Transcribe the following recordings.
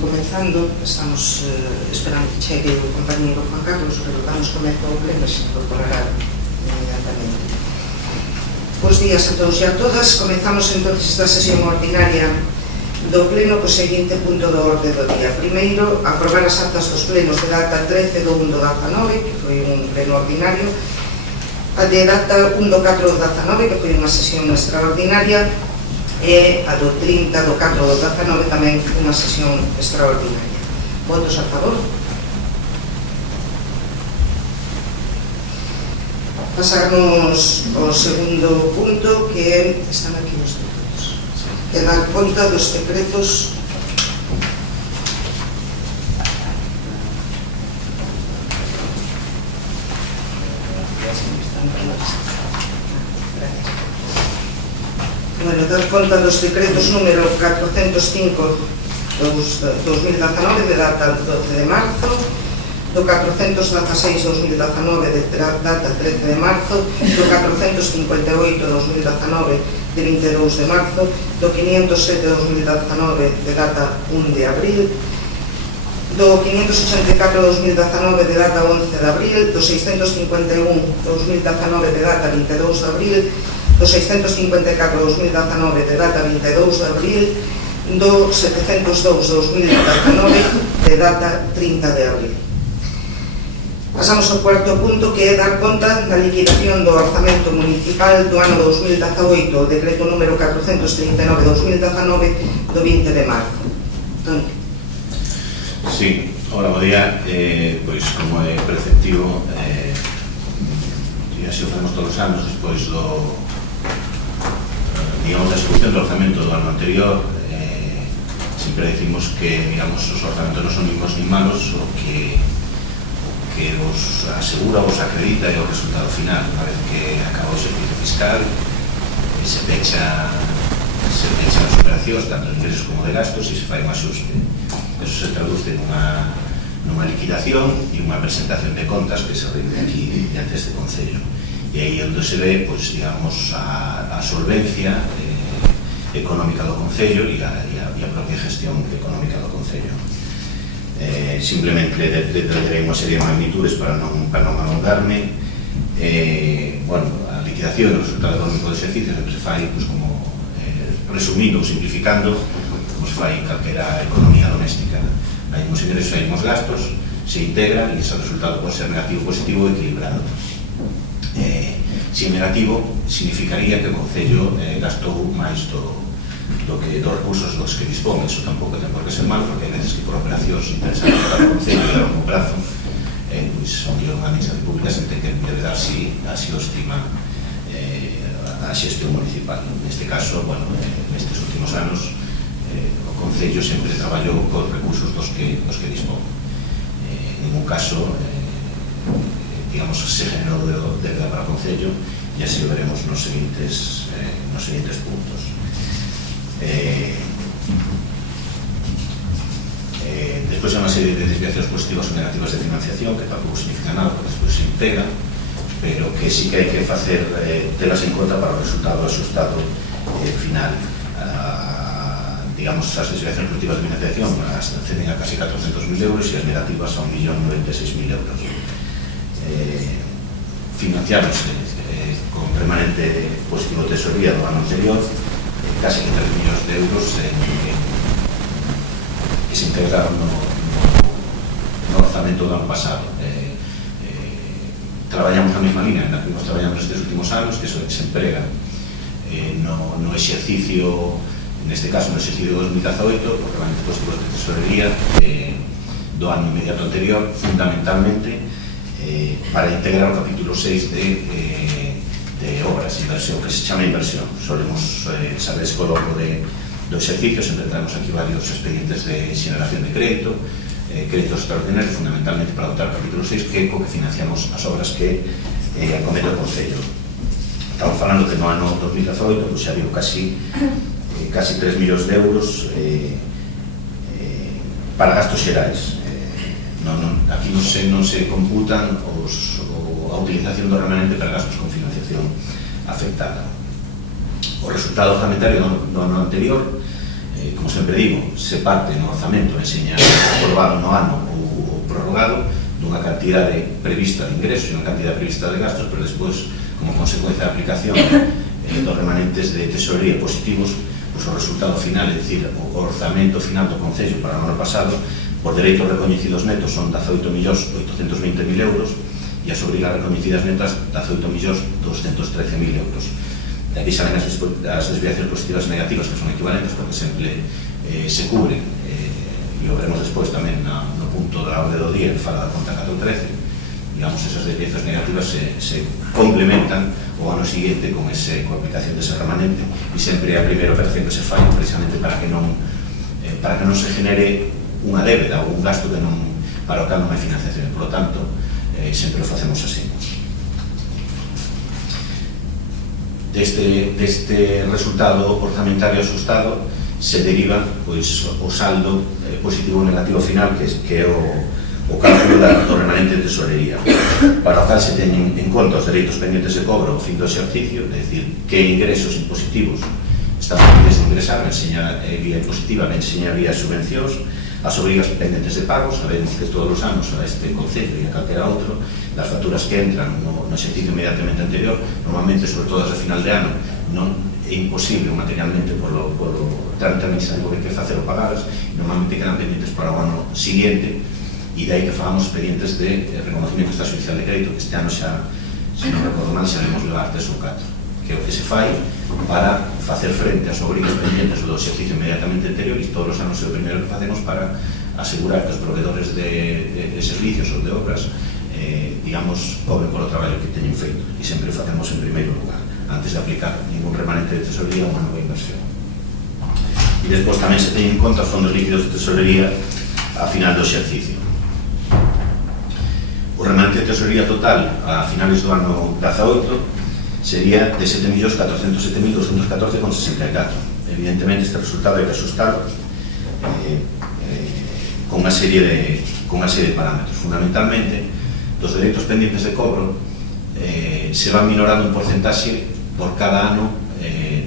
comenzando, estamos esperando que chegue o compañeiro Juan Carlos, pero damos comezo ao pleno e se incorporará inmediatamente. Bos días a todos e a todas. Comenzamos entonces esta sesión ordinaria do pleno co seguinte punto do orde do día. Primeiro, aprobar as actas dos plenos de data 13 do 1 do 19, que foi un pleno ordinario, a de data 1 do 4 do 19, que foi unha sesión extraordinaria, e a do 30 do 4 do 19 tamén unha sesión extraordinaria. Votos a favor? Pasamos ao segundo punto, que están aquí os decretos, que dar conta dos decretos dar conta dos decretos número 405/2019 de data 12 de marzo, do 416/2019 de data 13 de marzo, do 458/2019 de 22 de marzo, do 507/2019 de data 1 de abril, do 584/2019 de data 11 de abril, do 651/2019 de data 22 de abril, do 654/2019 de data 22 de abril, do 702/2019 de data 30 de abril. Pasamos ao cuarto punto, que é dar conta da liquidación do orzamento municipal do ano 2018, o decreto número 439/2019 do 20 de marzo. Entón, sí, hola, bo día. Pois, como é preceptivo, e así o facemos todos os anos, despois do digamos, da execución do orzamento do ano anterior, sempre decimos que, digamos, os orzamentos non son nin bons nin malos, o que os asegura, os acredita é o resultado final. Unha vez que acaba o exercicio fiscal, se pecha as operacións, tanto de ingresos como de gastos, e se fai un axuste. Eso se traduce nunha liquidación e unha presentación de contas que se rinde aquí diante deste Concello. E aí onde se ve, pois, digamos, a solvencia económica do Concello e a propia gestión económica do Concello. Simplemente detallarei unha serie de magnitudes para non alongarme. Bueno, a liquidación do resultado económico do exercicio sempre se fai, pois, como resumindo ou simplificando, como se fai en calquera economía doméstica. Hai uns ingresos, hai uns gastos, se integran e ese resultado pode ser negativo, positivo ou equilibrado. Se é negativo, significaría que o Concello gastou máis dos recursos dos que dispón. Eso tampouco ten por que ser malo, porque hai veces que por operacións interesantes para o Concello e a longo prazo, pois, onde unha administración pública se ten que endeudar así o estima a xestión municipal. Neste caso, bueno, nestes últimos anos, o Concello sempre traballou con recursos dos que dispón. En ningún caso, digamos, se generou deuda para o Concello, e así o veremos nos seguintes puntos. Despois hai unha serie de desviacións positivas ou negativas de financiación, que tampouco significa nada, porque despois se integra, pero que sí que hai que facer telas en conta para o resultado axustado final. Digamos, as desviacións positivas de financiación ascenden a casi 400.000 euros e as negativas a 1.096.000 euros. Financiamos con permanente positivo de tesorería do ano anterior, casi 3 millóns de euros que se integraron no orzamento do ano pasado. Traballamos na mesma línea na que nos traballamos nestes últimos anos, que se emprega no exercicio, neste caso no exercicio 2018, por permanente positivo de tesorería do ano inmediato anterior, fundamentalmente para integrar o capítulo 6 de obras, inversión, que se chama inversión. Solemos saber que ao longo do exercicio sempre traemos aquí varios expedientes de xeneración de crédito, créditos extraordinarios, fundamentalmente para dotar o capítulo 6, que é co que financiamos as obras que acomete o Concello. Estamos falando que no ano 2018 pues, xa viu casi 3 millóns de euros para gastos xerais. Aquí non se computan a utilización do remanente para gastos con financiación afectada. O resultado orzamentario do ano anterior como sempre digo, se parte no orzamento, enseña aprobado no ano ou prorrogado, dunha cantidade prevista de ingresos e unha cantidade prevista de gastos, pero despois, como consecuencia da aplicación dos remanentes de tesorería positivos, o resultado final, é dicir, o orzamento final do Concello para o ano pasado, por dereitos recoñecidos netos son 18.820.000 euros e as obrigas recoñecidas netas 18.213.000 euros. De aquí salen as desviacións positivas negativas, que son equivalentes porque sempre se cubren, e o veremos despois tamén no punto da orde do día, que fala da conta 1413. Digamos, esas desviacións negativas se complementan o ano siguiente con a aplicación dese remanente, e sempre a primeira operación que se fai precisamente para que non se genere unha débeda ou un gasto que non, para o cal non hai financiación. Por lo tanto, sempre o facemos así. Deste resultado orzamentario asustado se deriva o saldo positivo ou negativo final, que é o cálculo do remanente de tesorería, para o cal se teñen en conta os dereitos pendientes de cobro ao fin do exercicio, é dicir, que ingresos impositivos están pendientes de ingresar, enseña vía impositiva, enseña vía subvencións, as obrigas pendentes de pagos, sabemos que todos os anos a este concello e a calquera outro, das facturas que entran no exercicio inmediatamente anterior, normalmente, sobre todo a final de ano, non é imposible materialmente por o trámite administrativo que hai que facer o pagadas, normalmente quedan pendientes para o ano siguiente, e dai que falamos expedientes de reconocimiento extrajudicial de crédito, que este ano xa, se non recordo mal, xa debemos levar 3 ou 4, que é o que se fai para facer frente ás obrigas pendientes do exercicio inmediatamente anterior, e todos os anos é o primeiro que facemos para asegurar que os proveedores de servicios ou de obras digamos, cobren polo traballo que teñen feito, e sempre o facemos en primeiro lugar, antes de aplicar ningún remanente de tesorería ou unha nova inversión. E despois tamén se teñen en conta os fondos líquidos de tesorería a final do exercicio. O remanente de tesorería total a finales do ano 18 sería de 7.407.214,64. Evidentemente, este resultado hai que ajustalo con unha serie de parámetros. Fundamentalmente, dos dereitos pendientes de cobro se van minorando un porcentaxe por cada ano,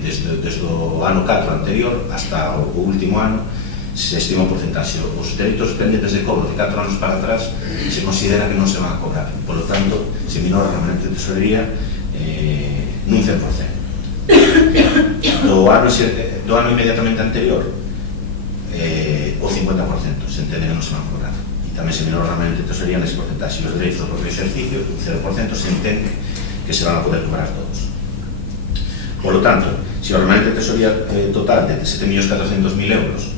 desde o ano 4 anterior hasta o último ano, se estima un porcentaxe. Os dereitos pendientes de cobro de 4 anos para atrás se considera que non se van a cobrar, por lo tanto, se minora o remanente de tesorería nun 100%. Do ano inmediatamente anterior, o 50% se entende que non se van a cobrar. Tamén se minora o remanente de tesorería nese porcentaxe. Os dereitos do propio exercicio, un 0% se entende que se van a poder cobrar todos. Por lo tanto, se o remanente de tesorería total de 7.400.000 euros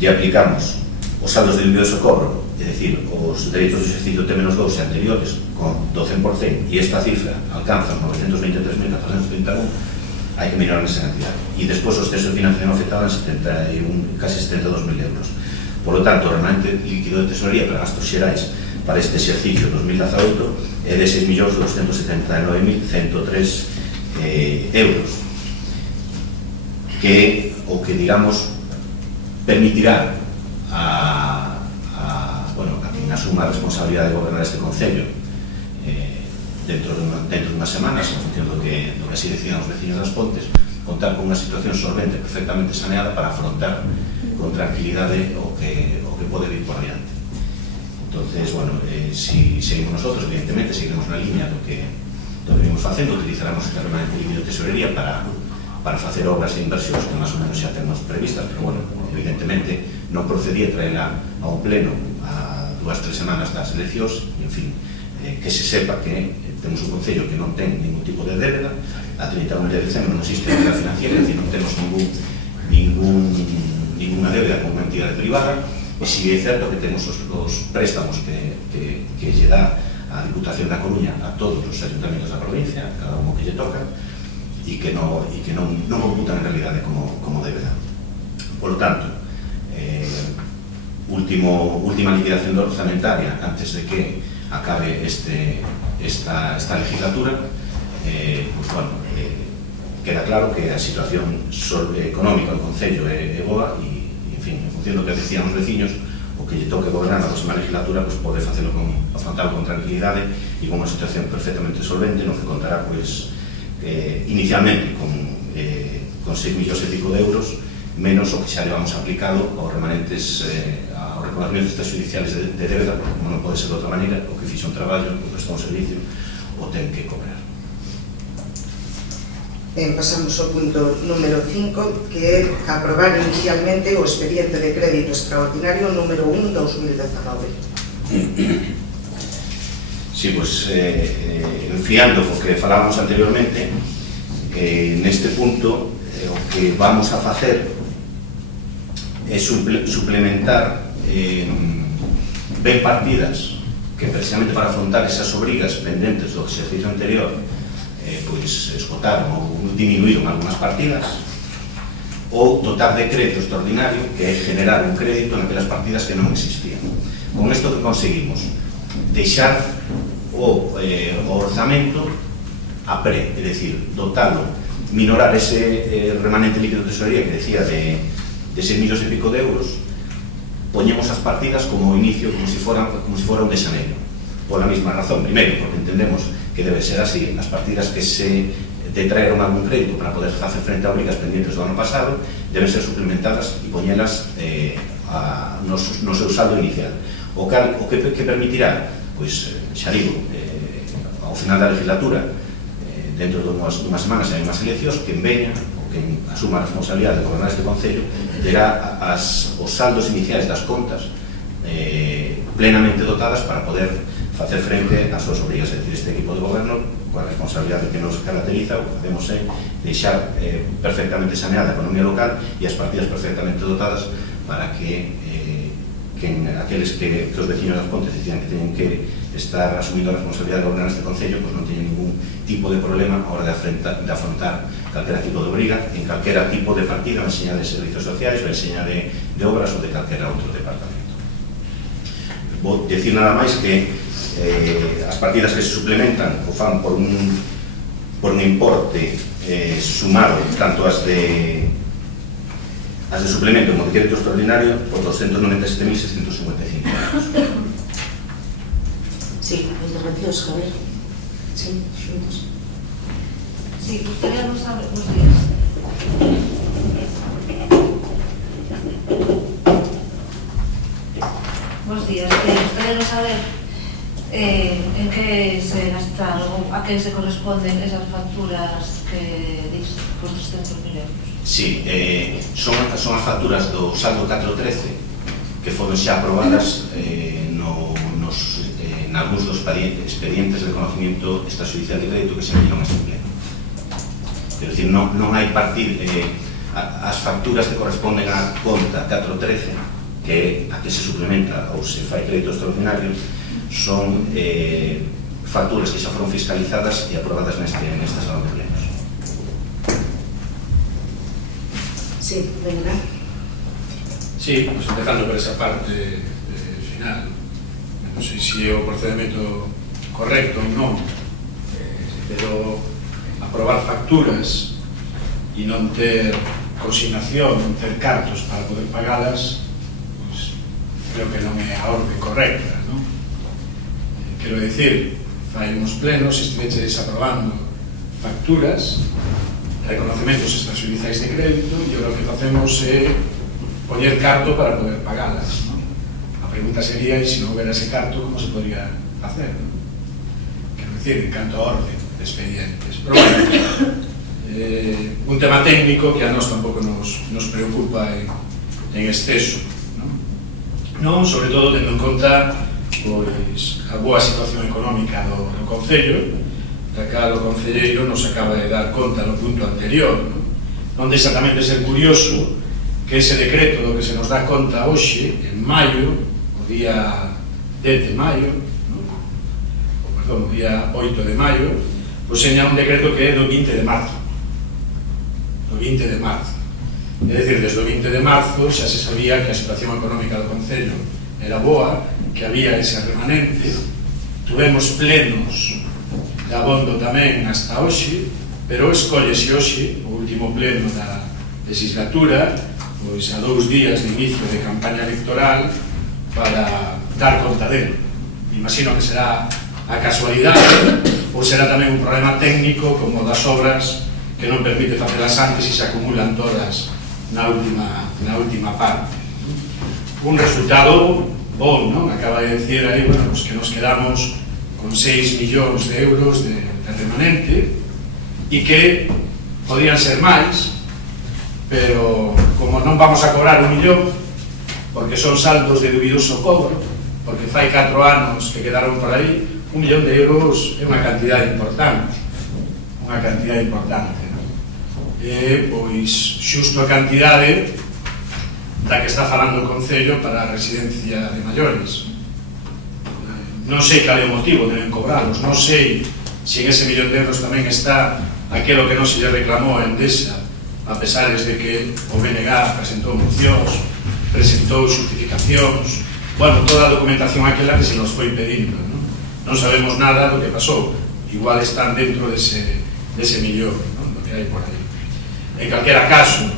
lle aplicamos os saldos de envío de cobro, é dicir, os dereitos do exercicio T-2 e anteriores con 100%, e esta cifra alcanza 923.431, hai que minorar esa cantidad. E despois os textos de financiación afectados en casi 72.000 euros. Por lo tanto, o remanente líquido de tesorería para gastos xerais para este exercicio 2018 é de 6.279.103 euros, que o que, digamos, permitirá a quien asuma a responsabilidade de gobernar este concello dentro de unhas semanas, en función do que así decidan os veciños das Pontes, contar con unha situación solvente perfectamente saneada para afrontar con tranquilidade o que pode vir por diante. Entonces, bueno, si seguimos nosotros, evidentemente, seguiremos na línea do que venimos facendo, utilizaremos este remanente líquido de tesorería para facer obras e inversións que máis ou menos xa temos previstas, pero, bueno, evidentemente, non procedía traela a un pleno a 2-3 semanas das eleccións, e, en fin, que se sepa que temos un concello que non ten ningún tipo de débeda, a 31 de decembro non existe débeda financiera, é dicir, non temos ninguna débeda con unha entidade privada, e si é certo que temos os préstamos que lle dá a Diputación da Coruña a todos os ayuntamientos da provincia, cada uno que lle toca, e que non computan en realidade como débeda. Por lo tanto, última liquidación orzamentaria antes de que acabe esta legislatura, pues bueno, queda claro que a situación económica do Concello é boa e, en fin, en función do que decían os veciños, o que lle toque gobernar na próxima legislatura, pues pode afrontalo con tranquilidade e con unha situación perfectamente solvente, no que contará, pues, inicialmente con 6 millóns e pico de euros, menos o que xa levamos aplicado aos remanentes, aos reconocimientos extrajudiciales de débeda, porque como non pode ser de outra maneira, o que fixa un traballo, o que prestou un servicio, o ten que cobrar. Ben, pasamos ao punto número 5, que é aprobar inicialmente o expediente de crédito extraordinario número 1/2019. Sí, pois, enfiando o que falábamos anteriormente, neste punto, o que vamos a facer é suplementar ben partidas que precisamente para afrontar esas obrigas pendentes do exercicio anterior pois esgotaron ou diminuíron algunhas partidas, ou dotar de crédito extraordinario, que é generar un crédito naquelas partidas que non existían. Con isto que conseguimos deixar o orzamento a pre, é dicir, dotalo, minorar ese remanente líquido de tesorería que decía de 6 millóns e pico de euros, poñemos as partidas como inicio, como si fora un de xaneiro, pola mesma razón. Primeiro, porque entendemos que debe ser así, as partidas que se detraeron algún crédito para poder facer frente a obrigas pendientes do ano pasado deben ser suplementadas e poñelas no seu saldo inicial, o que permitirá, pois, xa digo, ao final da legislatura, dentro de unhas semanas hai unhas eleccións, que veña ou que asuma a responsabilidade de gobernar este Concello terá os saldos iniciais das contas plenamente dotadas para poder facer frente ás súas obrigas. É dicir, este equipo de goberno, coa responsabilidade que nos caracteriza, o que facemos é deixar perfectamente saneada a economía local e as partidas perfectamente dotadas para que aqueles que os vecinos das Pontes decían que teñen que estar asumindo a responsabilidade de gobernar este Concello, pois non teñen ningún tipo de problema a hora de afrontar calquera tipo de obriga en calquera tipo de partida, ben seña de servicios sociais, ben seña de obras ou de calquera outro departamento. Vou decir nada máis que as partidas que se suplementan o fan por un importe sumado, tanto as de suplemento como de crédito extraordinario, por 297.655 euros. Sí, intervencións, Javier. Sí, xuntos. Sí, gustaríamos saber, buenos días. Buenos días, gustaríamos saber en qué se gastaron ou a que se corresponden esas facturas que diste, por 300.000 euros. Sí, son as facturas do saldo 413 que foron xa aprobadas nalgúns dos expedientes de reconocimiento extrajudicial de crédito que se vinieron a este pleno. É dicir, non hai as facturas que corresponden á conta 413, que é a que se suplementa ou se fai crédito extraordinario, son facturas que xa foron fiscalizadas e aprobadas nesta sala de plenos. Sí, venga. Sí, pues empezando por esa parte final. Non sei se é o procedimento correcto ou non, pero aprobar facturas e non ter consignación, non ter cartos para poder pagalas, pues, creo que non é a orde correcta, non? Quero dicir, fai uns plenos, estiveche desaprobando facturas, reconocimientos extrajudiciais de crédito, e o que facemos é poñer carto para poder pagalas, non? A pregunta sería, e se non houbera ese carto, como se podría facer, non? Quero dicir, en canto a orden de expedientes. Pero bueno, un tema técnico que a nós tampouco nos preocupa en exceso, non? Sobre todo tendo en conta pois a boa situación económica do Concello, da cal o concelleiro nos acaba de dar conta no punto anterior, non de exactamente ser curioso que ese decreto do que se nos dá conta hoxe, en maio, o día 10 de maio, o día 8 de maio, pois seña un decreto que é do 20 de marzo. Do 20 de marzo. É dicir, desde o 20 de marzo xa se sabía que a situación económica do Concello era boa, que había ese remanente, tuvemos plenos de abondo tamén hasta hoxe, pero escollese hoxe, o último pleno da legislatura, pois a 2 días de inicio de campaña electoral, para dar conta dele. Imagino que será a casualidade, ou será tamén un problema técnico, como das obras que non permite facelas antes e se acumulan todas na última parte. Un resultado bon, non? Acaba de decir aí, bueno, pues que nos quedamos con 6 millóns de euros de remanente e que podían ser máis, pero como non vamos a cobrar 1 millón, porque son saldos de dubidoso cobro, porque fai 4 anos que quedaron por aí, 1 millón de euros é unha cantidad importante, non? Pois xusto a cantidade da que está falando o Concello para a residencia de maiores. Non sei cal é o motivo, deben cobrarlos, non sei se en ese 1 millón de euros tamén está aquilo que non se lle reclamou a Endesa, a pesar de que o BNG presentou mocións, presentou justificacións, bueno, toda a documentación aquela que se nos foi pedindo, non sabemos nada do que pasou, igual están dentro dese millón, do que hai por aí. En calquera caso,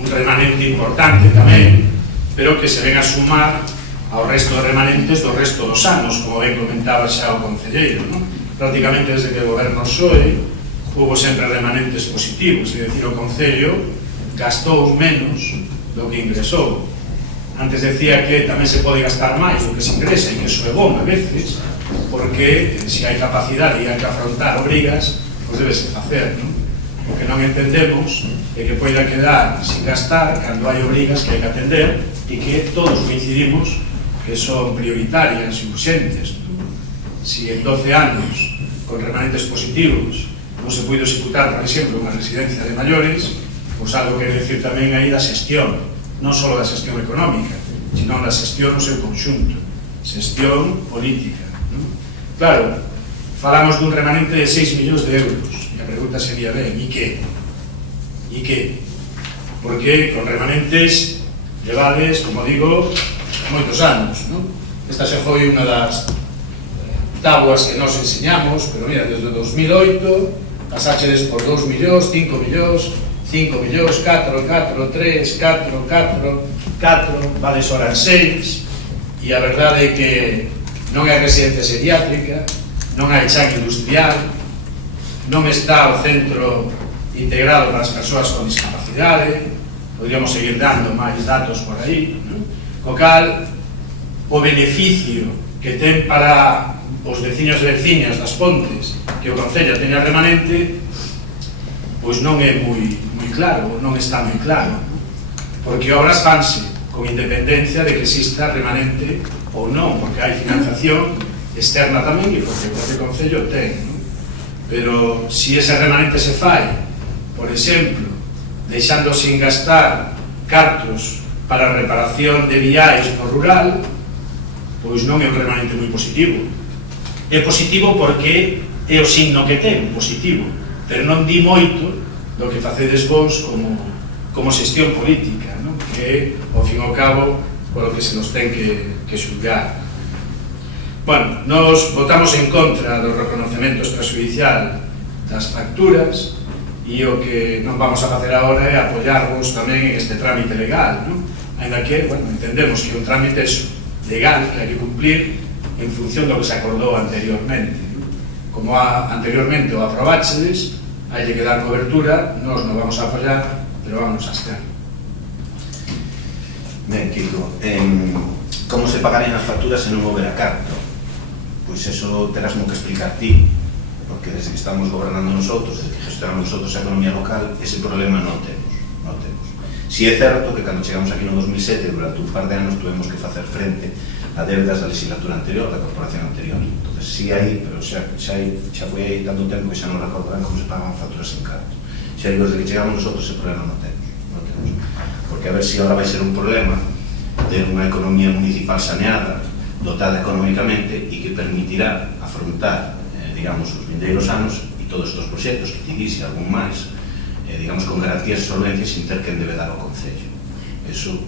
un remanente importante tamén, pero que se ven a sumar ao resto de remanentes do resto dos anos, como ben comentaba xa o concelleiro, non? Prácticamente desde que o goberno PSOE houve sempre remanentes positivos, é dicir, o Concello gastou menos do que ingresou. Antes decía que tamén se pode gastar máis do que se ingresa, e que iso é bom a veces, porque se hai capacidade e hai que afrontar obrigas, pois debese facer, non? O que non entendemos é que poida quedar sin gastar cando hai obrigas que hai que atender e que todos coincidimos que son prioritarias e urgentes. Si en 12 anos, con remanentes positivos, non se puido executar, por exemplo, unha residencia de maiores, pois algo quere decir tamén aí da xestión, non só da xestión económica, sino da xestión no seu conxunto, xestión política. Claro, falamos dun remanente de 6 millóns de euros, e a pregunta sería, ben, e que? E que? Porque con remanentes levades, como digo, moitos anos, non? Esta xa foi unha das tabuas que nos enseñamos, pero mira, desde 2008 pasáchedes por 2 millóns, 5 millóns, 5 millóns, 4, 4, 3, 4, 4, 4, vades ahora en 6, e a verdade é que non hai residencia psiquiátrica, non hai chan industrial, non está o centro integrado para as persoas con discapacidade, podríamos seguir dando máis datos por aí, non? Co cal, o beneficio que ten para os veciños e veciñas das Pontes que o Concello teña remanente, pois non é moi claro, non está moi claro, porque obras fanse con independencia de que exista remanente ou non, porque hai financiación externa tamén e porque o propio Concello ten, non? Pero se ese remanente se fai, por exemplo, deixando sin gastar cartos para a reparación de viais no rural, pois non é un remanente moi positivo. É positivo porque é o signo que ten, positivo, pero non di moito do que facedes vos como xestión política, non? Que é, ao fin e ao cabo, polo que se nos ten que xulgar. Bueno, nos votamos en contra do reconocemento extrajudicial das facturas, e o que non vamos a facer agora é apoiarvos tamén en este trámite legal, non? Ainda que, bueno, entendemos que un trámite legal que hai que cumplir en función do que se acordou anteriormente. Como anteriormente o aprobachedes, hai que dar cobertura, nós non vamos a apoiar, pero vamos a estar. Ben, Kiko, como se pagarían as facturas se non houbera carto? Pois eso terásmo que explicar ti, porque desde que estamos gobernando nosotros, desde que gestionamos nosotros a economía local, ese problema non temos. Si é certo que cando chegamos aquí no 2007, durante un par de anos, tuvemos que facer frente a deudas da legislatura anterior, da corporación anterior. Entonces, si hai, pero xa foi aí tanto tempo que xa non recordarán como se pagaban facturas en carto. Xa digo, desde que chegamos nosotros, ese problema non temos. Porque a ver se agora vai ser un problema ter unha economía municipal saneada, dotada económicamente e que permitirá afrontar, digamos, os vindeiros anos e todos estes proxectos que te dixe algún máis, digamos, con garantías de solvencia sin ter que endebedar o Concello. Eso,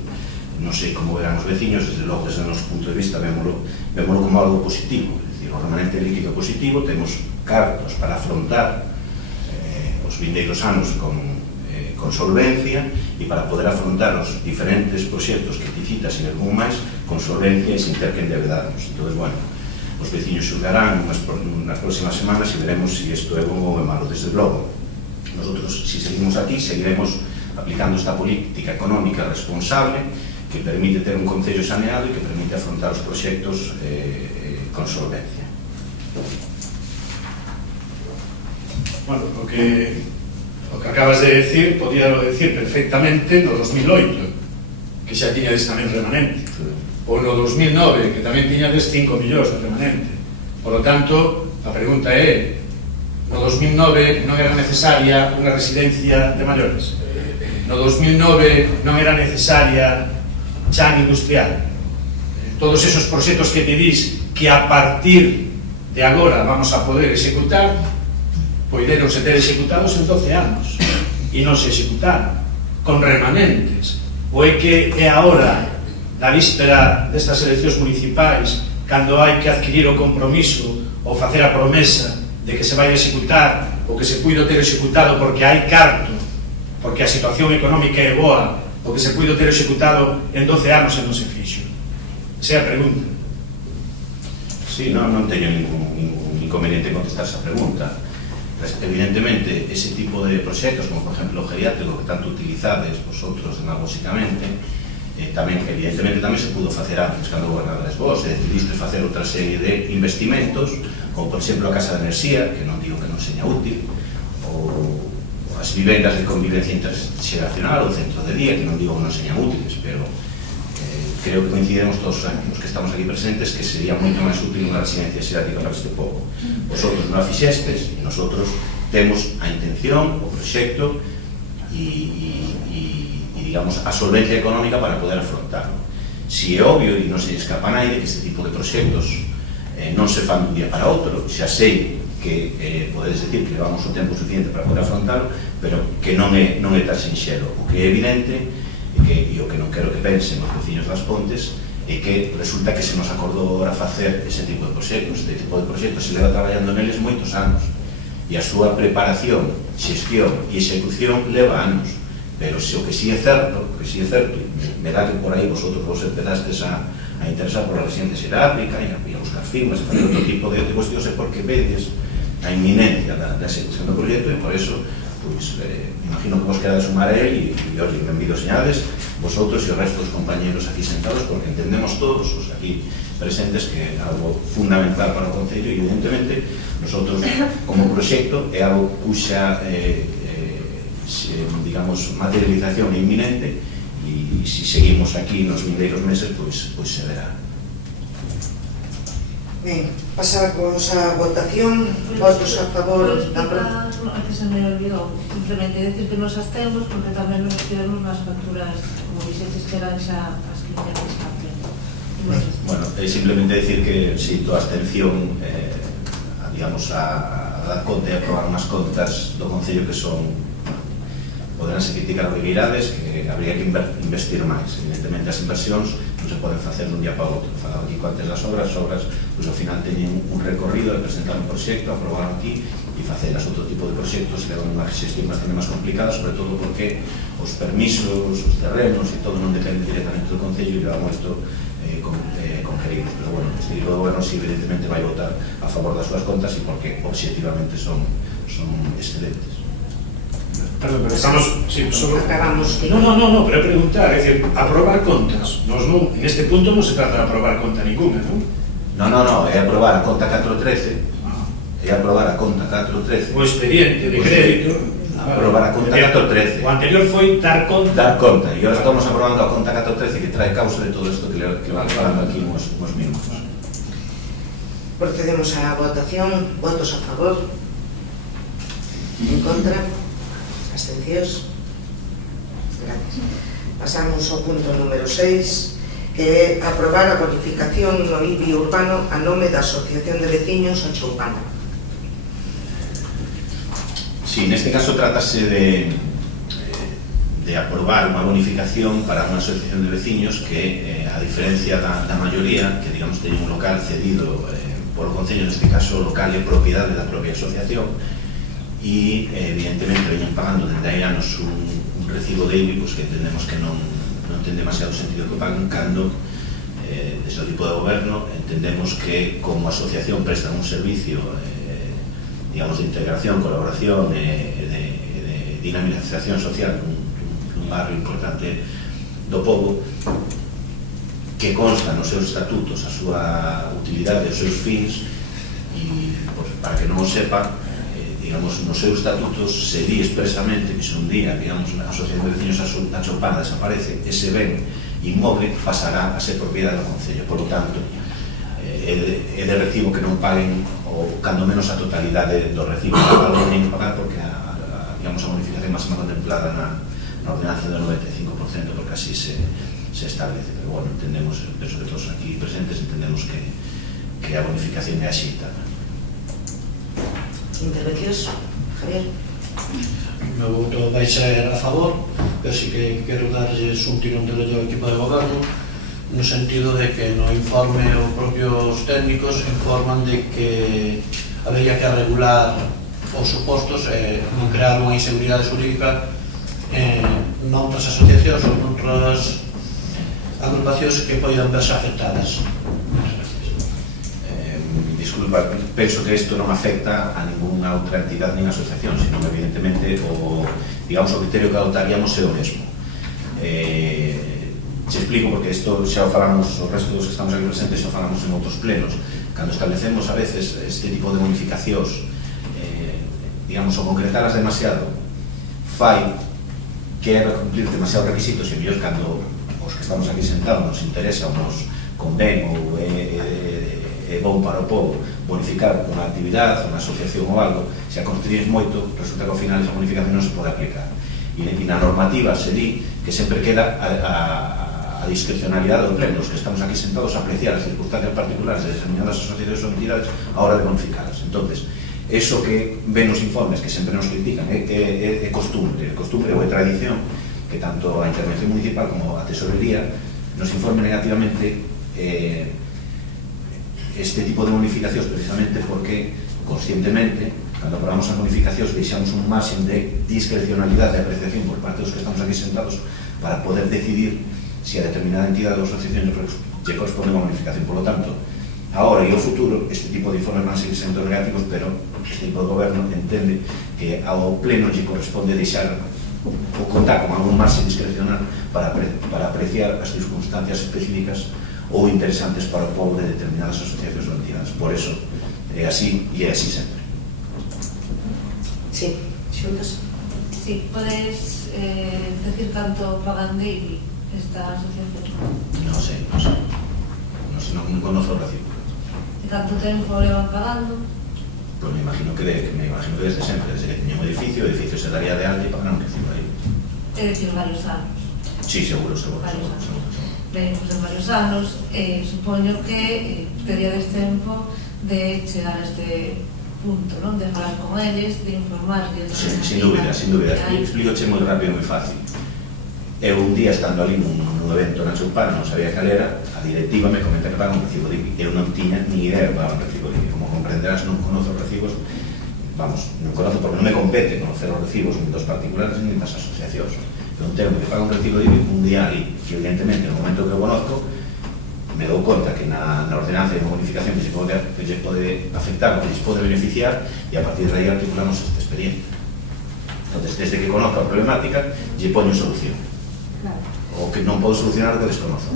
non sei como verán os veciños, desde logo, desde o noso punto de vista, vémolo como algo positivo. É dicir, o remanente líquido positivo, temos cartos para afrontar os vindeiros anos con solvencia e para poder afrontar os diferentes proxectos que te citas e algún máis con solvencia e sin ter que endebedarnos. Entón, bueno, os veciños xulgarán nas próximas semanas e veremos se isto é bom ou é malo. Desde logo, nosotros, si seguimos aquí, seguiremos aplicando esta política económica responsable que permite ter un concello saneado e que permite afrontar os proxectos con solvencia. Bueno, o que acabas de decir, podíalo decir perfectamente no 2008, que xa tiñades tamén remanente, ou no 2009, que tamén tiñades 5 millóns de remanente. Por lo tanto, a pregunta é, no 2009 non era necesaria unha residencia de maiores? No 2009 non era necesaria chan industrial? Todos esos proxectos que te dis que a partir de agora vamos a poder executar, poderonse ter executados en 12 anos e non se executaron con remanentes. Ou é que é agora, na víspera destas eleccións municipais, cando hai que adquirir o compromiso ou facer a promesa de que se vai executar o que se puido ter executado porque hai carto, porque a situación económica é boa, o que se puido ter executado en 12 anos e non se fixo? Esa é a pregunta. Sí, non teño ningún inconveniente en contestar esa pregunta. Evidentemente, ese tipo de proxectos, como por exemplo o geriátrico que tanto utilizades vosotros demagóxicamente, tamén, evidentemente, tamén se pudo facer antes cando gobernadores vos, e decidiste facer outra serie de investimentos, como por exemplo a Casa de Enerxía, que non digo que non seña útil, ou as vivendas de convivencia interxeracional, o centro de día, que non digo que non señan útiles, pero creo que coincidimos todos os que estamos aquí presentes que sería moito máis útil unha residencia xeriátrica para este povo. Vosotros non a fixestes e nosotros temos a intención, o proxecto e digamos, a solvencia económica para poder afrontarlo. Si é obvio e non se escapa naide que este tipo de proxectos non se fan dun día para outro, xa sei que podedes decir que levamos o tempo suficiente para poder afrontarlo, pero que non é tan sinxelo. O que é evidente e o que non quero que pensen os veciños das Pontes é que resulta que se nos acordou agora facer ese tipo de proxectos. Este tipo de proxectos se leva traballando neles moitos anos e a súa preparación, xestión e execución leva anos, pero se o que si é certo, me dá que por aí vosotros vos empezastes a interesar por a residencia xeriátrica e a buscar firmas e fazer outro tipo de cuestións é porque vedes a inminencia da execución do proxecto e por eso pois, imagino que vos querades sumar a él e os benvidos señades vosotros e o resto dos compañeros aquí sentados, porque entendemos todos os aquí presentes que é algo fundamental para o Concello e evidentemente nosotros como proxecto é algo cuxa digamos materialización é inminente e se seguimos aquí nos vindeiros meses pois se verá. Ben, pasamos a votación. Votos a favor da propuesta. Que se me olvidou, simplemente decir que nos abstemos porque tamén nos tiramos nas facturas, como dixetes que eran xa as que teníamos que hacer. Bueno, simplemente decir que si tu abstención digamos a dar conta e aprobar unhas contas do Concello que son poderánse criticar o que queirades, que habría que investir máis. Evidentemente as inversións non se poden facer dun día para outro. Falaba aquí antes das obras, pois ao final teñen un recorrido de presentar un proxecto, aprobar aquí e facelas. Outro tipo de proxectos que levan unha xestión bastante máis complicada, sobre todo porque os permisos, os terrenos e todo non depende directamente do Concello e levamos isto con queridos. Pero bueno, este tipo de goberno si evidentemente vai votar a favor das súas contas e porque obxectivamente son excelentes. Perdón, pero estamos... Sí, solo... Acabamos. No, pero preguntar, é dicir, aprobar contas. Nos non, en este punto non se trata de aprobar conta ninguna, non? No, é aprobar a conta 413. É aprobar a conta 413. O expediente de crédito... Aprobar a conta 413. O anterior foi dar conta. Dar conta, e agora estamos aprobando a conta 413 que trae causa de todo isto que van falando aquí uns minutos. Procedemos á votación. Votos a favor? En contra? Abstencións? Gracias. Pasamos ao punto número 6, que é aprobar a bonificación no IBI urbano a nome da Asociación de Veciños a Choupana. Sí, neste caso trátase de aprobar unha bonificación para unha asociación de veciños que, a diferencia da maioría, que digamos teñen un local cedido por o Concello, neste caso o local é propiedade da propia asociación, e evidentemente veñen pagando dende hai anos un recibo de IBI que entendemos que non ten demasiado sentido que paguen cando desde o tipo de goberno entendemos que como asociación prestan un servicio digamos de integración, colaboración e de dinamización social dun un barrio importante do pobo, que consta nos seus estatutos a súa utilidade, os seus fins, e para que non o sepa, digamos, nos seus estatutos se di expresamente que se un día, digamos, a Asociación de Veciños da Chopana desaparece, ese ben inmoble pasará a ser propiedade do Concello. Por lo tanto, é de recibo que non paguen, ou cando menos a totalidade do recibo, algo teñen que pagar porque digamos, a bonificación máxima contemplada na ordenanza do 95%, porque así se establece. Pero bueno, entendemos, penso que todos aquí presentes entendemos que a bonificación é así tamén. Intervencións, Javier? O meu voto vai ser a favor, pero sí que quero darlles un tirón de ollo ao equipo de goberno, no sentido de que no informe os propios técnicos informan de que habría que regular os supostos e non crear unha inseguridade xurídica noutras asociacións ou noutras agrupacións que poidan verse afectadas. Disculpa, penso que isto non afecta a ninguna outra entidade nin asociación, sino evidentemente o criterio que adoptaríamos é o mesmo. Te explico, porque isto xa o falamos, o resto dos que estamos aquí presentes xa o falamos en outros plenos. Cando establecemos a veces este tipo de bonificacións, digamos, o concretarlas demasiado fai que é cumplir demasiados requisitos, e mellor cando os que estamos aquí sentados nos interesa ou nos convén ou é bom para o povo bonificar unha actividade, unha asociación ou algo, se a construís moito, resulta que ao final esa bonificación non se pode aplicar. E na normativa se di que sempre queda a discrecionalidade do pleno, os que estamos aquí sentados a apreciar as circunstancias particulares de determinadas asociacións ou entidades a hora de bonificarlas. Entonces, eso que ven os informes, que sempre nos critican, é costumbre ou é tradición, que tanto a intervención municipal como a tesorería nos informe negativamente este tipo de bonificacións, precisamente porque conscientemente, cando aprobamos as bonificacións, deixamos un marxen de discrecionalidade de apreciación por parte dos que estamos aquí sentados para poder decidir se a determinada entidade ou asociación lle corresponde unha bonificación. Por lo tanto, agora e ao futuro, este tipo de informes van a seguir sendo negativos, pero este tipo de goberno entende que ao pleno lle corresponde deixar ou contar con algún marxen discrecional para apreciar as circunstancias específicas ou interesantes para o povo de determinadas asociacións ou entidades. Por eso é así e é así sempre. Sí, xuntas? Sí, podes decir canto pagan de IBI esta asociación? Non sei, non conozo o recibo. E canto tempo le van pagando? Pois me imagino que desde sempre, desde que teña un edificio, o edificio se daría de alta e pagarán un recibo aí. É dicir, varios anos. Sí, seguro. Ben, pues en varios anos, supoño que teríades tempo de chegar a este punto, non? De falar con eles, de informarles. Sin dúbida. Explícoche moi rápido e moi fácil. Eu un día estando ali nun evento na Chopana, non sabía cal era, a directiva me comenta que paga un recibo de IBI. Eu non tiña ni idea que paga un recibo de IBI. Como comprenderás, non conozo os recibos, non conozo porque non me compete conocer os recibos nin dos particulares nin das asociacións. Un termo que paga un recibo de IBI un día ali, que evidentemente no momento que o conozco me dou conta que na ordenanza de bonificación que lles pode afectar, que lles pode beneficiar, e a partir de aí articulamos este expediente. Entonces, desde que conozco a problemática, lle poño solución. Claro. O que non podo solucionar o que desconozo.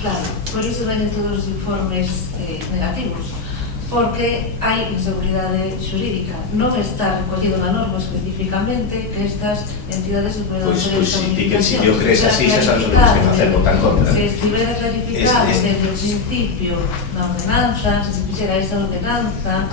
Claro, por iso venen todos os informes negativos, porque hai inseguridade xurídica. Non está recollido na norma especificamente que estas entidades se poden hacer esta bonificación. Si yo crees así, xa sabes o que tens que facer, votar contra. Se estivera clarificado desde o principio da ordenanza, se se fixera esta ordenanza,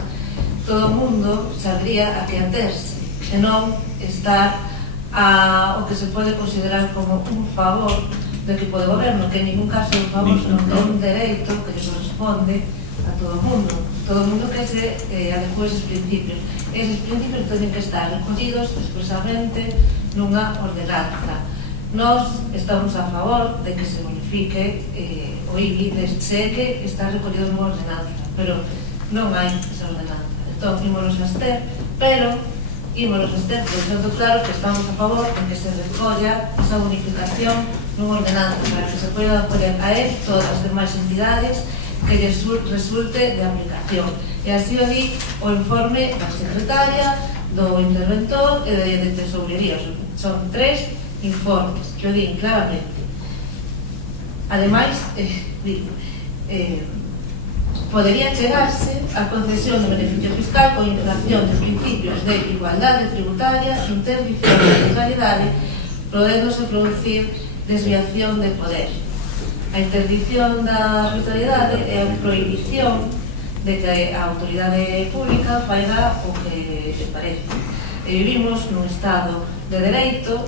todo o mundo sabría a que aterse, e non estar a o que se pode considerar como un favor do equipo de goberno, que en ningún caso é un favor, senón que é un dereito que lle corresponde a todo o mundo que se adecue eses principios. Eses principios teñen que estar recollidos expresamente nunha ordenanza. Nós estamos a favor de que se bonifique o IBI desde que está recollido nunha ordenanza, pero non hai esa ordenanza. Entón, ímonos a abster, pero deixando claro que estamos a favor de que se recolla esa bonificación nunha ordenanza para que se poida apoiar a él todas as demais entidades que lles resulte de aplicación. E así o di o informe da secretaria, do interventor e de tesourería. Son 3 informes que o din claramente. Ademais, podería chegarse a concesión de beneficio fiscal con infracción dos principios de igualdade tributaria, interdición de neutralidade, podéndose producir desviación de poder. A interdición da arbitrariedade é a prohibición de que a autoridade pública faiga o que lle parece. E vivimos nun estado de dereito,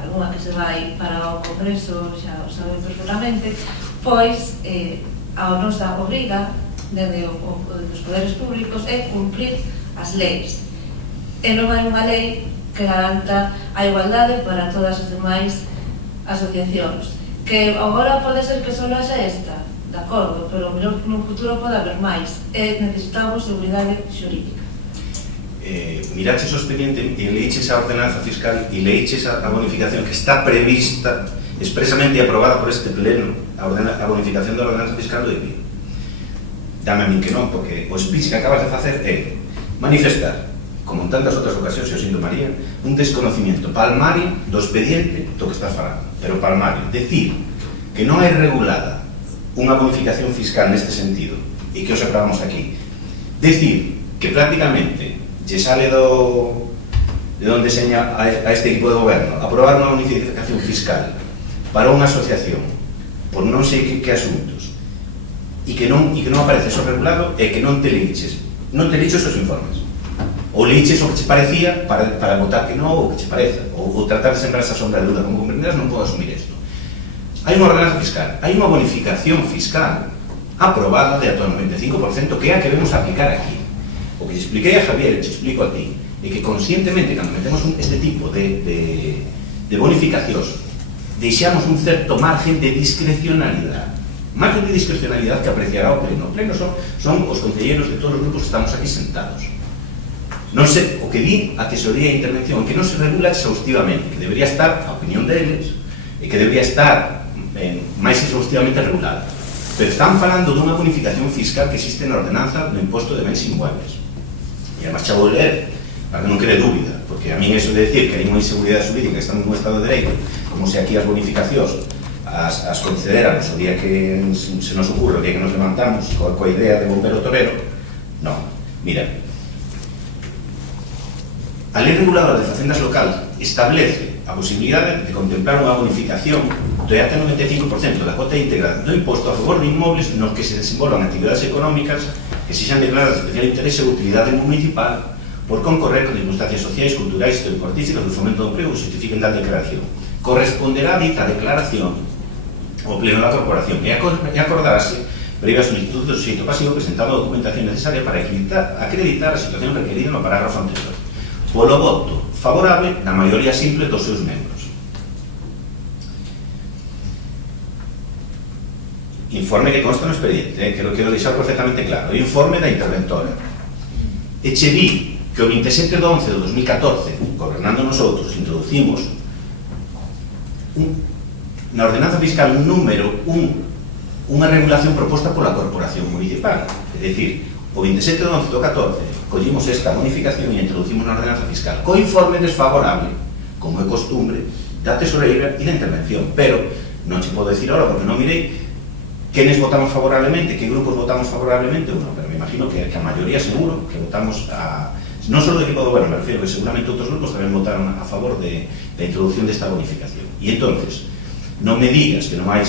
alguna que se vai para o Congreso xa o saben perfectamente, pois a nosa obriga desde os poderes públicos é cumprir as leis. E non hai unha lei que garanta a igualdade para todas as demais asociacións. Que agora pode ser que só haxa esta, de acordo, pero no futuro pode haber máis. E necesitamos seguridade xurídica. Miraches o expediente e leiches a ordenanza fiscal e leiches a bonificación que está prevista expresamente e aprobada por este pleno, a bonificación da ordenanza fiscal do IBI. Dame a min que non, porque o speech que acabas de facer é manifestar, como en tantas outras ocasións, eu sinto María, un desconocimiento palmario do expediente do que estás falando, pero palmario. Decir que non hai regulada unha bonificación fiscal neste sentido e que os aprobamos aquí. Decir que prácticamente lle sale de onde seña a este equipo de goberno aprobar unha bonificación fiscal para unha asociación por non sei que asuntos e que non aparece eso regulado e que non te leiches esos informes ou leiches o que che parecía para votar que non ou que che pareza ou tratar de sembrar esa sombra de duda. Como comprenderás, non podo asumir isto. Hai unha ordenanza fiscal, hai unha bonificación fiscal aprobada de ata o 95% que é a que vemos aplicar aquí. O que expliquei a Javier, te explico a ti, é que conscientemente, cando metemos este tipo de bonificacións, deixamos un certo margen de discrecionalidade. Margen de discrecionalidade que apreciará o pleno. O pleno son os concelleiros de todos os grupos que estamos aquí sentados. Non sei, o que di a tesoría de intervención, que non se regula exhaustivamente, que debería estar a opinión deles, e que debería estar máis exhaustivamente regulada. Pero están falando dunha bonificación fiscal que existe na ordenanza do imposto de bens inmuebles. E además xa vou ler, para que non quede dúbida, porque a mí eso de decir que hai unha inseguridade jurídica que estamos nun estado de dereito, como se aquí as bonificacións as concederamos o día que se nos ocurre, o día que nos levantamos coa idea de bombero torero, non. Mira, a lei reguladora de facendas local establece a posibilidade de contemplar unha bonificación de ata 95% da cota íntegra do imposto a favor de inmobles nos que se desenvolvan actividades económicas que sexan declaradas de especial interese ou utilidade municipal por concorrer con circunstancias sociais, culturais, histórico-artísticas do fomento do emprego que justifiquen tal declaración. Corresponderá a dita declaración ao pleno da corporación e acordarse previa solicitud do suxeito pasivo presentando a documentación necesaria para acreditar a situación requerida no parágrafo anterior. Polo voto favorable da maioría simple dos seus membros. Informe que consta no expediente, quero deixar perfectamente claro. O informe da interventora. E che di que o 27 de 11 de 2014, gobernando nosotros, introducimos na ordenanza fiscal número 1 unha regulación proposta pola corporación municipal. É dicir, o 27 de 11 do 14 collimos esta bonificación e introducimos na ordenanza fiscal co informe desfavorable, como é costumbre, da tesoreira e da intervención. Pero non se podo decir ahora porque non mirei quenes votamos favorablemente, que grupos votamos favorablemente ou non, pero me imagino que a maioría seguro que votamos non só do equipo do goberno, me refiero que seguramente outros grupos tamén votaron a favor da introducción desta bonificación. E entonces, non me digas que non hai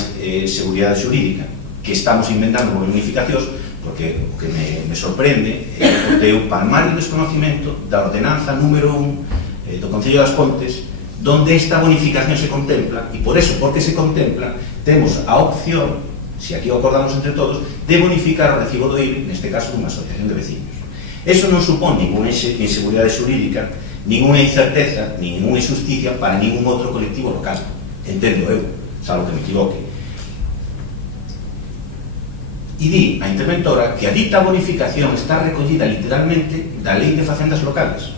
seguridade xurídica, que estamos inventando bonificacións, porque o que me sorprende é o teu palmario desconocimento da ordenanza número 1 do Concello das Pontes, donde esta bonificación se contempla, e por eso, porque se contempla, temos a opción, se aquí o acordamos entre todos, de bonificar o recibo do IBI, neste caso dunha asociación de veciños. Eso non supón ninguna inseguridade xurídica, ninguna incerteza, ninguna injusticia para ningún outro colectivo local. Entendo eu, salvo que me equivoque. E di a interventora que a dita bonificación está recollida literalmente da Lei de Facendas Locales.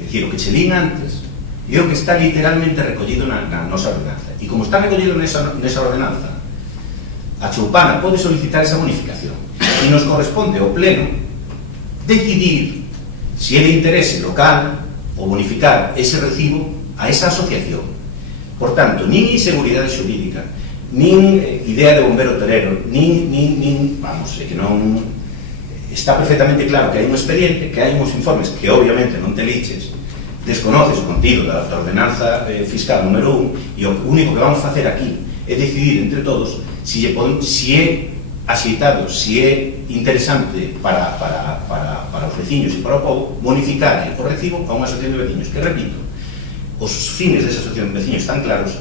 É dicir, o que che lín antes é o que está literalmente recollido na nosa ordenanza. E como está recollido nesa ordenanza, a Choupana pode solicitar esa bonificación. E nos corresponde ao pleno decidir se é de interese local ou bonificar ese recibo a esa asociación. Por tanto, nin inseguridade xurídica, nin idea de bombero hotelero, nin vamos, que non está perfectamente claro que hai un expediente, que hai uns informes que obviamente non te liches, desconoces o contido da ordenanza fiscal número 1, e o único que vamos facer aquí é decidir entre todos si é axeitado, si é interesante para os veciños e para o povo bonificar o recibo a unha asociación de veciños, que repito, os fines desa asociación de veciños están claros,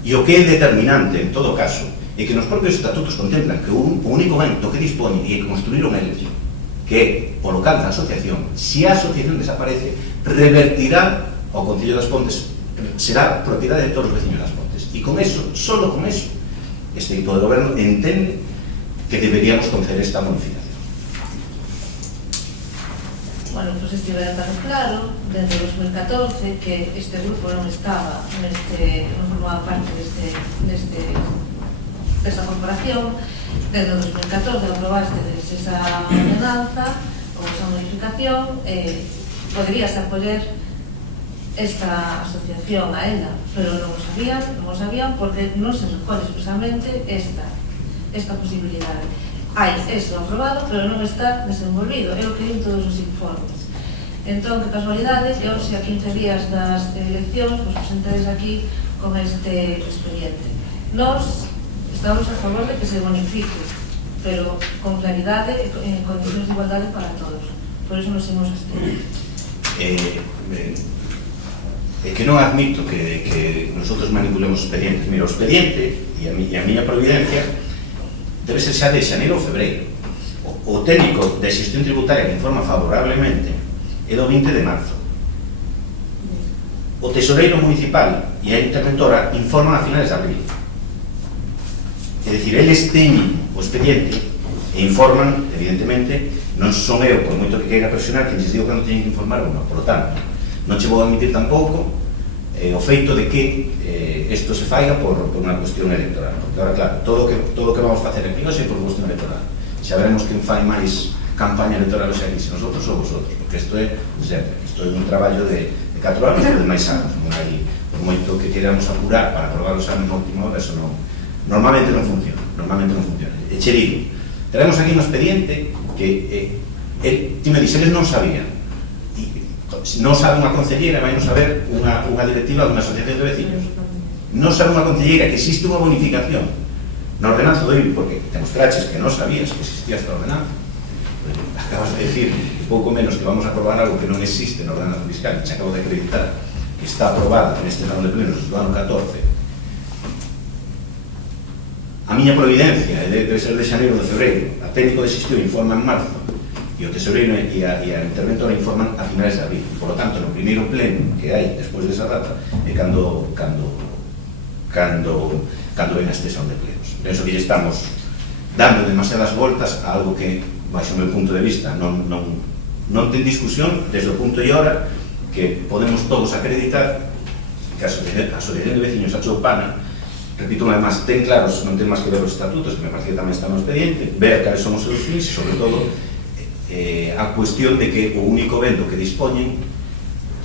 e o que é determinante en todo caso é que nos propios estatutos contemplan que o único evento que dispone é construir un electro, que é o local da asociación. Se a asociación desaparece, revertirá ao Concello das Pontes, será propiedade de todos os veciños das Pontes, e con eso, solo con eso, este equipo de goberno entende que deberíamos conceder esta bonificación. Bueno, pues estivera tan claro desde 2014 que este grupo non estaba non formaba parte desta corporación. Desde 2014 aprobaste esa ordenanza ou esa modificación, poderías apoiar esta asociación a ela, pero non o sabían porque non se recolle expresamente esta posibilidade. Hai eso aprobado, pero non está desenvolvido, é o que din todos os informes. Entón, que casualidade que hoxe, a 15 días das eleccións, vos presentades aquí con este expediente. Nós estamos a favor de que se bonifique, pero con claridade e en condicións de igualdade para todos. Por iso nos imos abster. É que non admito que nosotros manipulemos expedientes. Mira, o expediente e a miña providencia debe ser xa de xaneiro ou febreiro. O técnico de xestión tributaria que informa favorablemente é do 20 de marzo. O tesoreiro municipal e a interventora informan a finales de abril. É dicir, eles teñen o expediente e informan, evidentemente, non son eu, por moito que queira presionar, que lles digo que non teñen que informar ou non. Por lo tanto, non che vou admitir tampouco o feito de que isto se faiga por unha cuestión electoral. Porque agora, claro, todo o que vamos facer aquí non é por cuestión electoral. Xa veremos quen fai máis campaña electoral xa aquí, se nosotros ou vosotros, porque isto é un traballo de 4 anos ou de máis anos. Non hai, por moito que queramos apurar para aprobar os anos na última hora, eso non, normalmente non funciona. E che digo, traemos aquí un expediente que ti me dixes, eles non sabían. Non sabe unha concelleira, vai non saber unha directiva dunha asociación de veciños. Non sabe unha concelleira que existe unha bonificación na ordenanza do IBI, porque demostraches que non sabías que existía esta ordenanza. Acabas de decir, pouco menos, que vamos a aprobar algo que non existe na ordenanza fiscal, e te acabo de acreditar que está aprobada neste salón de plenos do ano 14. A miña providencia debe ser de xaneiro ou de febreiro. A técnico de xestión informa en marzo, e o tesoreiro e a interventora informan a finales de abril. Por lo tanto, no primeiro pleno que hai despois desa data é cando ven a extensión de plenos. Penso que estamos dando demasiadas voltas a algo que, baixo o meu punto de vista, non ten discusión desde o punto e hora que podemos todos acreditar que a Asociación de Veciños a Choupana, repito unha vez máis, ten claros, non ten máis que ver os estatutos, que me parece que tamén está no expediente, ver cales son os seus fins e, sobre todo, a cuestión de que o único vendo que dispoñen,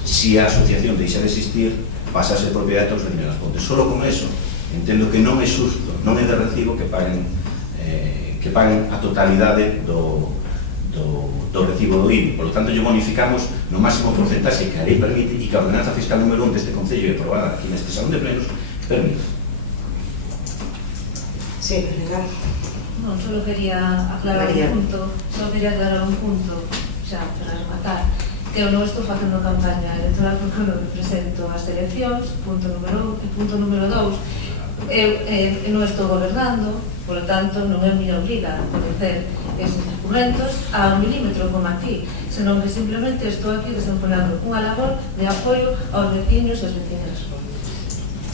si a asociación deixa de existir, pasa a ser propiedade de todos os veciños das Pontes. Solo con eso entendo que non é xusto, non é de recibo que paguen a totalidade do recibo do IBI. Por lo tanto, lle bonificamos no máximo porcentaxe que a lei permite e que a ordenanza fiscal número 1 deste Concello, aprobada aquí neste salón de plenos, permite. Sí, legal. Non, só quería aclarar un punto, xa, para rematar, que eu non estou facendo campaña electoral porque non represento as eleccións, punto número 1, e punto número 2, eu non estou gobernando, por lo tanto, non é miña obriga coñecer eses documentos a un milímetro como a ti, senón que simplemente estou aquí desempenando unha labor de apoio aos veciños e as veciñas.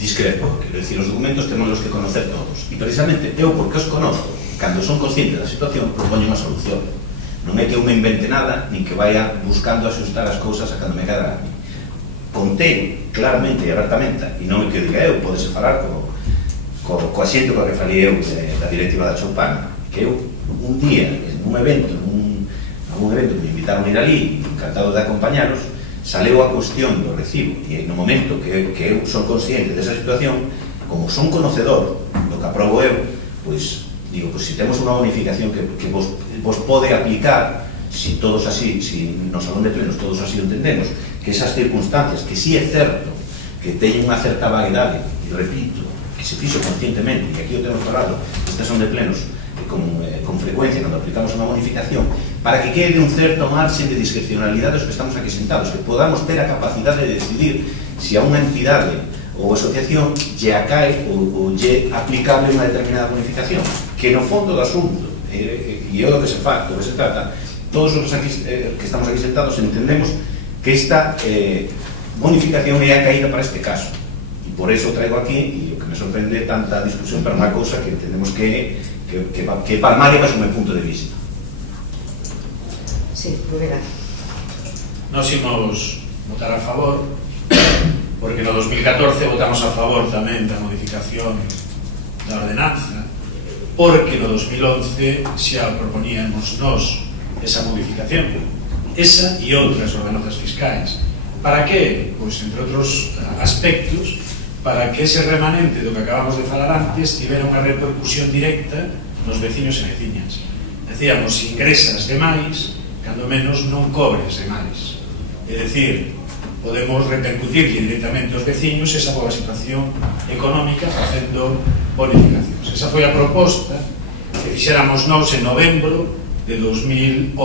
Discrepo, quero dicir, os documentos temos que conocer todos, e precisamente eu, porque os conozco, cando son consciente da situación, propoño unha solución. Non é que eu me invente nada, nin que vaya buscando axustar as cousas a cando me queda a mí. Contei claramente e abertamente, e non é que diga eu, podese falar coa xente coa que falei eu da directiva da Choupana, que eu un día, nun evento que me invitaron a ir ali, encantado de acompañaros, saleu a cuestión do recibo, e no momento que eu son consciente desa situación, como son conocedor do que aprobo eu, pois digo, pois se temos unha bonificación que vos pode aplicar, si todos así, si no salón de plenos todos así o entendemos, que esas circunstancias, que sí é certo que teñen unha certa vaguedade, e repito, que se fixo conscientemente, e aquí o temos falado, estas son de plenos con frecuencia cando aplicamos unha bonificación, para que quede un certo marxen de discrecionalidade os que estamos aquí sentados, que podamos ter a capacidade de decidir se a unha entidade ou asociación lle acae ou lle aplicable unha determinada bonificación, que no fondo do asunto, e é o que se faz, do que se trata, todos os que estamos aquí sentados entendemos que esta bonificación é a caída para este caso, e por eso traigo aquí, e o que me sorprende tanta discusión para unha cousa que entendemos que palmaria para o meu punto de vista. Sí, Rivera. Nos imos votar a favor, porque no 2014 votamos a favor tamén da modificación da ordenanza, porque no 2011 xa proponíamos nos esa modificación, esa e outras ordenanzas fiscais. Para que? Pois, entre outros aspectos, para que ese remanente do que acabamos de falar antes tivera unha repercusión directa nos veciños e veciñas. Decíamos, se ingresas demais, cando menos non cobres demais. É dicir, podemos repercutirle directamente aos veciños esa boa situación económica facendo bonificacións. Esa foi a proposta que fixéramos nós en novembro de 2011,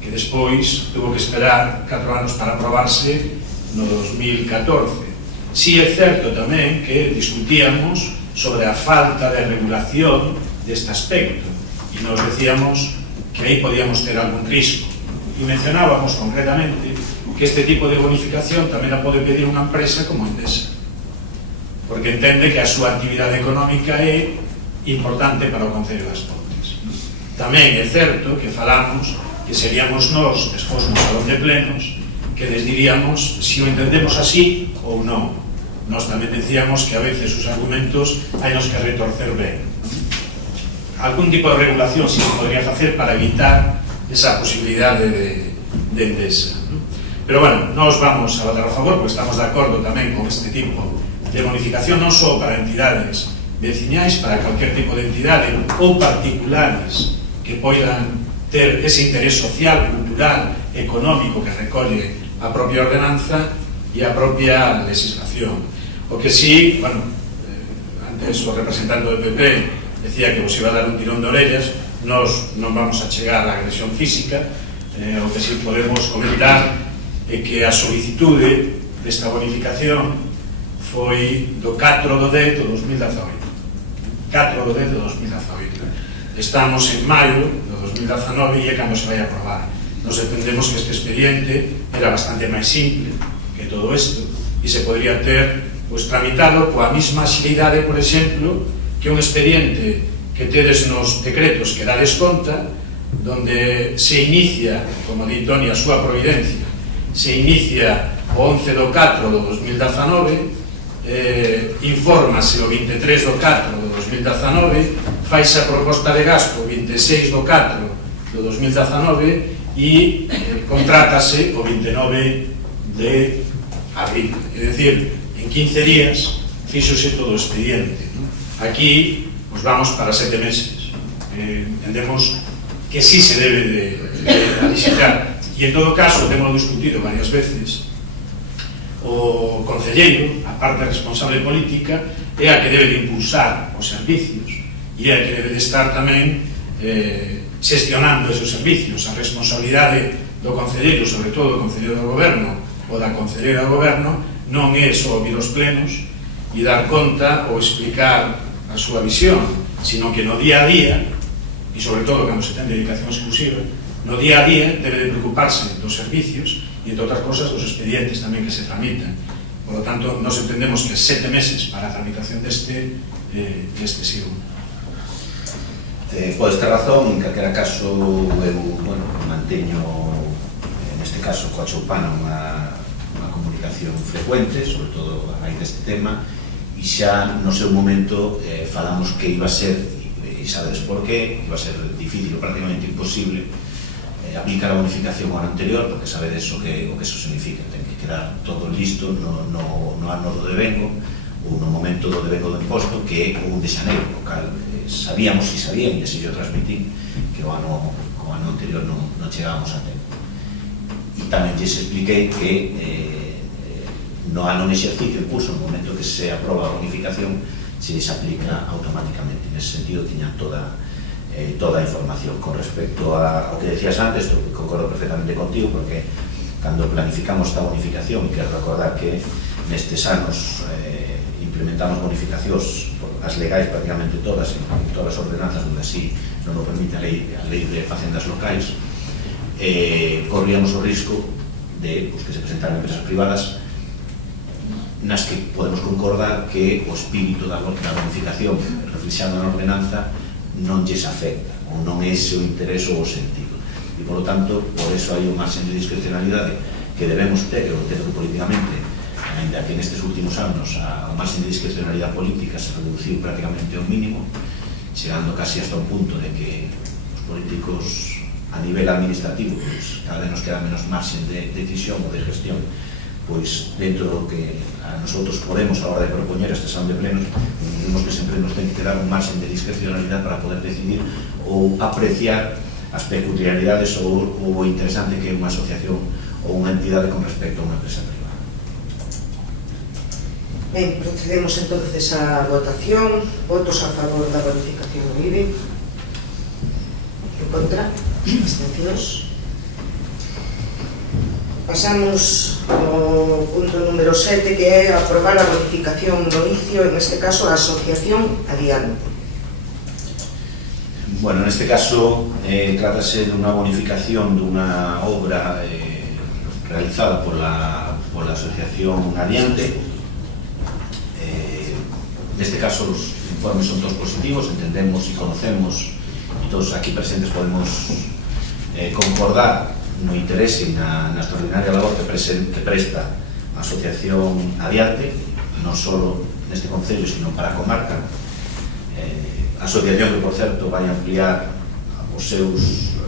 que despois tuvo que esperar 4 anos para aprobarse no 2014. Si é certo tamén que discutíamos sobre a falta de regulación deste aspecto e nos decíamos que aí podíamos ter algún risco e mencionábamos concretamente que este tipo de bonificación tamén a pode pedir unha empresa como Endesa, porque entende que a súa actividade económica é importante para o Concello das Pontes. Tamén é certo que falamos que seríamos nós, despois no salón de plenos, que les diríamos se o entendemos así ou non. Nós tamén decíamos que a veces os argumentos hai nos que retorcer ben. Algún tipo de regulación se podría facer para evitar esa posibilidade de Endesa. Pero bueno, nós vamos a votar a favor, porque estamos de acordo tamén con este tipo de bonificación, non só para entidades veciñais, para cualquier tipo de entidade ou particulares que poidan ter ese interés social, cultural, económico que recolle a propia ordenanza e a propia legislación. O que sí, bueno, antes o representante do PP decía que vos iba a dar un tirón de orellas, nós non vamos a chegar á agresión física, o que sí podemos comentar é que a solicitude desta bonificación foi do 4 do 10 do 2018. 4 do 10 do 2018. Estamos en maio do 2019 e é cando se vai a aprobar. Nos entendemos que este expediente era bastante máis simple que todo isto e se podría ter tramitado coa mesma axilidade, por exemplo, que un expediente que tedes nos decretos que dades conta, donde se inicia, como di Toni, a súa providencia, se inicia o 11 do 4 do 2019, infórmase o 23 do 4 do 2019, faise a proposta de gasto o 26 do 4 do 2019 e contrátase o 29 de abril. É dicir, en 15 días fíxose todo o expediente. Aquí pues vamos para 7 meses. Entendemos que sí se debe de licitar e en todo caso temos discutido varias veces o concelleiro, a parte responsable política, é a que debe de impulsar os servicios e é a que debe de estar tamén xestionando esos servicios. A responsabilidade do concelleiro, sobre todo do concelleiro do goberno ou da concelleira do goberno, non é só vir aos plenos e dar conta ou explicar a súa visión, sino que no día a día, e sobre todo cando se ten dedicación exclusiva, no día a día debe de preocuparse dos servicios e, entre outras cosas, dos expedientes tamén que se tramitan. Por lo tanto, nos entendemos que 7 meses para a tramitación deste é excesivo. Podes ter razón, en calquera caso eu manteño neste caso coa Choupana unha comunicación frecuente, sobre todo a raíz deste tema, e xa no seu momento falamos que iba a ser, e sabedes por qué, iba a ser difícil ou prácticamente imposible aplicar a bonificación ao ano anterior, porque sabedes o que eso significa. Ten que quedar todo listo no ano do devengo, ou no momento do devengo do imposto, que é o 1 de xaneiro, o cal sabíamos e sabían, e así yo transmití, que o ano anterior non chegábamos a tempo. E tamén lles expliquei que no ano en exercicio, en curso, no momento que se aproba a bonificación, se les aplica automáticamente. En ese sentido, tiñan toda a información. Con respecto ao que decías antes, concordo perfectamente contigo, porque cando planificamos esta bonificación, e quero recordar que nestes anos implementamos bonificacións, as legais prácticamente todas, en todas as ordenanzas onde así non o permite a lei de facendas locais, corríamos o risco de que se presentaran empresas privadas nas que podemos concordar que o espírito da bonificación reflexado na ordenanza non lles afecta, ou non é ese o interés ou o sentido. E, por lo tanto, por eso hai un marxen de discrecionalidade que debemos ter, eu entendo que políticamente, ainda que nestes últimos anos o marxen de discrecionalidade política se reduciu prácticamente ao mínimo, chegando casi hasta un punto de que os políticos a nivel administrativo, pues, cada vez nos queda menos marxen de decisión ou de gestión, pois dentro do que a nosotros podemos a hora de propoñer esta sesión de plenos, vimos que sempre nos ten que dar un marxen de discrecionalidade para poder decidir ou apreciar as peculiaridades ou o interesante que é unha asociación ou unha entidade con respecto a unha empresa privada. Ben, procedemos entonces a votación. Votos a favor da bonificación do IBI. En contra? Abstencións? Pasamos ao punto número 7, que é aprobar a bonificación do inicio, en este caso a asociación Adiante. Bueno, en este caso trátase dunha bonificación dunha obra realizada por la asociación Adiante. Neste caso os informes son todos positivos, entendemos e conocemos, e todos aquí presentes podemos concordar no interese na extraordinaria labor que presta a asociación Adiante, non só neste concello, sino para a comarca. Asociación que, por certo, vai ampliar os seus,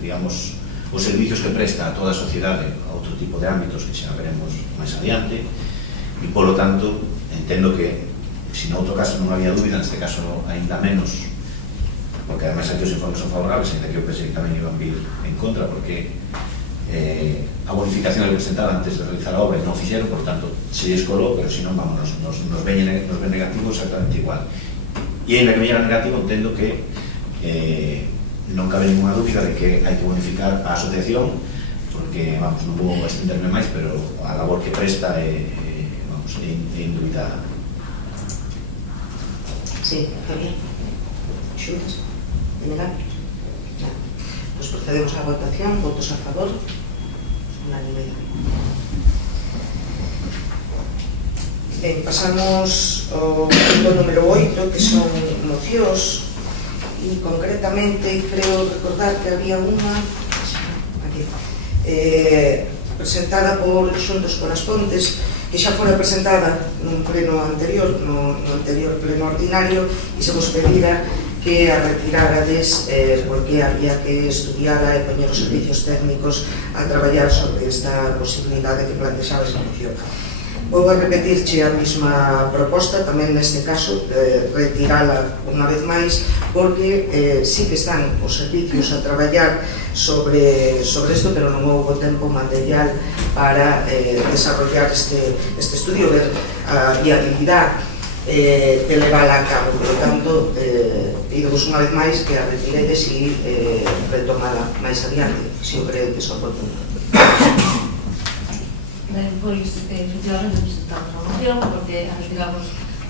digamos, os servicios que presta a toda a sociedade a outro tipo de ámbitos que xa veremos máis adiante, e, polo tanto, entendo que, se no outro caso non había dúbida, neste caso ainda menos, porque ademais aquí os informes son favorables, ainda que eu pensei que tamén iban vir en contra, porque a bonificación é presentada antes de realizar a obra e non fixeron, por tanto, se escolou, pero se non, vamos, nos ven negativo exactamente igual. E ainda que me llega negativo, entendo que non cabe ninguna dúbida de que hai que bonificar a asociación, porque, vamos, non vou estenderme máis, pero a labor que presta é indubidada. Sí, Javier. Xuntas? General? Pues procedemos á votación. Votos a favor? Unanimidade. Ben, pasamos ao punto número 8, que son mocións, e concretamente creo recordar que había unha aquí, presentada por Xuntos Polas Pontes, que xa fora presentada nun pleno anterior, no anterior pleno ordinario, e se vos pedira que a retirarades porque había que estudiara e poñer os servicios técnicos a traballar sobre esta posibilidade que plantexaba esa moción. Vou a repetirche a mesma proposta, tamén neste caso, retirala unha vez máis, porque sí que están os servicios a traballar sobre isto, pero non houve tempo material para desarrollar este estudio, ver a viabilidade de levala a cabo. Por lo tanto, pidovos unha vez máis que a retiredes e retomala máis adiante, se o creedes oportuno. Ben, pois, efectivamente, presentamos a moción, porque a retiramos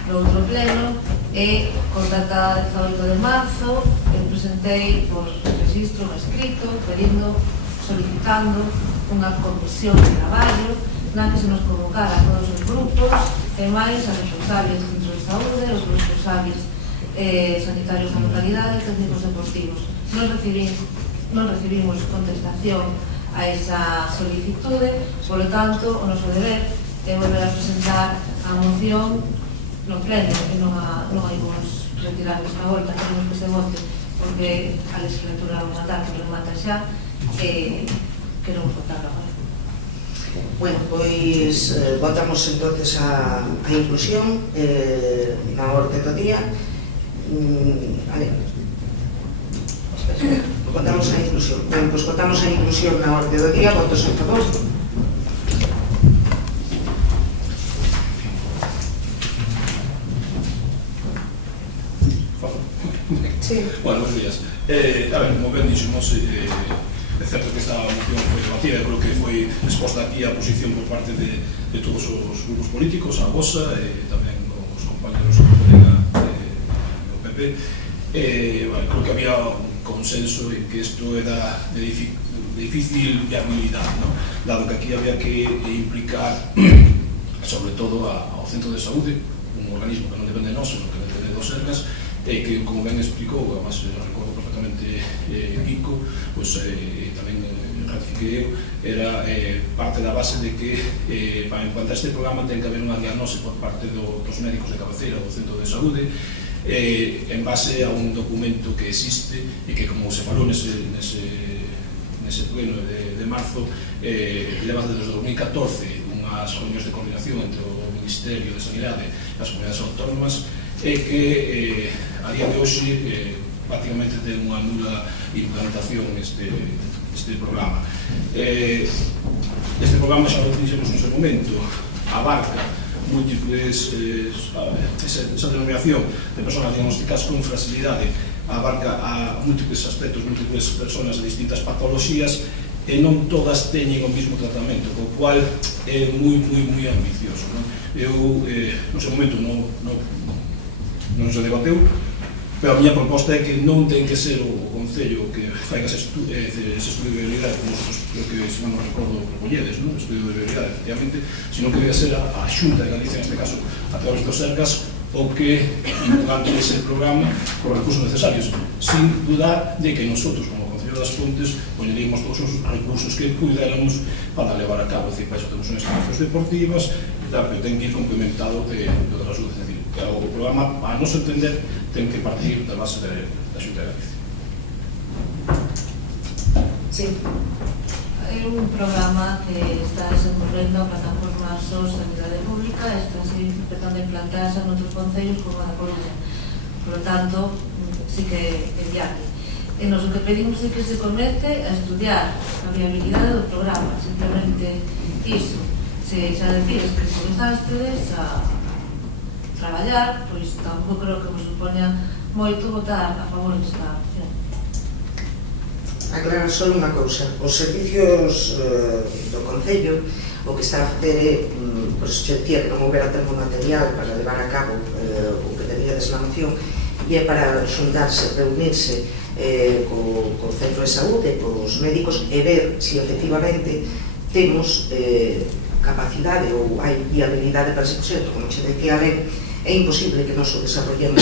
no outro pleno, e con data 18 de marzo presentei por registro un escrito pedindo, solicitando unha comisión de traballo na que se nos convocara a todos os grupos e máis a responsables de centros de saúde, os responsables sanitarios da localidade e técnicos deportivos. Non recibimos contestación a esa solicitude, polo tanto, o noso deber é volver a presentar a moción no pleno, e non hai vos retirar esta volta, queremos que se vote, porque a legislatura remata xa, queremos votar agora. Bueno, pois votamos entonces a inclusión na orde do día. Votamos a inclusión. Bueno, pois votamos a inclusión na orde do día. Votos en favor. Sí. Bueno, buenos días. A ver, como ben dixemos, é certo que esta moción foi debatida, creo que foi exposta aquí a posición por parte de todos os grupos políticos, a vosa e tamén os compañeros que colega do PP. Bueno, creo que había un consenso en que isto era de difícil viabilidade, ¿no? Dado que aquí había que implicar sobre todo ao centro de saúde, un organismo que non depende de nós, sino que depende dos Sergas, que, como ben explicou, además recordo perfectamente Kiko, pues, tamén ratifiquei eu, era parte da base de que para implantar este programa ten que haber unha diagnose por parte dos médicos de cabeceira do centro de saúde en base a un documento que existe e que, como se falou nese pleno de marzo, leva desde 2014 unhas reunións de coordinación entre o Ministerio de Sanidade e as comunidades autónomas e que a día de hoxe prácticamente ten unha nula implantación este programa. Este programa, xa lo dixemos en seu momento, abarca múltiples, esa denominación de persoas diagnosticadas con fragilidade abarca a múltiples aspectos, múltiples persoas de distintas patologías e non todas teñen o mesmo tratamento, co cual é moi ambicioso, non? Eu, no seu momento, non se debateu, pero a miña proposta é que non ten que ser o Concello que faiga ese estudio de viabilidade, como vosotros, creo que, se non recordo, procolledes, non? Estudio de viabilidade, efectivamente, sino que debe ser a Xunta de Galicia, neste caso, a través dos Sergas, o que implante ese programa con recursos necesarios, sin dudar de que nosotros, como Concello das Pontes, poñeríamos todos os recursos que puidéramos para levar a cabo. É dicir, para iso temos unhas instalacións deportivas, pero ten que ir complementado de outras ajudas. É dicir, o programa, a noso entender, ten que partir da base da Xunta de Galicia. Sí. É un programa que está desenvolvendo a plataforma SOS Sanidade Pública e está empezando a implantarse en outros concellos como a Coruña. Por lo tanto, sí que é viable. E nos o que pedimos é que se comece a estudiar a viabilidade do programa, simplemente iso. Se xa decides que comezastes a traballar, pois tampouco creo que vos supoña moito votar a favor desta opción. Aclarar só unha cousa, os servicios do Concello o que está a facer é, por eso che dicía que non houbera tempo material para levar a cabo o que debíades na moción, e é para xuntarse, reunirse co centro de saúde, cos médicos e ver se efectivamente temos capacidade ou hai viabilidade para ese proxecto. Como che decía ben, é imposible que nos o desarrollemos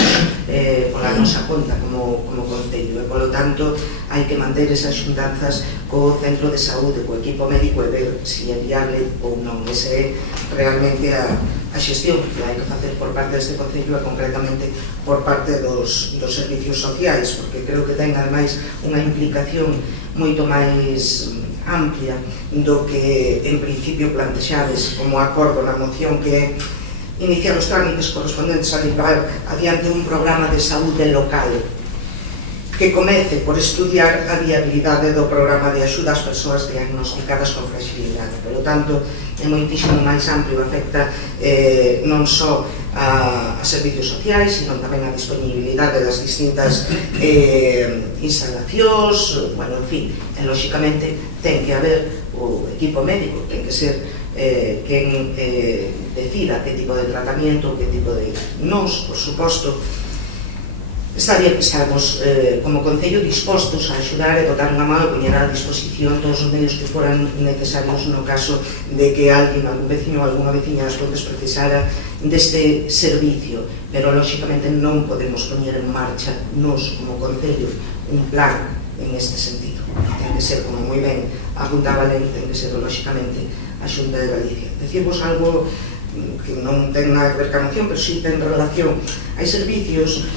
pola nosa conta como Concello, e polo tanto hai que manter esas xuntanzas co centro de saúde, co equipo médico e ver se é viable ou non. Esa é realmente a xestión que hai que facer por parte deste Concello e concretamente por parte dos servicios sociais, porque creo que ten ademais unha implicación moito máis amplia do que en principio plantexades como acordo na moción, que é iniciar os trámites correspondentes a llevar adiante un programa de saúde local que comece por estudiar a viabilidade do programa de axuda ás persoas diagnosticadas con fragilidade. Por lo tanto, é moitísimo máis amplio, afecta non só a servicios sociais, sino tamén a disponibilidade das distintas instalacións, bueno, en fin, e lóxicamente ten que haber o equipo médico, ten que ser quen decida que tipo de tratamiento, que tipo de... Nos, por suposto, estaría que estamos como Concello dispostos a axudar e botar unha mão e poñer a disposición todos os medios que foran necesarios no caso de que alguén, algún veciño ou alguna veciña das Pontes precisara deste servicio, pero lóxicamente non podemos poñer en marcha nos como Concello un plan en este sentido. Ten que ser, como moi ben apuntaba Len, ten que ser lóxicamente a Xunta de Galicia. Decirvos algo que non ten nada que ver ca moción, pero sí ten relación. Hai servicios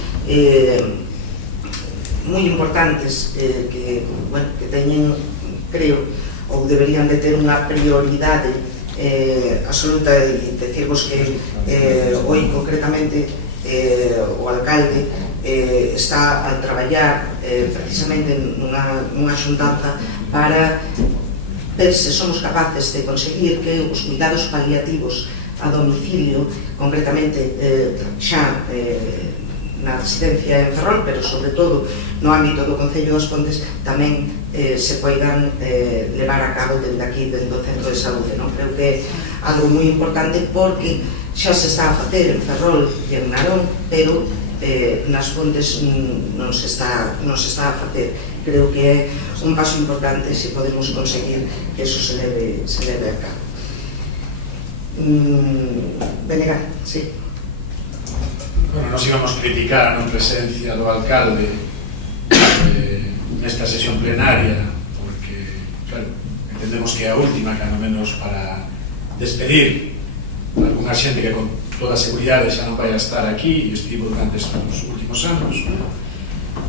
moi importantes que teñen creo, ou deberían de ter unha prioridade absoluta, e decirvos que hoy concretamente o alcalde está a traballar precisamente nunha xuntanza para ver se somos capaces de conseguir que os cuidados paliativos a domicilio, concretamente xa na residencia en Ferrol, pero sobre todo no ámbito do Concello das Pontes, tamén se poidan levar a cabo dende aquí, dentro do Centro de Saúde. Creo que é algo moi importante porque xa se está a facer en Ferrol e en Narón, pero nas Pontes non se está a facer. Creo que é un paso importante se podemos conseguir que eso se leve a cabo. Venegas, sí. Bueno, nos íbamos a criticar a non presencia do alcalde nesta sesión plenaria, porque, claro, entendemos que é a última, que ao menos para despedir algunha xente que con toda a seguridade xa non vai a estar aquí, e estivo durante estes últimos anos,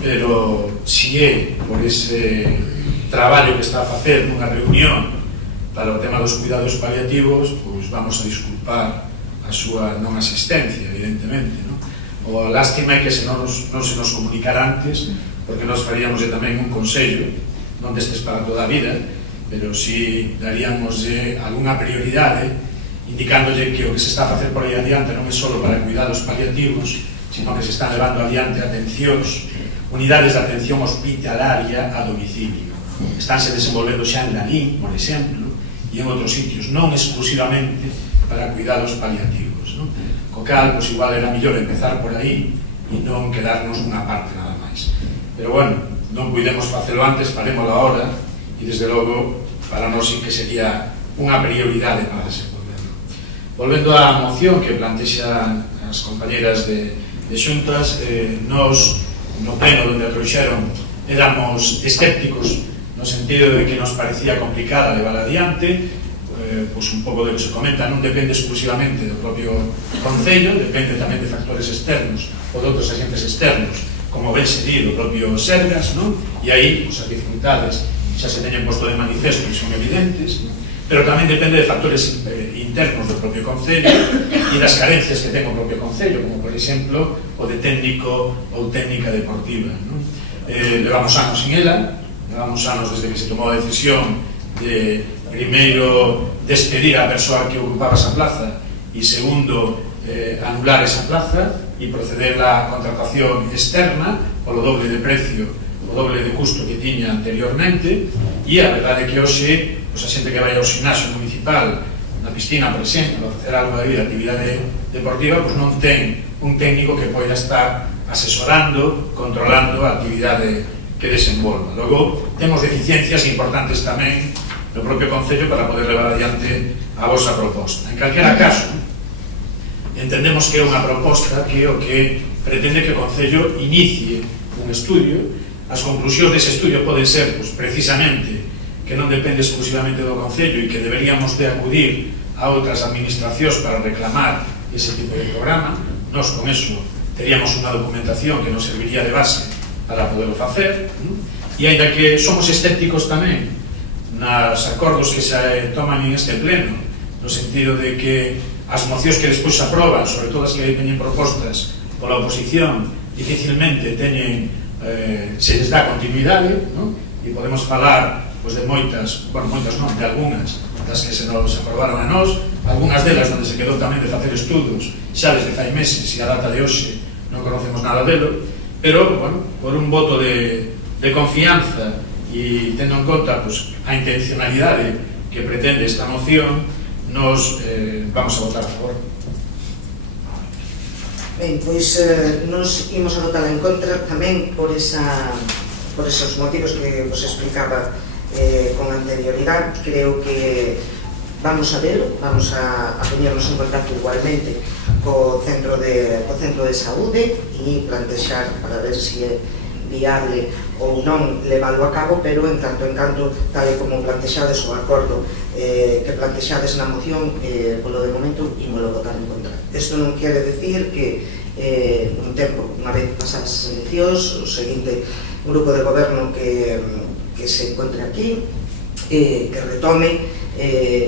pero si é por ese traballo que está a facer nunha reunión para o tema dos cuidados paliativos, pois vamos a disculpar a súa non asistencia, evidentemente, non? O lástima é que non se nos comunicara antes, porque nos faríamos tamén un consello, non destes para toda a vida, pero si daríamos algunha prioridade, indicándolle que o que se está a facer por aí adiante non é só para cuidados paliativos, sino que se están levando adiante atencións, unidades de atención hospitalaria a domicilio. Estánse desenvolvendo xa en Lalín, por exemplo, e en outros sitios, non exclusivamente para cuidados paliativos. Co cal, pois igual era mellor empezar por aí e non quedarnos nunha parte nada máis. Pero bueno, non puidemos facelo antes, farémoslo ahora, e desde logo para nós sí que sería unha prioridade para desenvolverlo. Volvendo á moción que plantexan as compañeras de xuntas, nos no pleno onde a trouxeron éramos escépticos no sentido de que nos parecía complicada levar adiante, pois un pouco do que se comenta, non depende exclusivamente do propio Concello, depende tamén de factores externos ou de outros agentes externos, como ben se di do propio Sergas, non? E aí as dificultades xa se teñen posto de manifesto e son evidentes, pero tamén depende de factores internos do propio Concello e das carencias que ten o propio Concello, como por exemplo o de técnico ou técnica deportiva, non? Levamos anos sin ela, levamos anos desde que se tomou a decisión de primeiro despedir a persoa que ocupaba esa plaza e segundo anular esa plaza e proceder á contratación externa polo doble de precio, o doble de custo que tiña anteriormente. E a verdade é que hoxe a xente que vai ao gimnasio municipal, na piscina, por exemplo, a facer algo de actividade deportiva, pois non ten un técnico que poida estar asesorando, controlando a actividade que desenvolva. Logo, temos deficiencias importantes tamén do propio Concello para poder levar adiante a vosa proposta. En calquera caso, entendemos que é unha proposta que o que pretende que o Concello inicie un estudio. As conclusións dese estudio poden ser, pois, precisamente, que non depende exclusivamente do Concello e que deberíamos de acudir a outras administracións para reclamar ese tipo de programa. Nos, con eso, teríamos unha documentación que nos serviría de base para poderlo facer. E ainda que somos escépticos tamén nas acordos que se toman en este pleno, no sentido de que as mocións que despois se aproban, sobre todo as que teñen propostas pola oposición, dificilmente se les dá continuidade, e podemos falar de moitas, non, de algunhas das que se nos aprobaron a nós, algunhas delas onde se quedou tamén de facer estudos xa desde fai meses e a data de hoxe non conocemos nada delo, pero, por un voto de confianza e tendo en conta a intencionalidade que pretende esta moción, nos vamos a votar a favor. Ben, pois nos imos a votar en contra tamén por esos motivos que vos explicaba con anterioridade. Creo que vamos a ver, vamos a poñernos en contacto igualmente co centro de saúde e plantexar para ver se é viable ou non leválo a cabo, pero en tanto tal e como plantexades o acordo que plantexades na moción, polo de momento ímolo votar en contra. Isto non quere decir que un tempo, unha vez pasadas as eleccións, o seguinte grupo de goberno que se encontre aquí que retome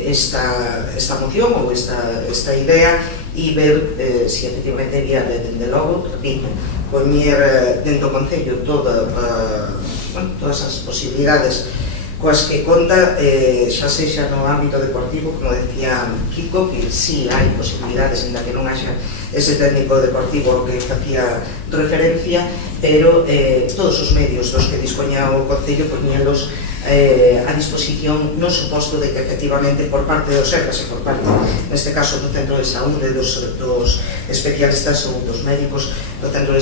esta moción ou esta idea e ver se efectivamente é viable, dende logo, repito, poñer dentro do Concello todas as posibilidades coas que conta, xa sexa no ámbito deportivo, como decía Kiko, que sí hai posibilidades, ainda que non haxa ese técnico deportivo ao que facía referencia, pero todos os medios dos que dispoña o Concello poñelos a disposición no suposto de que efectivamente por parte dos SERCAS e por parte, neste caso do Centro de Saúde, dos especialistas ou dos médicos do Centro de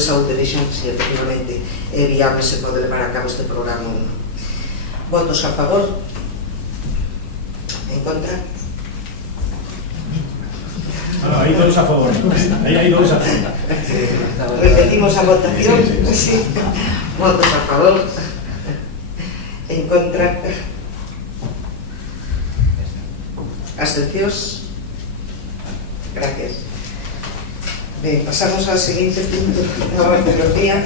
Saúde vexan se efectivamente é viable, se pode levar a cabo este programa. Votos a favor? En contra? Hai todos a favor. Hai todos a favor. Repetimos a votación. Sí. Votos a favor. En contra. Abstencións. Gracias. Ben, pasamos ao seguinte punto da orde do día,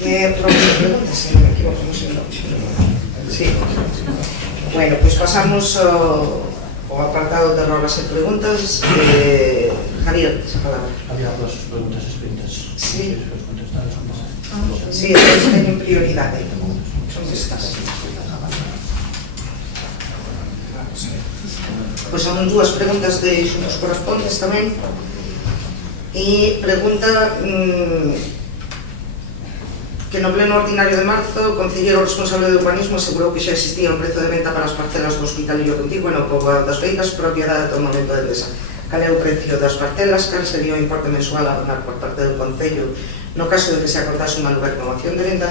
que é propia pregunta, se non me equivoco, non sei. Sí. Bueno, pois pasamos ao apartado de rolas e preguntas. Javier, esa palabra. Había dos preguntas escritas. Sí. ¿Quieres contestar? Sí, entonces teñen prioridade. Son estas. Pois son dúas preguntas de xuntos correspondes tamén. E pregunta que no pleno ordinario de marzo o concelleiro responsable de urbanismo asegurou que xa existía un prezo de venta para as parcelas do Hospitalillo Contigo no poboado das Veigas, propiedade do momento de Endesa. Cal é o precio das parcelas? Cal sería o importe mensual a abonar por parte do concello no caso de que se acordase unha lugar con opción de venda?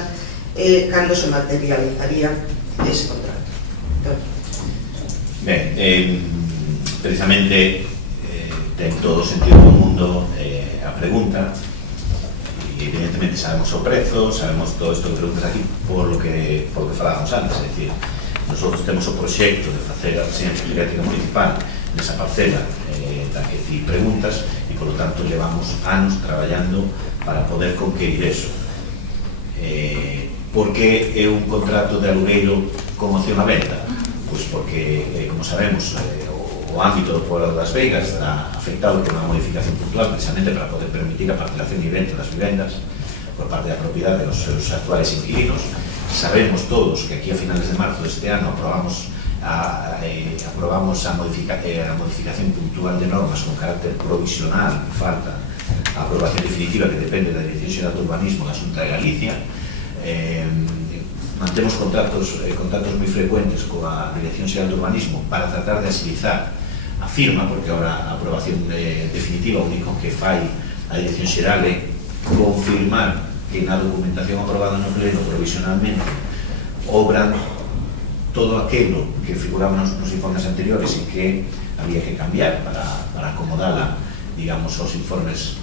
E cando se materializaría ese contrato? Ben, precisamente ten todo o sentido do mundo a pregunta, e evidentemente sabemos o prezo, sabemos todo isto que preguntas aquí por lo que falábamos antes, é dicir, nosotros temos o proxecto de facer a residencia pediátrica municipal nesa parcela da que ti preguntas, e polo tanto levamos anos traballando para poder conquerir eso. Por que é un contrato de alugueiro con opción a venta? Pois porque, como sabemos, o ámbito do poboado das Veigas está afectado por unha modificación puntual precisamente para poder permitir a parcelación e venta das vivendas por parte da propiedade dos seus actuales inquilinos. Sabemos todos que aquí a finales de marzo deste ano aprobamos a modificación puntual de normas con carácter provisional, falta a aprobación definitiva que depende da Dirección Xeral de Urbanismo da Xunta de Galicia. Mantemos contactos moi frecuentes coa Dirección Xeral de Urbanismo para tratar de agilizar a firma, porque ahora a aprobación definitiva o único que fai a Dirección Xeral é confirmar que na documentación aprobada no pleno provisionalmente obran todo aquilo que figuraba nos informes anteriores e que había que cambiar para acomodala, digamos, aos diferentes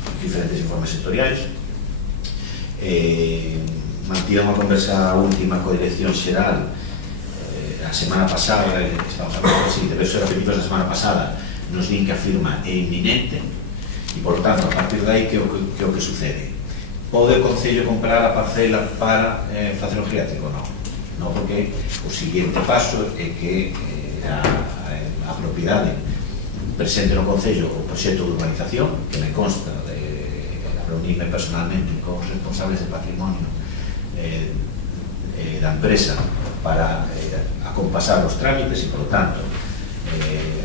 informes sectoriais. Mantido unha conversa última coa Dirección Xeral a semana pasada, estamos a falar de diversos apetitos da semana pasada, nos din que a firma é inminente e, por tanto, a partir de aí, que o que sucede? Pode o Concello comprar a parcela para facer o geriátrico? Non, porque o seguinte paso é que a propiedade presente no Concello o proxecto de urbanización, que me consta de reunirme personalmente con os responsables de patrimonio da empresa para acompasar os trámites e, por lo tanto,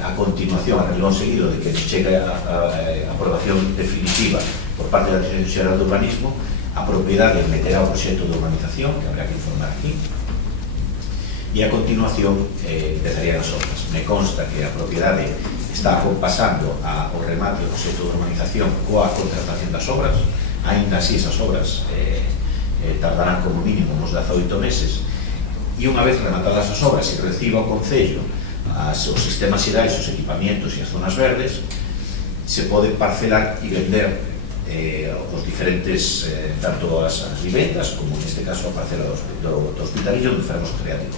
a continuación, a renglón seguido de que nos chegue a aprobación definitiva por parte da Dirección Xeral de Urbanismo, a propiedade meterá o proxecto de urbanización, que habrá que informar aquí, e a continuación empezarían as obras. Me consta que a propiedade está acompasando o remate do proxecto de urbanización coa contratación das obras, aínda así esas obras tardarán como mínimo uns 18 meses, e unha vez rematadas as obras e reciba o Concello os sistemas xerais, os equipamientos e as zonas verdes, se pode parcelar e vender os diferentes, tanto as vivendas como neste caso a parcela do Hospitalillo onde faremos o geriátrico.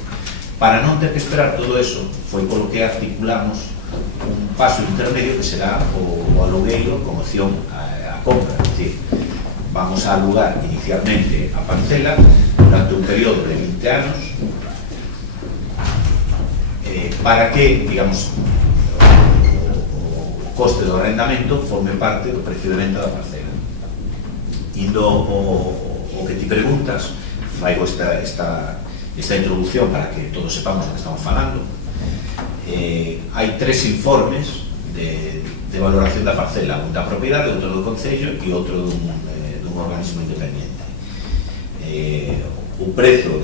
Para non ter que esperar todo eso, foi polo que articulamos un paso intermedio que será o alugueiro con opción a compra, é dicir, vamos a alugar inicialmente a parcela durante un período de 20 anos para que, digamos, o coste do arrendamento forme parte do precio de venta da parcela. Indo o que ti preguntas, faigo esta introducción para que todos sepamos do que estamos falando. Hai 3 informes de valoración da parcela, un da propiedade, outro do Concello e outro dun organismo independente. O prezo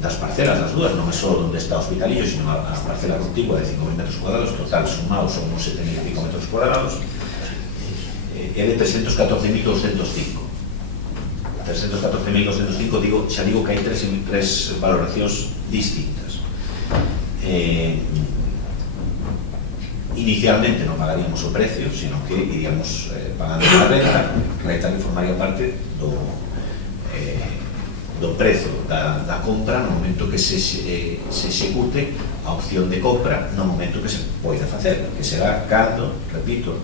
das parcelas das dúas non é só onde está o Hospitalillo, sino a parcela contigua de 5.000 metros cuadrados, total sumados son uns 7.000 y pico metros cuadrados, é de 314.205. 314.205, xa digo que hai 3 valoracións distintas. Inicialmente non pagaríamos o precio, sino que iríamos pagando a renta que formaría parte do prezo da compra no momento que se execute a opción de compra, no momento que se poida facer, que será cando, repito,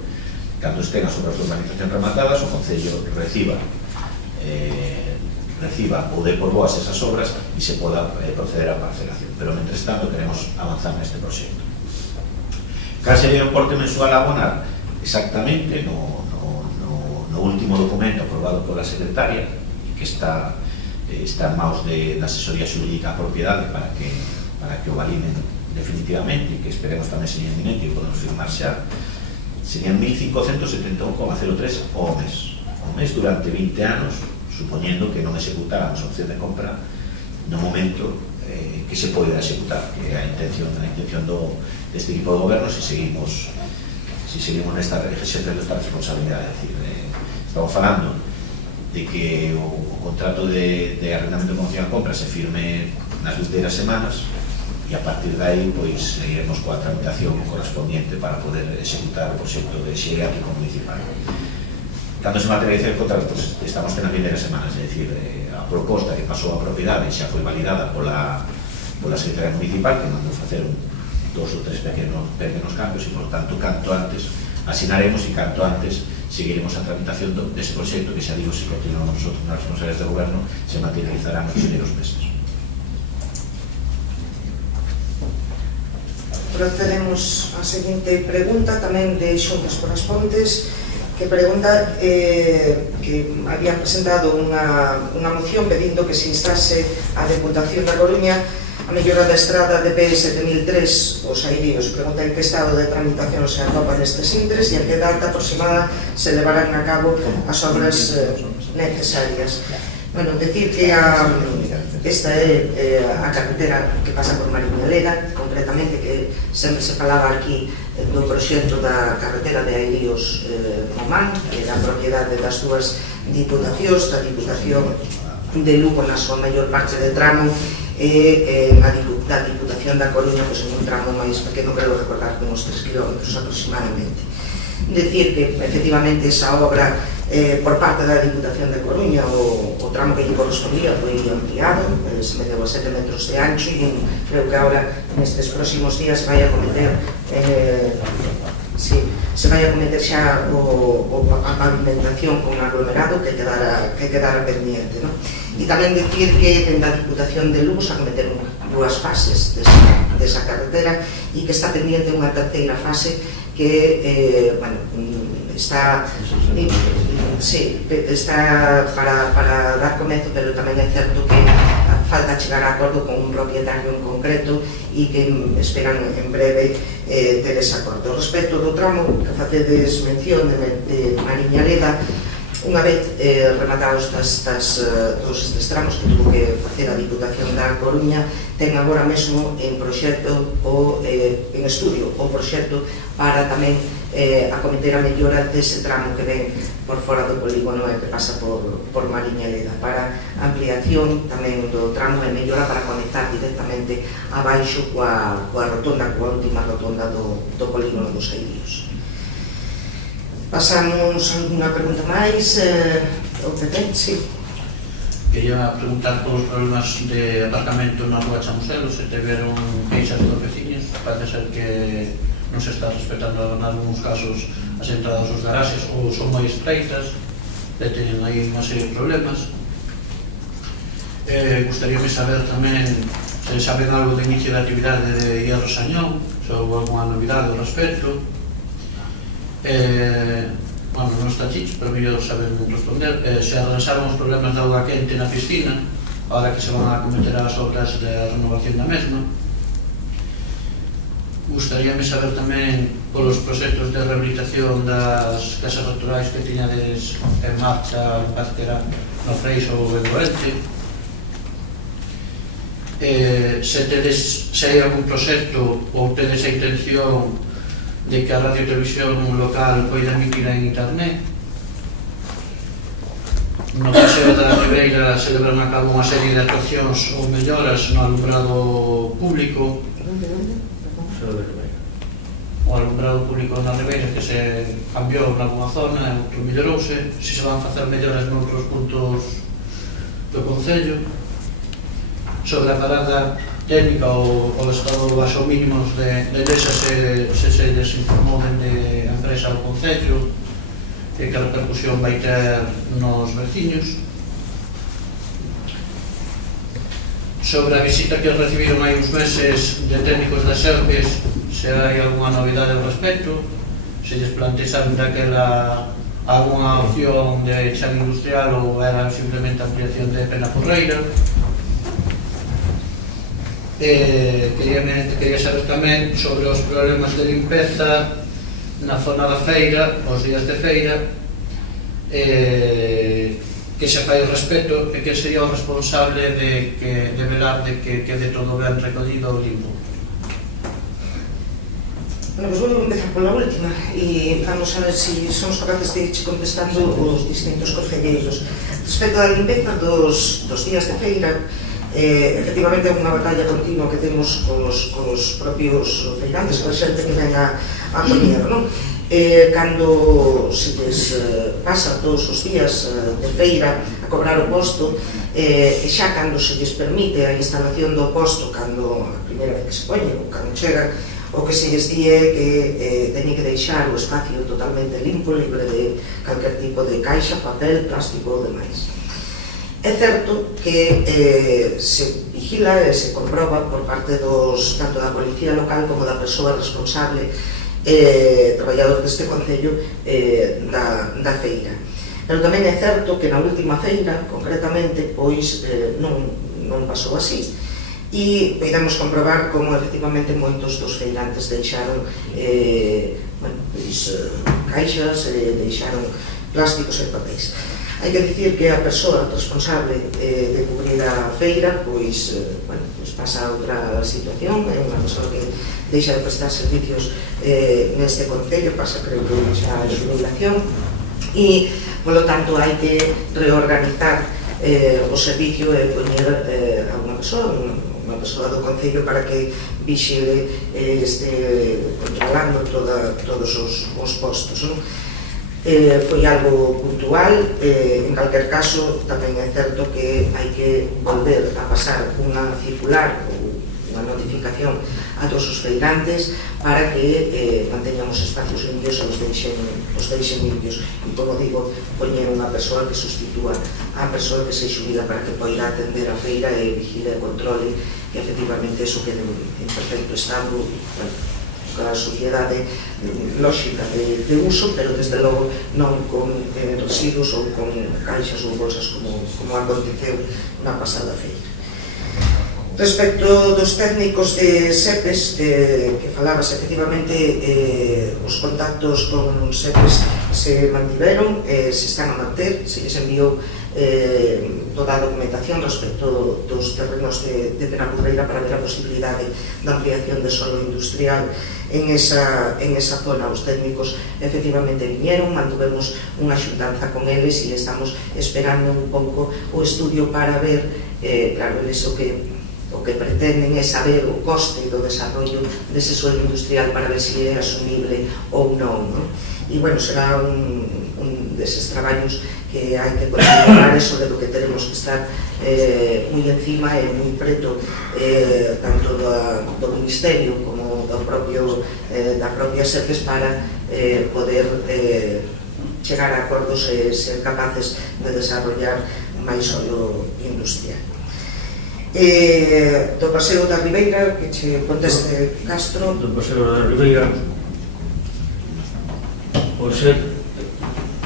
cando estén as obras de urbanización rematadas, o Concello reciba ou dé por boas esas obras e se poda proceder á parcelación. Pero, mentres tanto, queremos avanzar neste proxecto. Cal sería o importe mensual a abonar? Exactamente no último documento aprobado pola secretaria, que está en maus da asesoría xurídica a propiedade para que o validen definitivamente e que esperemos tamén sería inminente e podemos firmar xa, serían 1.571,03 ao mes durante 20 anos, supoñendo que non executáramos a opción de compra no momento que se poida executar, que é a intención deste equipo de goberno si seguimos exercendo esta responsabilidade. É dicir, estamos falando de que o contrato de arrendamento de promoción a compra se firme nas vindeiras semanas e a partir de aí pois seguiremos coa tramitación correspondiente para poder executar o proxecto de xeriátrico municipal. Cando se materializa o contrato, pues, estamos nas vindeiras semanas, é dicir, a proposta que pasou a propiedade xa foi validada pola Secretaría Municipal, que mandou facer 2 ou 3 pequenos cambios e, por tanto, canto antes asinaremos e canto antes seguiremos a tramitación dese proxecto que, xa digo, se continuamos nosotros nas responsabilidades do goberno, se materializará nos primeiros meses. Procedemos á seguinte pregunta, tamén de Xuntas por as Pontes, que pregunta que había presentado unha moción pedindo que se instase a Deputación da Coruña a mellora da estrada de P7003 os Airíos. Pregunta en que estado de tramitación se atopa nestes intres e en que data aproximada se levarán a cabo as obras necesarias. Bueno, decir que esta é a carretera que pasa por Mariñaleda, concretamente, que sempre se falaba aquí do proxecto da carretera de Airíos Momán, que era a propiedade das dúas diputacións, da Diputación de Lugo na súa maior parte de tramo e da Diputación da Coruña, pois en un tramo máis pequeno, creo recordar que uns 3 km aproximadamente. Decir que efectivamente esa obra por parte da Diputación de Coruña o tramo que lle correspondía foi ampliado, se medeu a 7 metros de ancho e creo que agora nestes próximos días vai a cometer se vai a cometer xa a pavimentación con aglomerado que quedara pendiente, non? E tamén dicir que dentro da Diputación de Lugo se a cometer 2 fases desa carretera e que está pendiente unha terceira fase que está para dar comezo, pero tamén é certo que falta chegar a acordo con un propietario en concreto e que esperan en breve ter ese acordo. Respecto do tramo que facedes mención de Mariñaleda, unha vez rematados todos estes tramos que tuvo que facer a Diputación da Coruña, ten agora mesmo en proxecto en estudio o proxecto para tamén acometer a mellora dese tramo que ven por fora do polígono e que pasa por Mariñaleda, para ampliación tamén do tramo e mellora para conectar directamente abaixo coa última rotonda do polígono dos Airíos. Pasamos a unha pregunta máis. O PP, sí. Quería preguntar polos problemas de aparcamento na Rúa Chamuselo, se tiveron queixas dos veciños. Parece ser que non se está respetando en algúns casos as entradas dos garaxes ou son moi estreitas, e teñen aí unha serie de problemas. Gustaríame saber tamén se saben algo do inicio da actividade de Hierro Sañón, se houve alguna novidade ao respecto. Bueno, non está Chicho, pero mellor saben responder. Se arranxaron os problemas de auga quente na piscina, ahora que se van a cometer as obras de renovación da mesma. Gustaríame saber tamén polos proxectos de rehabilitación das casas rurales que tiñades en marcha, parece que era no Freixo ou en Goente. Se hai algún proxecto ou tedes a intención de que a radio e televisión local poida emitir en internet. No Paseo da Ribeira se levaron a cabo unha serie de actuacións ou melloras no alumbrado público. O alumbrado público na Ribeira que se cambiou en alguna zona e outro mellorouse. Se van a facer melloras noutros puntos do Concello. Sobre a parada técnica ou estado baixo mínimos de Lesa se desinformou dende a empresa do Concello e que a repercusión vai ter nos veciños. Sobre a visita que recibiron hai uns meses de técnicos das Serpes, se hai alguna novidade ao respecto, se lles plantexaron daquela alguna opción de chan industrial ou era simplemente ampliación de Pena Porreira. Quería saber tamén sobre os problemas de limpeza na zona da feira, os días de feira, que se fai ao respecto e que sería o responsable de velar de que quede todo ben recollido o limpo. Bueno, pues vou empezar pola última e vamos a ver se somos capaces de ir contestando os distintos concelleiros. Respecto á limpeza dos días de feira, efectivamente é unha batalla continua que temos cos propios feirantes, coa xente que ven a comer, non? Cando se les pasa todos os días de feira a cobrar o posto, e xa cando se les permite a instalación do posto, cando a primeira vez que se poñe ou cando chega, o que se les di é que teñen que deixar o espacio totalmente limpo, libre de calquer tipo de caixa, papel, plástico ou demais. É certo que se vigila e se comproba por parte tanto da policía local como da persoa responsable traballador deste concello da feira. Pero tamén é certo que na última feira, concretamente, pois non pasou así. E podemos comprobar como efectivamente moitos dos feirantes deixaron caixas, deixaron plásticos e papéis. Hai que dicir que a persoa responsable de cubrir a feira pois pasa a outra situación, é unha persoa que deixa de prestar servicios neste concello, pasa creo que xa a xubilación e, polo tanto, hai que reorganizar o servicio e poñer a unha persoa do concello para que vixile este controlando todos os postos, non? Foi algo puntual, en calquer caso tamén é certo que hai que volver a pasar unha circular ou unha notificación a todos os feirantes para que manteñamos espacios limpios e os deixen limpios e, como digo, poñer unha persoa que sustitúa a persoa que se xubila para que poida atender a feira e vigile e controle que efectivamente eso quede en perfecto estado, a sociedade lógica de uso, pero desde logo non con residuos ou con caixas ou bolsas como aconteceu na pasada feira. Respecto dos técnicos de SEPES que falabas, efectivamente os contactos con SEPES se mantiveron, se están a manter, se les enviou toda a documentación respecto dos terrenos de Penapurreira para ver a posibilidade da ampliación de solo industrial en esa zona. Os técnicos efectivamente viñeron, mantuvemos unha xuntanza con eles e estamos esperando un pouco o estudio para ver, claro, eles o que pretenden é saber o coste do desarrollo dese suelo industrial para ver se é asumible ou non, non? E, bueno, será un deses traballos que hai que continuar, eso de lo que tenemos que estar moi encima e moi preto tanto do Ministerio como da propia SEPES para poder chegar a acordos e ser capaces de desarrollar máis solo industrial. Do Paseo da Ribeira, que che conteste Castro. Do Paseo da Ribeira,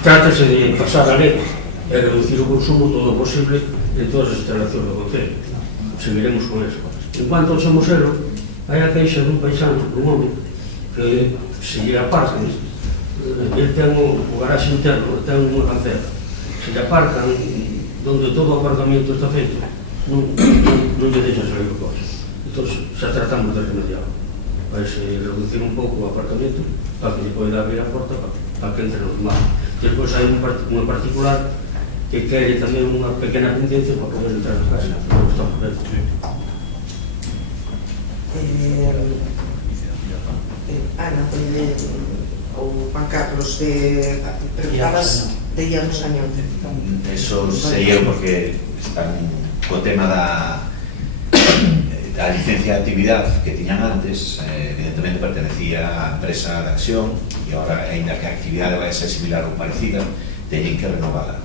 trátase de pasar a lei e reducir o consumo todo o posible en todas as instalacións do Concello. Seguiremos con eso. En cuanto ao Somoselo, hai a queixa dun paisano, dun home, que se lle aparcan, ele ten o garaxe interno, ten unha cancela, se lle aparcan donde todo o aparcamento está feito, non lle deixan salir o coche. Entón, xa tratamos de remediarlo. Vai se reducir un pouco o aparcamento para que lle poida abrir a porta para que entre normal. Depois hai unha particular que quere tamén unha pequena pendencia para poder entrar na casa. Non estamos vendo. Ana, ou Juan Carlos, preguntabas de Ian Sañón. Eso sería porque están co tema da licencia de actividad que tiñan antes, evidentemente pertenecía á empresa de Acción e agora, ainda que a actividade vai ser similar ou parecida, teñen que renovala.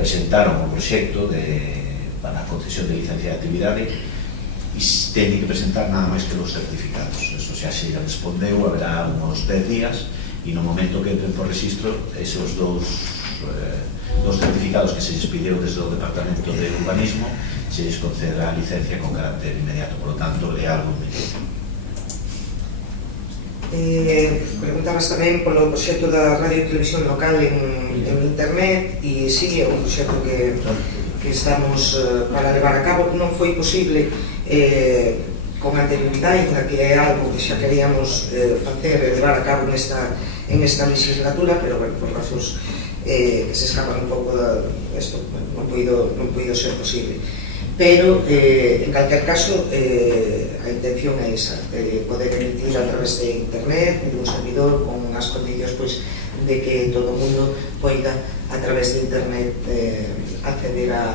Presentaron o proxecto para a concesión de licencia de actividade e teñen que presentar nada máis que dos certificados. Eso xa se respondeu, haberá uns 10 días e no momento que entren por registro, esos dos certificados que se lles pideu desde o Departamento de Urbanismo se lles concederá a licencia con carácter inmediato, por lo tanto é algo inmediato. Preguntabas tamén polo proxecto da radio e televisión local en internet e sí, é un proxecto que estamos para levar a cabo. Non foi posible con anterioridade, que é algo que xa queríamos facer e levar a cabo en esta legislatura, pero bueno, por razóns que se escapan un pouco isto, non puido ser posible. Pero, en calquer caso, a intención é esa, poder emitir a través de internet, de un servidor, con as condicións de que todo o mundo poida, a través de internet, acceder á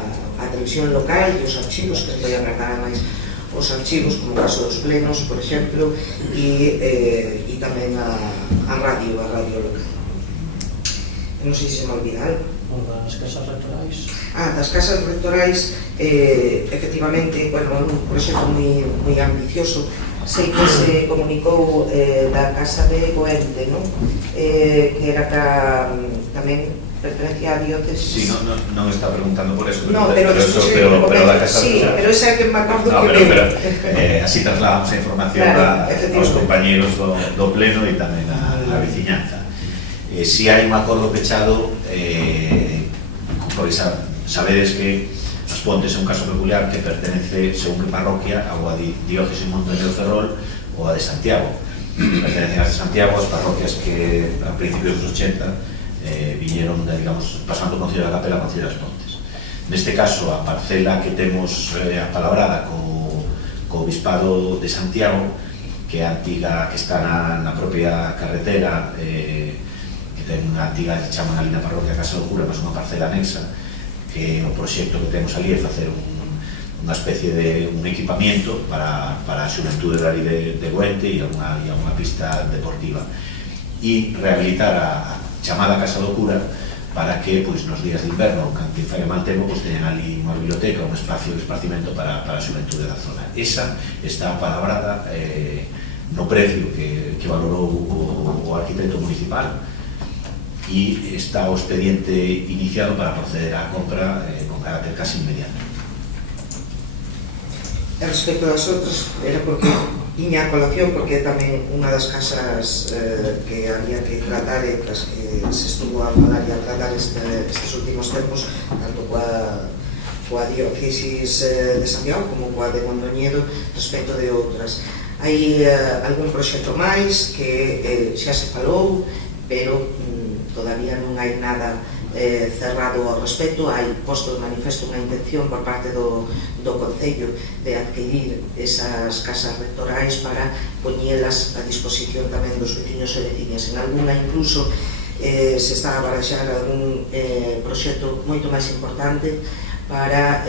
televisión local e os archivos, que se poidan agradar máis os archivos, como o caso dos plenos, por exemplo, e tamén a radio local. Non sei se me olvida algo. Das casas rectorais. Das casas rectorais, efectivamente, bueno, un proxecto moi ambicioso. Sei que se comunicou da Casa de Goente, non? Que era tamén pertenecía a diócesis. Sí, non está preguntando por eso, no, pero da Casa sí, de... pero esa é que me acordo que pero así trasladamos a información aos compañeros do pleno e tamén a veciñanza. Si hai un acordo pechado, sabedes que As Pontes é un caso peculiar que pertenece, según que parroquia, a diócesis Mondoñedo Ferrol ou a de Santiago. Pertenecen as de Santiago, as parroquias que a principios dos 80 viñeron, digamos, pasando o Concello da Capela a Concello das Pontes. Neste caso, a parcela que temos apalabrada co Bispado de Santiago, que é a antiga, que está na propia carretera, que ten unha antiga, que chaman ali na parroquia Casa do Cura, mas unha parcela anexa, que o proxecto que temos ali é facer unha especie de un equipamiento para a xuventude dali de Goente e unha pista deportiva, e rehabilitar a chamada Casa do Cura para que nos días de inverno, cando fai mal tempo, teñan ali unha biblioteca, un espacio de esparcimento para a xuventude da zona. Esa está palabrada no precio que valorou o arquitecto municipal, e está o expediente iniciado para proceder á compra con carácter casi inmediato. Respecto das outras, era porque tiña a colación, porque é tamén unha das casas que había que tratar e das que se estuvo a falar e a tratar estes últimos tempos, tanto coa diócesis de Santiago como coa de Mondoñedo, respecto de outras. Hai algún proxecto máis que xa se falou, pero todavía non hai nada cerrado ao respecto. Hai posto de manifesto unha intención por parte do Concello de adquirir esas casas rectorais para poñelas a disposición tamén dos veciños e veciñas. En alguna incluso se está a baraxar algún proxecto moito máis importante para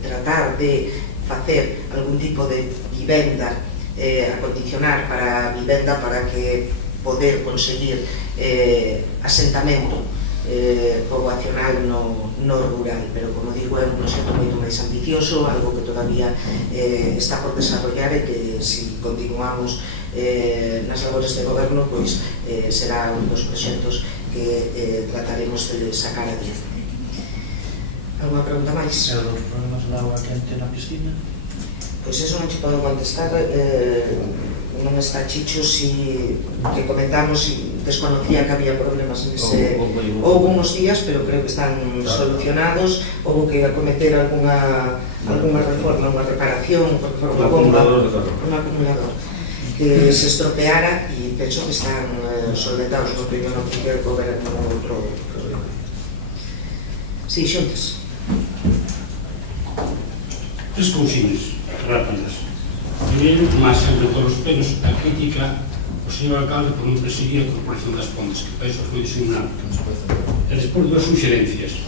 tratar de facer algún tipo de vivenda, acondicionar para a vivenda, para que poder conseguir asentamento poboacional no rural, pero como digo, é un proxecto moito máis ambicioso, algo que todavía está por desarrollar e que se continuamos nas labores de goberno, pois será un dos proxectos que trataremos de sacar adiante. Alguna pregunta máis? E os problemas da auga quente na piscina? Pois eso non te podo contestar, non está Chicho si que comentamos, desconocía que había problemas nese... Houve unos días, pero creo que están solucionados. Houve que acometer alguna reforma, unha reparación, porque foi unha bomba, un acumulador que se estropeara, e penso que están solventados. No primeiro non que houver ningún outro problema. Si, xuntas. Tres cousiñas rápidas. Primeiro, máis sempre todos os pelos, a crítica ao señor alcalde por non perseguir a Corporación das Pontes, que para iso foi designado. E despois dúas suxerencias.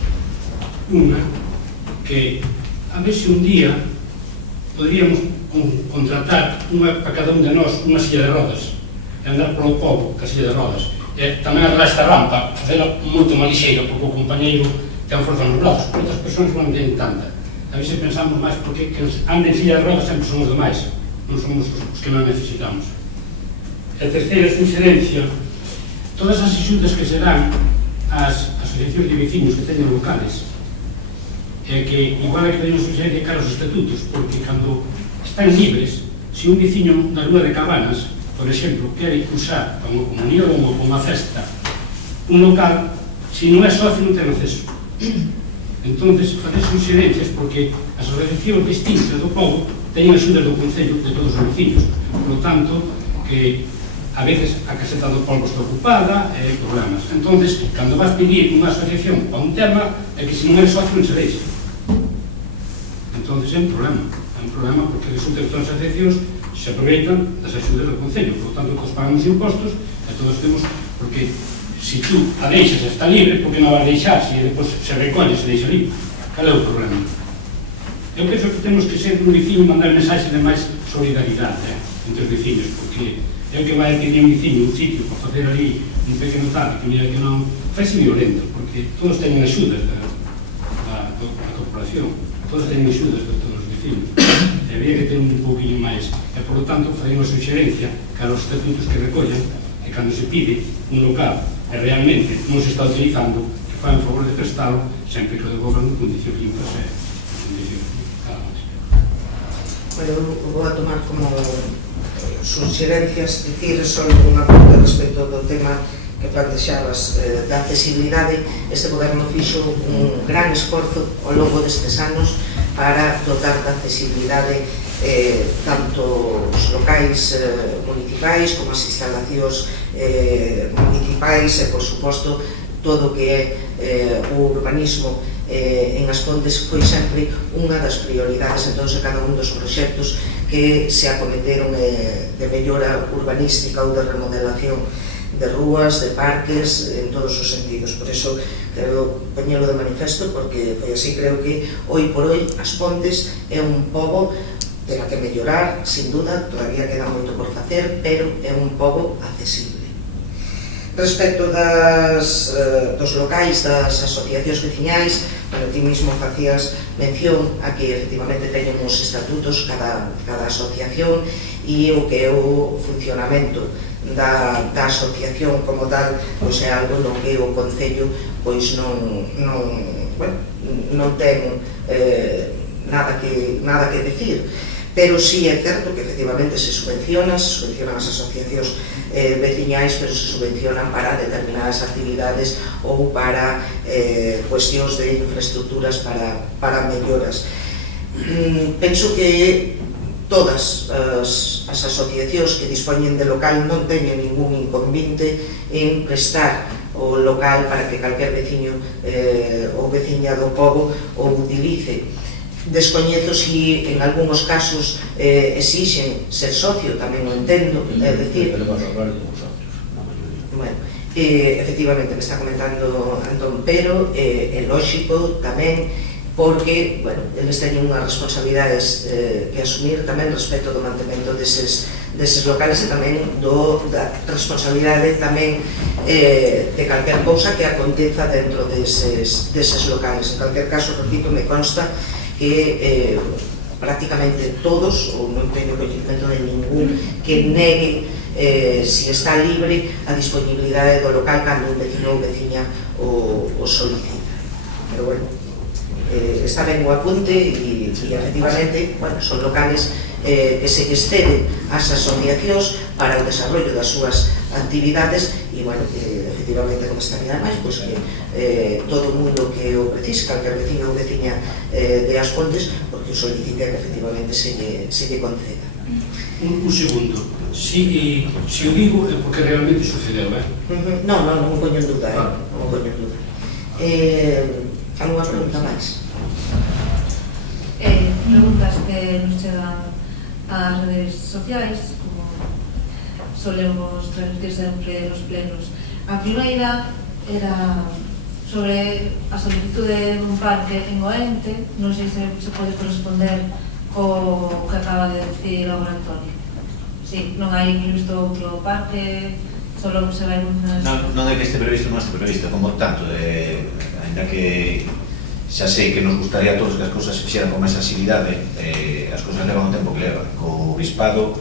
Unha, que a ver se un día poderíamos contratar para cada un de nós unha silla de rodas e andar polo povo ca silla de rodas. E tamén arreglar esta rampa, facela moito máis lixeira, porque o compañeiro ten forza nos brazos, porque outras persoas non ten tanta. A veces pensamos máis porque que anden en silla de rodas sempre son os demais, non somos os que non necesitamos. E a terceira suxerencia, todas as axudas que serán as asociacións de vecinos que teñen locales, é que igual é que teñen suxerencia cara aos estatutos, porque cando están libres, se un veciño da rúa de Cabanas, por exemplo, quere usar como comunión ou como festa un local, se non é socio non ten acceso. Entonces, facer suxerencias, porque as asociacións distintas do povo teñen axudas do Concello de todos os vecinos. Por tanto, que a veces a caseta do polvo está ocupada e problemas. Entonces, cando vas pedir unha asociación para un tema, é que se non é socio non se deixa. Entonces é un problema porque resulta que todas as asociacións se aproveitan das axudas do Concello. Por tanto, todos pagamos impostos e todos temos, porque se tú a deixas e está libre, porque non vas deixar, se depois se recolle, se deixa libre. Cal é o problema? Eu penso que temos que ser un veciño e mandar mensaxe de máis solidaridade entre os veciños, porque é o que vai a pedir un veciño un sitio para facer ali un pequeno tal, que mira que non faise violento, porque todos teñen axudas da corporación, todos teñen axudas de todos os veciños, e había que ter un pouquinho máis, e por lo tanto farei unha suxerencia cara aos estatutos que recollan, que cando se pide un local e realmente non se está utilizando, que fan favor de prestalo sempre que o devolvan en condicións limpas e condicións calmas. Bueno, vou a tomar como suxerencias, dicir só unha punta respecto do tema que plantexabas da accesibilidade. Este goberno fixo un gran esforzo ao longo destes anos para dotar da accesibilidade tanto os locais municipais como as instalacións municipais e, por suposto, todo o que é o urbanismo en As Pontes foi sempre unha das prioridades en todos e cada un dos proxectos que se acometeron de mellora urbanística ou de remodelación de rúas, de parques, en todos os sentidos. Por iso quero poñelo de manifesto, porque foi así. Creo que hoy por hoy As Pontes é un pobo terá que mellorar, sin duda, todavía queda moito por facer, pero é un pobo accesible. Respecto dos locais, das asociacións veciñais, bueno, ti mismo facías mención a que efectivamente teñen uns estatutos cada asociación, e o que é o funcionamento da asociación como tal, pois é algo no que o Concello pois non ten nada que decir. Pero sí é certo que efectivamente se subvencionan as asociacións veciñais, pero se subvencionan para determinadas actividades ou para cuestións de infraestructuras para melloras. Penso que todas as asociacións que dispoñen de local non teñen ningún inconvinte en prestar o local para que calquer veciño ou veciña do pobo o utilice. Descoñezo si en algúns casos exixen ser socio, tamén o entendo, é dicir... Bueno, efectivamente, me está comentando Antón, pero é lógico tamén, porque, bueno, eles teñen unhas responsabilidades que asumir tamén respecto do mantemento deses deses locales e tamén da responsabilidade tamén de calquer cousa que aconteza dentro deses locales. En calquer caso, repito, me consta que prácticamente todos, ou non teño coñecemento de ningún que negue si está libre a disponibilidade do local cando un vecino ou veciña o solicita. Pero bueno, está ben o apunte e efectivamente, bueno, son locales que se exceden ás asociacións para o desarrollo das súas actividades e, bueno, efectivamente, como estaría máis, pois que todo o mundo que o precise, calquer vecino ou veciña de As Pontes, porque o solicite que efectivamente se lle conceda. Un segundo, si o digo é porque realmente sucedeu, Non o poño en duda, non o poño en duda. Alguna pregunta máis? Preguntas que nos chegan ás redes sociais, como solemos transmitir sempre nos plenos. A primeira era sobre a solicitude dun parque en Oente. Non sei se pode corresponder co que acaba de decir o Antonio. Si, non hai previsto outro parque, solo se vai Non é que este previsto, non este previsto, como tanto, ainda que xa sei que nos gustaría a todos que as cousas se fixeran con máis asibilidade, as cousas levan o tempo que levan. Co Bispado,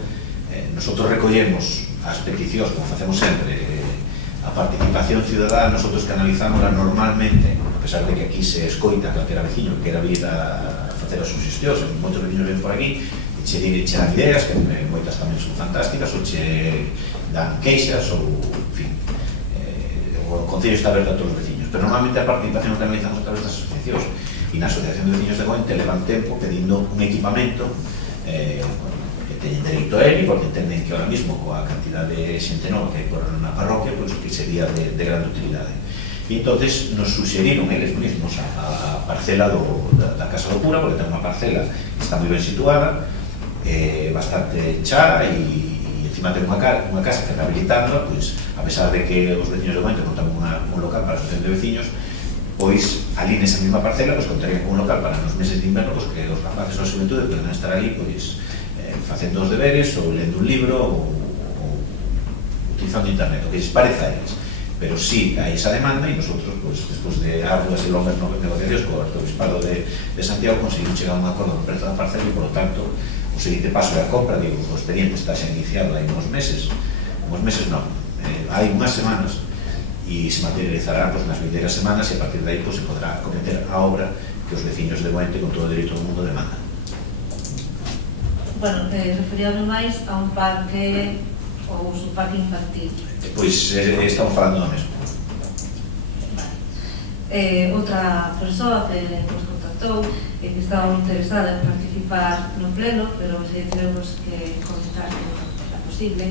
nosotros recollemos as peticións, como facemos sempre, a participación ciudadana, nosotros canalizamos normalmente, a pesar de que aquí se escoita calquera veciño que quera vir a facer as suxestións, moitos veciños ven por aquí, e che dan ideas, que moitas tamén son fantásticas, ou che dan queixas, ou, en fin, o Concello está aberto a todos os veciños, pero normalmente a participación que canalizamos a través das asociacións, e na Asociación de Veciños de Goente levan tempo pedindo un equipamento que teñen dereito a él, porque entenden que ahora mismo coa cantidad de xente nova que hai por na parroquia, pois que sería de grande utilidade. E entonces nos suxeriron eles mesmos a parcela da Casa do Cura, porque ten unha parcela que está moi ben situada, bastante chara, e encima ten unha casa que rehabilitándola, pois, a pesar de que os veciños de Goente contan un local para a asociación de veciños, pois ali nesa mesma parcela pois contarían con un local para nos meses de inverno, pois que os rapaces ou a xuventude poden estar ali pois facendo os deberes ou lendo un libro ou utilizando internet, o que lles pareza a eles. Pero sí hai esa demanda e nosotros, pois, despois de arduas e longas negociacións co Arzobispado de Santiago conseguimos chegar a un acordo no prezo da parcela e, por lo tanto, o seguinte paso é a compra. Digo, o expediente está xa iniciado hai uns meses non, hai unhas semanas, e se materializará pois, nas vindeiras semanas, e a partir de aí pois, se podrá cometer a obra que os veciños de Goente con todo o dereito do mundo demandan. Bueno, referíame máis a un parque ou un parque infantil. Pois estamos falando do mesmo. Outra persoa que nos contactou e que estaba interesada en participar no pleno, pero se tenemos que comentar que non é posible,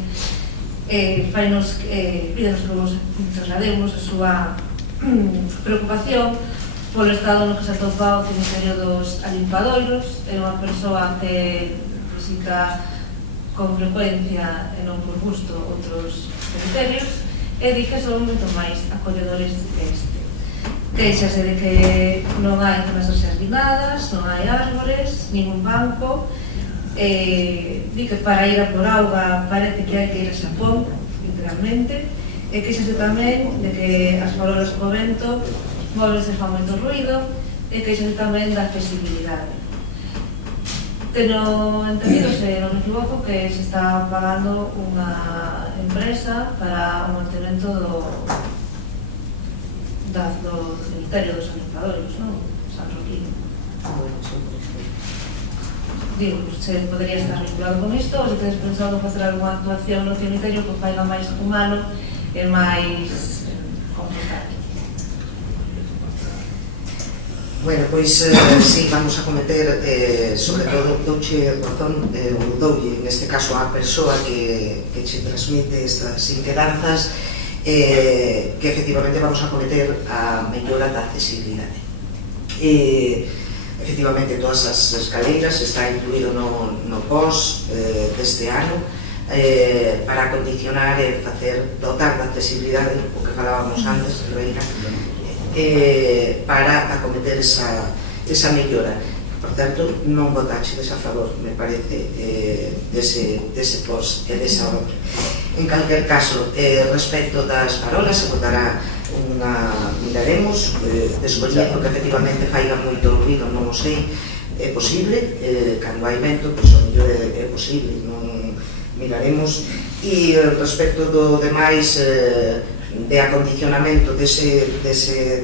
pídenos que vos traslademos a súa preocupación polo estado no que se atopa o cemiterio dos Alimpadouros. É unha persoa que visita con frecuencia e non por gusto outros cemiterios e di que son moito máis acolledores que este. Queixase de que non hai zonas xardinadas, non hai árbores, ningún banco, di que para ir a por auga parece que hai que ir a Xapón, literalmente, e queixase tamén de que as farolas co vento móvense fan moito ruido, e queixase tamén da accesibilidade. Teño entendido, se non me equivoco, que se está pagando unha empresa para o mantemento do cemiterio dos Alimpadouros, non? San Roquín. Digo, se podría estar vinculado con isto, ou se tedes pensado facer alguna actuación no cemiterio que faiga máis humano e máis complicado. Bueno, pois, sí, vamos a cometer, sobre todo, douche razón, doulle, neste caso, a persoa que che transmite estas inquedanzas, que efectivamente vamos a cometer a mellora da accesibilidade. Efectivamente, todas as escaleiras está incluído no POS deste ano, para acondicionar e dotar de accesibilidade, o que falábamos antes, Reina, para acometer esa mellora. Por certo, non votaxedes a favor, me parece, dese post e desa obra. En calquer caso, respecto das farolas, se votará miraremos, descoñezo que efectivamente faiga moito ruido, non o sei, é posible, cando hai vento, pois o mellor é posible, non miraremos. E respecto do demais, de acondicionamento dese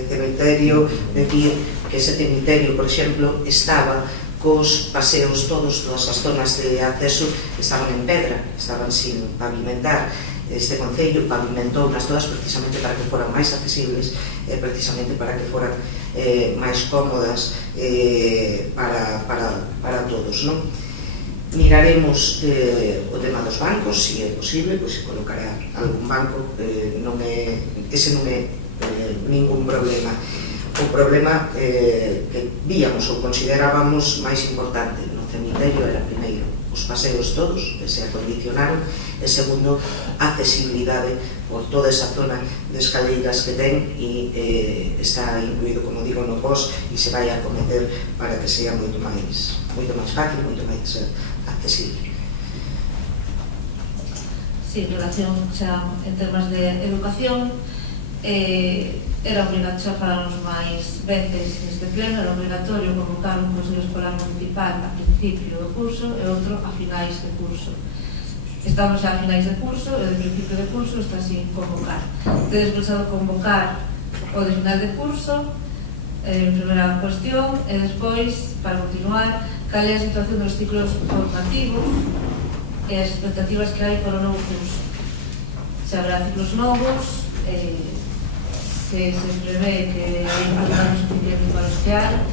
cemiterio, decir que ese cemiterio, por exemplo, estaba cos paseos todas as zonas de acceso estaban en pedra, estaban sin pavimentar. Este Concello pavimentou nas todas precisamente para que foran máis accesibles, precisamente para que foran máis cómodas para todos, non? Miraremos o tema dos bancos, se é posible, pois se colocará algún banco, ese non é ningún problema. O problema que víamos ou considerábamos máis importante no cemiterio era, primeiro, os paseos todos, que se acondicionaron, e segundo, accesibilidade por toda esa zona de escaleiras que ten, e está incluído, como digo, no POS, e se vai a acometer para que sea moito máis fácil, moito máis accesible. Sí, en relación xa en temas de educación, era obrigatorio, xa falamos máis veces neste pleno, era obrigatorio convocar un consello escolar municipal a principio do curso e outro a finais de curso. Estamos xa a finais de curso e de principio de curso está sin convocar. Tedes pensado convocar o de final de curso, primeira cuestión, e despois, para continuar, cal é a situación dos ciclos formativos e as expectativas que hai para o novo curso. Se habrá ciclos novos, se prevé que hai algo suficiente para este ano,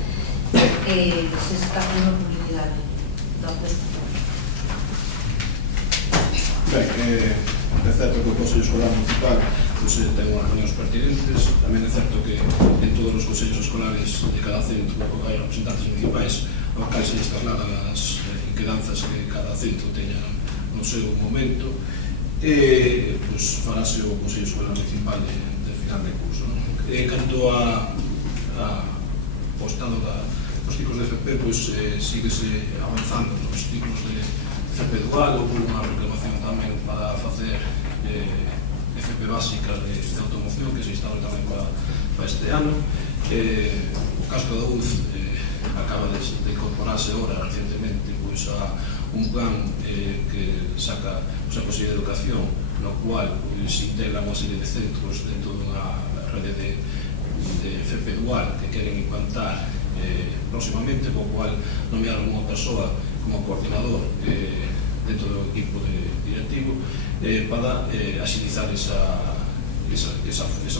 se está facendo publicidade. Ben, é certo que o Consello Escolar Municipal ten unhas reunións pertinentes. Tamén é certo que en todos os consellos escolares de cada centro hai representantes municipais aos cais se trasladan as inquedanzas que cada centro teña no seu momento, e farase o Consello Escolar Municipal de final de curso. En canto ao estado dos ciclos de FP, síguese avanzando nos ciclos de FP dual. Houve unha reclamación tamén para facer FP básica de automoción que se instala tamén para este ano. O casco da UZ acaba de incorporarse ahora recientemente a un plan que saca o Consello de Educación, no cual se integra unha serie de centros dentro dunha rede de FP dual que queren implantar próximamente, co cual nomearon unha persoa como coordinador dentro do equipo directivo para agilizar esas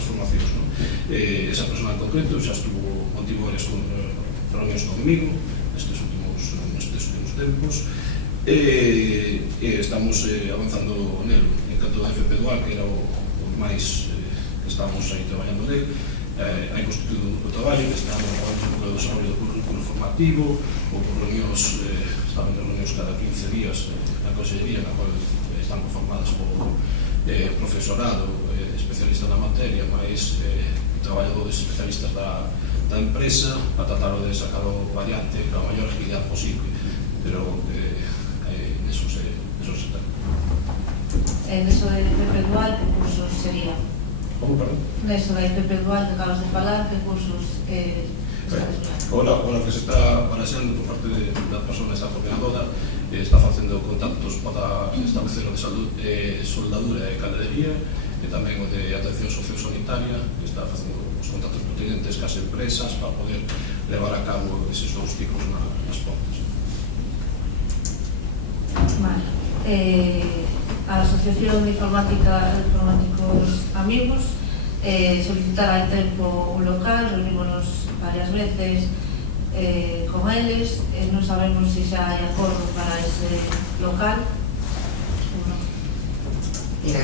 formacións. Esa persona en concreto xa mantivo varias reunións conmigo nestes últimos tempos, e estamos avanzando nelo. En canto da FP dual, que era o máis que estamos aí traballando nel, hai constituído un grupo de traballo que estamos traballando no desarrollo do currículo formativo, ou por reunións, estamos en reunións cada 15 días na Consellería, na cual están conformadas por profesorado especialista na materia, máis traballadores especialistas da empresa, para tratar de sacar o variante a maior agilidade posible, pero eso se está. Neso de FP dual, que cursos serían? Como, perdón? Neso da FP dual que acabas de falar, que cursos Ahora que se está baraxando por parte da persona esta coordinadora, está facendo contactos para establecer o de soldadura e calderería, e tamén o de atención sociosanitaria, que está facendo os contactos pertinentes cas empresas para poder levar a cabo eses dous ciclos nas portas. Vale. A Asociación de Informáticos Amigos solicitara en tempo un local, reunimos varias veces con eles, non sabemos se xa hai acordo para ese local ou non. Mira,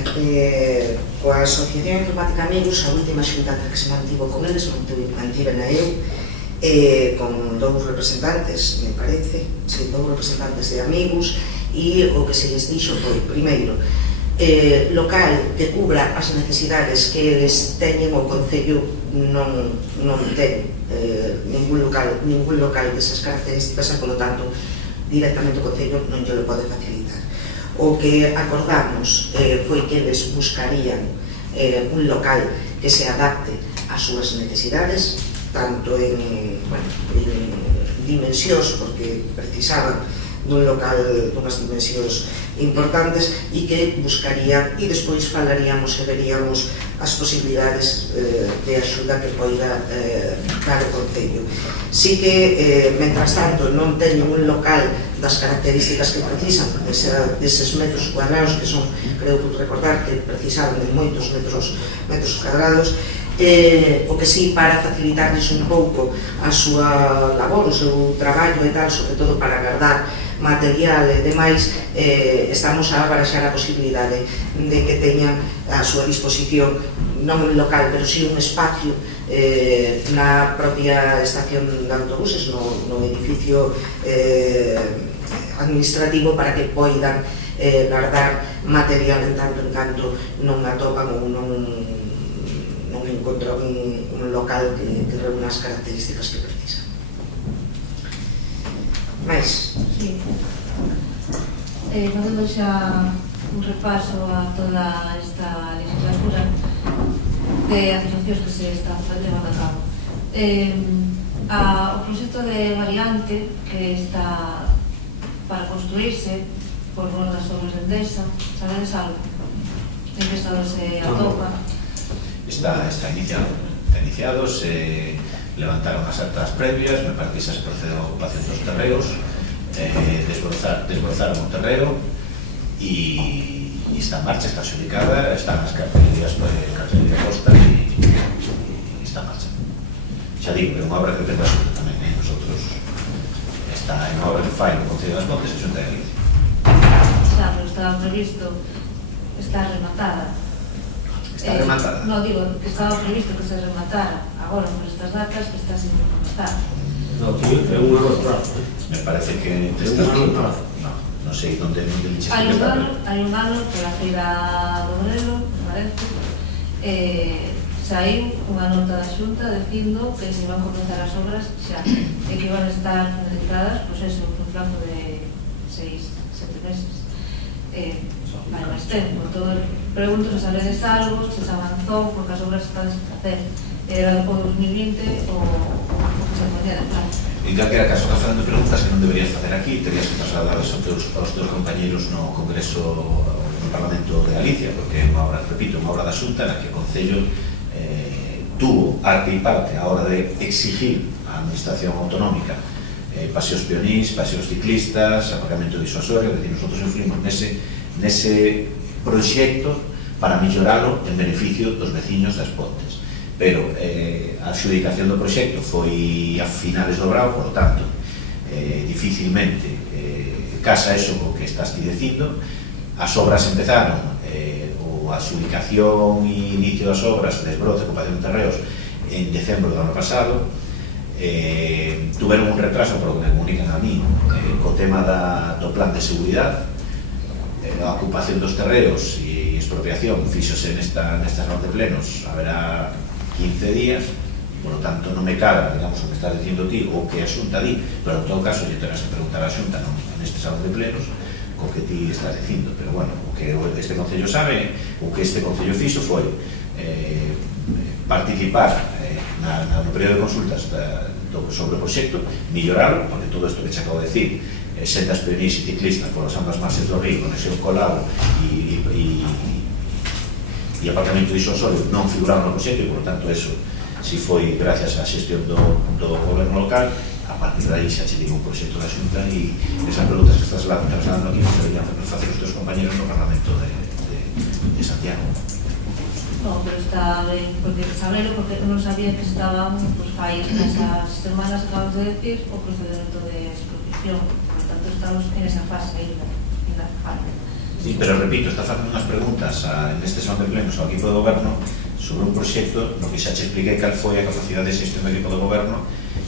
coa Asociación Informática Amigos, a última xuntanza que se mantivo con eles, mantivena eu, con dous representantes, me parece, dous representantes de amigos, e o que se les dixo foi, primeiro, local que cubra as necesidades que eles teñen. O Concello non ten ningún local desas características e, polo tanto, directamente o Concello non lle pode facilitar. O que acordamos foi que eles buscarían un local que se adapte ás súas necesidades, tanto en dimensións, porque precisaban dun local dunhas dimensións importantes, e que buscarían, e despois falaríamos e veríamos as posibilidades de axuda que poida dar o Concello. Si que, mentras tanto, non teñen un local das características que precisan, deses metros cuadrados, que son, creo que recordar que precisaban de moitos metros cuadrados, o que sí, para facilitarles un pouco a súa labor, o seu traballo e tal, sobre todo para guardar material e demais, estamos a baraxar a posibilidade de que teñan a súa disposición non un local, pero sí un espacio na propia estación de autobuses, no edificio administrativo, para que poidan guardar material en tanto non atopan ou non encontran un local que reúna as características que precisan. Mais? Sí. Facendo xa un repaso a toda esta legislatura de actuacións que se están levando a cabo. O proxecto de variante que está para construirse por bono das obras de Endesa, sabedes algo? En que estado se atopa? Está iniciado, se levantaron as actas previas, me parece que xa se procede a ocupación dos terreos, desbrozaron o terreo e está en marcha, está xudicada, están as cartelerías postas e está en marcha. Xa digo, é unha obra que ten resulta tamén, nosotros está en obra que fai no Concello das Pontes e Xunta de Galicia. Xa, pero estaba previsto, está rematada. Está rematada? No, digo, que estaba previsto que se rematara agora por estas datas, que está sin rematar. No, tío, é un ano de prazo. Me parece que te está un ano de prazo. Non sei onde liches Hai un ano, pola feira do Obrero, me parece, saiu unha nota da Xunta dicindo que se iban a comenzar as obras xa, e que iban a estar dedicadas, pois eso, un plazo de 6-7 meses. Vai máis tempo, pregunto se sabedes algo, se avanzou, porque as obras están sin facer. Era do 2020 o que se ponía de plan. En calquera caso, estás falando de preguntas que non deberías facer aquí, terías que trasladarlas aos teus compañeros no Congreso, no Parlamento de Galicia, porque é unha obra, repito, unha obra da Xunta na que o Concello tuvo arte e parte a hora de exigir á Administración Autonómica paseos peonís, paseos ciclistas, aparcamento disuasorio, é dicir, nosotros influimos nese proxecto para melloralo en beneficio dos veciños das Pontes. Pero a adxudicación do proxecto foi a finales do brao, por lo tanto, dificilmente casa eso co que estás dicindo. As obras empezaron, a adxudicación e inicio das obras, desbroce, ocupación de terreos, en decembro do ano pasado. Tuveron un retraso, por lo que me comunican a mí, co tema do plan de seguridade, a ocupación dos terreos e expropiación fíxose nestas rodas de plenos, haberá 15 días, por lo tanto non me caga, digamos, o que estás dicindo ti ou que a Xunta di, pero en todo caso lle terás que preguntar a Xunta nestes rodas de plenos co que ti estás dicindo. Pero bueno, o que este Concello sabe, o que este Concello fixo foi participar no período de consultas sobre o proxecto, milloralo, porque todo isto que te acabo de decir, sendas peonís e ciclistas por as ambas marxes do río, conexión co lago e aparcamento disuasorio non figuraron no proxecto, e por tanto eso si foi gracias á xestión do goberno local. A partir de aí xa che digo un proxecto da Xunta, e esas preguntas que estás trasladando aquí nos deberían facer os teus compañeros no Parlamento de Santiago. No, pero está ben, porque saberlo, porque non sabía que estaban, pues, fai esas semanas, acabamos de decir, o procedimento de expropiación. Por lo tanto, estamos en esa fase ainda. Sí, pero repito, está facendo unhas preguntas neste salón de plenos ao equipo de goberno sobre un proxecto no que xa che expliquei cal foi a capacidade de xestión do equipo de goberno,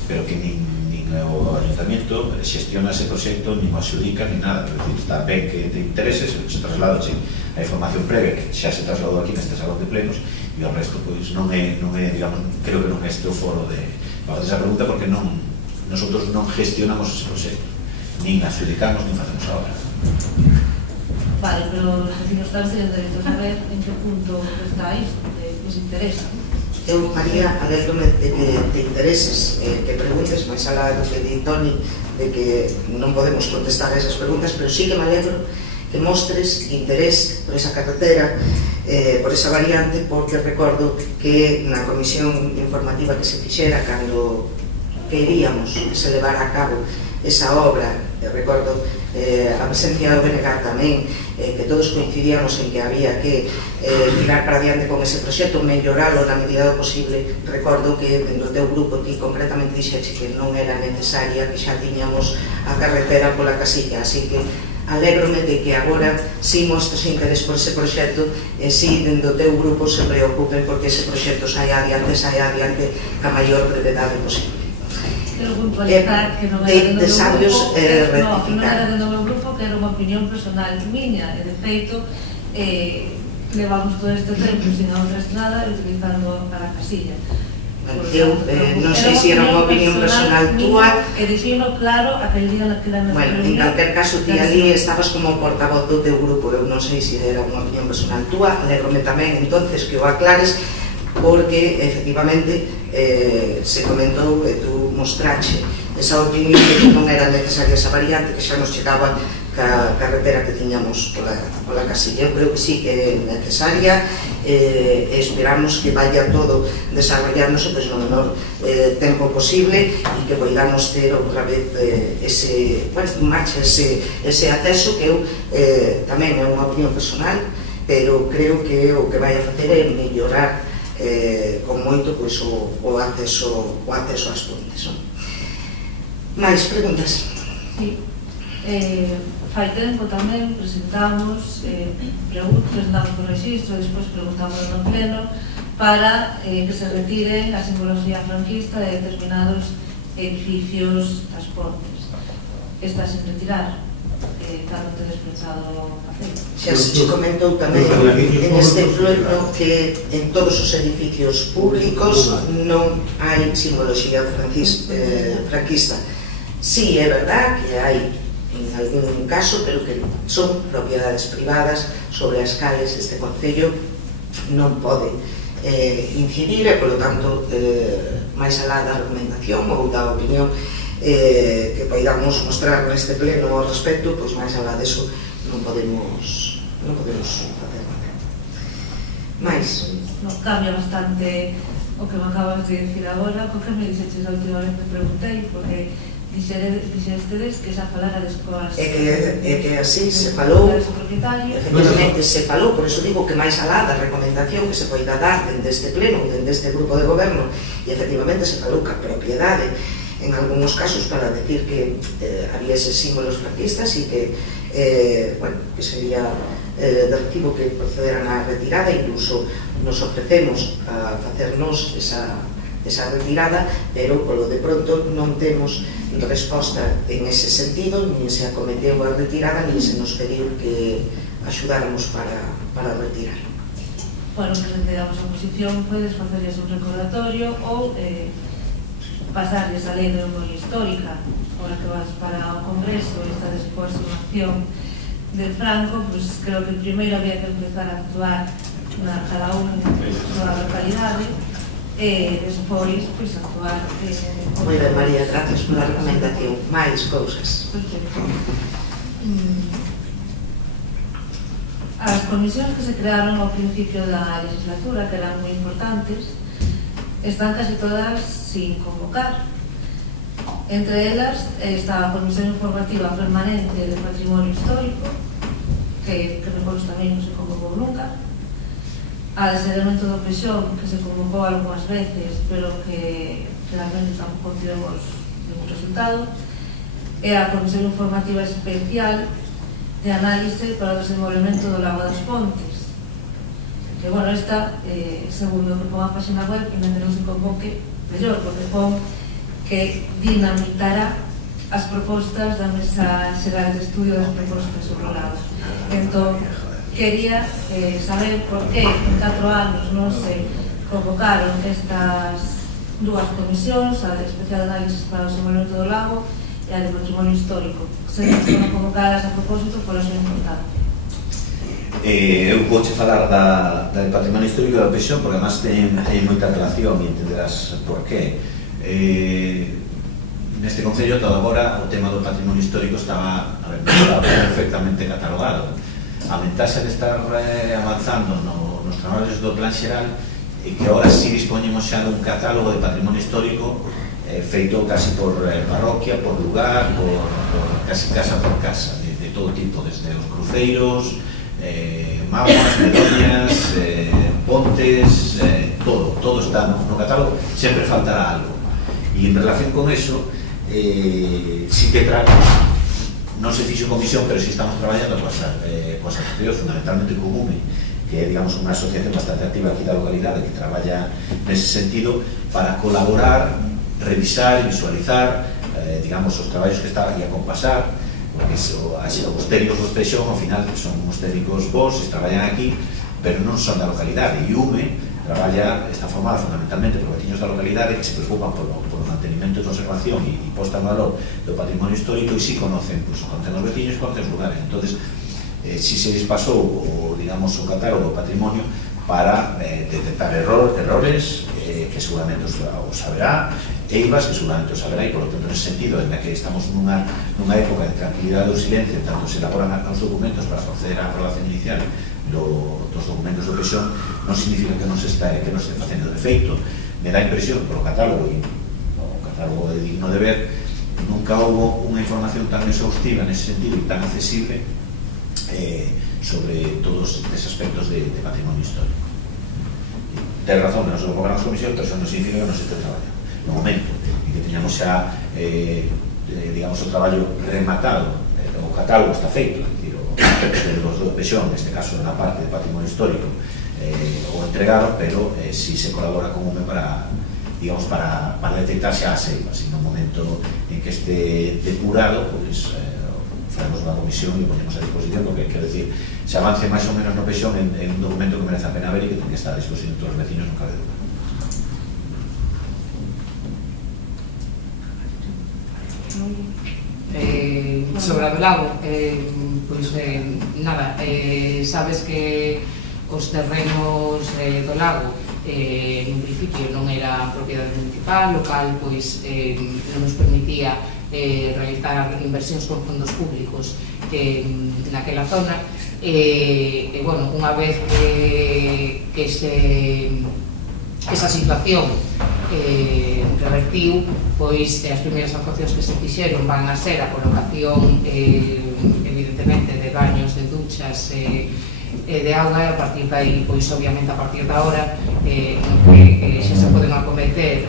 pero que nin nin o Ayuntamiento xestiona ese proxecto, nin o adxudica, nin nada. É dicir, está ben que te intereses, se traslado a información previa que xa se trasladou aquí neste salón de plenos, e o resto, pois, non é, digamos, creo que non é este o foro de facer esa pregunta, porque nosotros non gestionamos ese proxecto, nin adxudicamos, nin facemos a obra. Vale, pero os vecinos están tendo dereito a saber en que punto está isto, que os interesa. Eu, María, alegro-me de que te intereses, que preguntes, máis alá do que di Toni, de que non podemos contestar a esas preguntas, pero sí que me alegro que mostres interés por esa carretera, por esa variante, porque recordo que na comisión informativa que se fixera cando queríamos que se levara a cabo esa obra, recordo a presencia do BNG tamén, que todos coincidíamos en que había que tirar para adiante con ese proxecto, melloralo na medida do posible. Recordo que no teu grupo ti concretamente dixeche que non era necesaria, que xa tiñamos a carretera pola casilla, así que alégrome de que agora si mostres interés por ese proxecto e si dentro do teu grupo se preocupen porque ese proxecto saia adiante ca maior brevedade posible. Quero puntualizar que non era de sabios rectificar. rectificar. Non era do meu grupo, que era unha opinión personal miña, e de feito levamos todo este tempo sin outra estrada utilizando para a casilla. Eu non sei se era unha opinión personal túa. E dixino claro aquel día na que la Bueno, en calquer caso, ti ali estabas como portavoz do teu grupo. Eu non sei se era unha opinión personal túa. Alégrome tamén, entonces, que o aclares, porque, efectivamente, se comentou e tú mostrache esa opinión de que non era necesaria esa variante, que xa nos chegaba ca carretera que tiñamos pola casilla. Eu creo que sí que é necesaria, e esperamos que vaya todo desarrollándose no menor tempo posible e que poidamos ter outra vez marcha ese acceso, que eu tamén é unha opinión personal, pero creo que o que vai a facer é mellorar con moito o acceso ás pontes. Mais preguntas? Sí. Fai tempo tamén presentamos o registro, despois preguntamos no pleno para que se retire a simbología franquista de determinados edificios das pontes. Está sin retirar, cando tedes pensado facer. Xa se comentou tamén en este pleno que en todos os edificios públicos non hai simbología franquista. Sí, é verdad que hai en algún caso, pero que son propiedades privadas sobre as cales este Concello non pode incidir, e, polo tanto, máis alá da argumentación ou da opinión que poidamos mostrar neste pleno ao respecto, pois máis alá deso non podemos facer nada. Mais? Cambia bastante o que me acabas de decir agora, co que me dixeches a última vez que preguntei, porque dixestedes que xa falarades coas... É que así se falou, efectivamente se falou, por iso digo que máis alá da recomendación que se poida dar dende este pleno, dende este grupo de goberno, e efectivamente se falou ca propiedade, en algúns casos para decir que había eses símbolos franquistas e que sería de recibo que procederan á retirada, incluso nos ofrecemos a facernos esa retirada, pero polo de pronto non temos resposta en ese sentido, nin se acometeu a retirada, nin se nos pediu que axudáramos para retirar. Bueno, que retiramos a posición, podes facerles un recordatorio ou pasarles a lei de memoria histórica. Ahora que vas para o Congreso e está despois unha acción de Franco, pues creo que primeiro había que empezar a actuar na cada unha na súa localidade, e despois actuar. Moi ben, María, gracias pola recomendación. Mais cousas. As comisións que se crearon ao principio da legislatura, que eran moi importantes, están casi todas sin convocar. Entre elas está a Comisión Informativa Permanente de Patrimonio Histórico, que recordo tamén non se convocou nunca, a de Sedimento do Pexón, que se convocou algunhas veces, pero que realmente tampouco tivemos ningún resultado, e a Comisión Informativa Especial de Análise para o Desenvolvemento do Lago das Pontes, que, bueno, esta, segundo que pon a página web, que non se convoque mellor, porque pon que dinamitará as propostas da Mesa Xeral de Estudio das propostas sobre o lago. Entón, quería saber por que en 4 anos non se convocaron estas dúas comisións, a de especial análisis para o desenvolvemento do lago e a de patrimonio histórico. Se non foron convocadas a propósito por a súa importancia. Eu vouche falar da patrimonio histórico da Peixón, porque además ten moita relación e entenderás por qué. Neste Concello, todo agora, o tema do patrimonio histórico estaba perfectamente catalogado. A ventaxa de estar avanzando nos traballos do Plan Xeral é que agora sí dispoñemos xa dun catálogo de patrimonio histórico feito casi por parroquia, por lugar, casi casa por casa, de todo tipo, desde os cruceiros, mapas, medallas, pontes, todo está no catálogo, sempre faltará algo. E en relación con eso, sí que non se fixo comisión, pero sí estamos traballando coas asociacións, fundamentalmente con UME, que é, digamos, unha asociación bastante activa aquí da localidade, que traballa nese sentido para colaborar, revisar e visualizar, digamos, os traballos que está aí a compasar, porque os técnicos dos Peixón, ao final, son uns técnicos bons, e traballan aquí, pero non son da localidade. E UME está formada fundamentalmente por veciños da localidade que se preocupan por o mantenimento e conservación e posta en valor do patrimonio histórico, e si conocen os veciños e conocen os lugares. Entonces, si se les pasou o catálogo do patrimonio para detectar errores que seguramente os saberá, eivas que seguramente os saberá, e por lo tanto, nesse sentido, en que estamos nunha época de tranquilidade ou silencio, tanto se elaboran os documentos para proceder á aprobación inicial dos documentos do Peixón, non significa que non se este facendo de feito. Me dá impresión, polo catálogo, e o catálogo é digno de ver, nunca houve unha información tan exhaustiva nese sentido e tan accesible sobre todos estes aspectos de patrimonio histórico. Ten razón, non se convocan as comisións, pero eso non significa que non se este traballando. No momento en que teñamos xa, digamos, o traballo rematado, o catálogo está feito, dos do Peixón, neste caso na parte de patrimonio histórico, o entregaron, pero si se colabora con UME para detectar xa as eivas, e no momento en que este depurado, pois faremos unha comisión e ponemos a disposición, porque quero dicir, se avance máis ou menos no Peixón en un documento que merece a pena ver e que ten que estar a disposición de todos os vecinos, non cabe dúda. Sobre o lago, pois nada, sabes que os terrenos do lago nun principio non era propiedade municipal, o cal pois non nos permitía realizar inversións con fondos públicos naquela zona, e bueno, unha vez que esa situación revertiu, pois as primeiras actuacións que se fixeron van a ser a colocación evidentemente de baños, de duchas e de auga, e a partir de aí, pois obviamente a partir da hora no que xa se poden acometer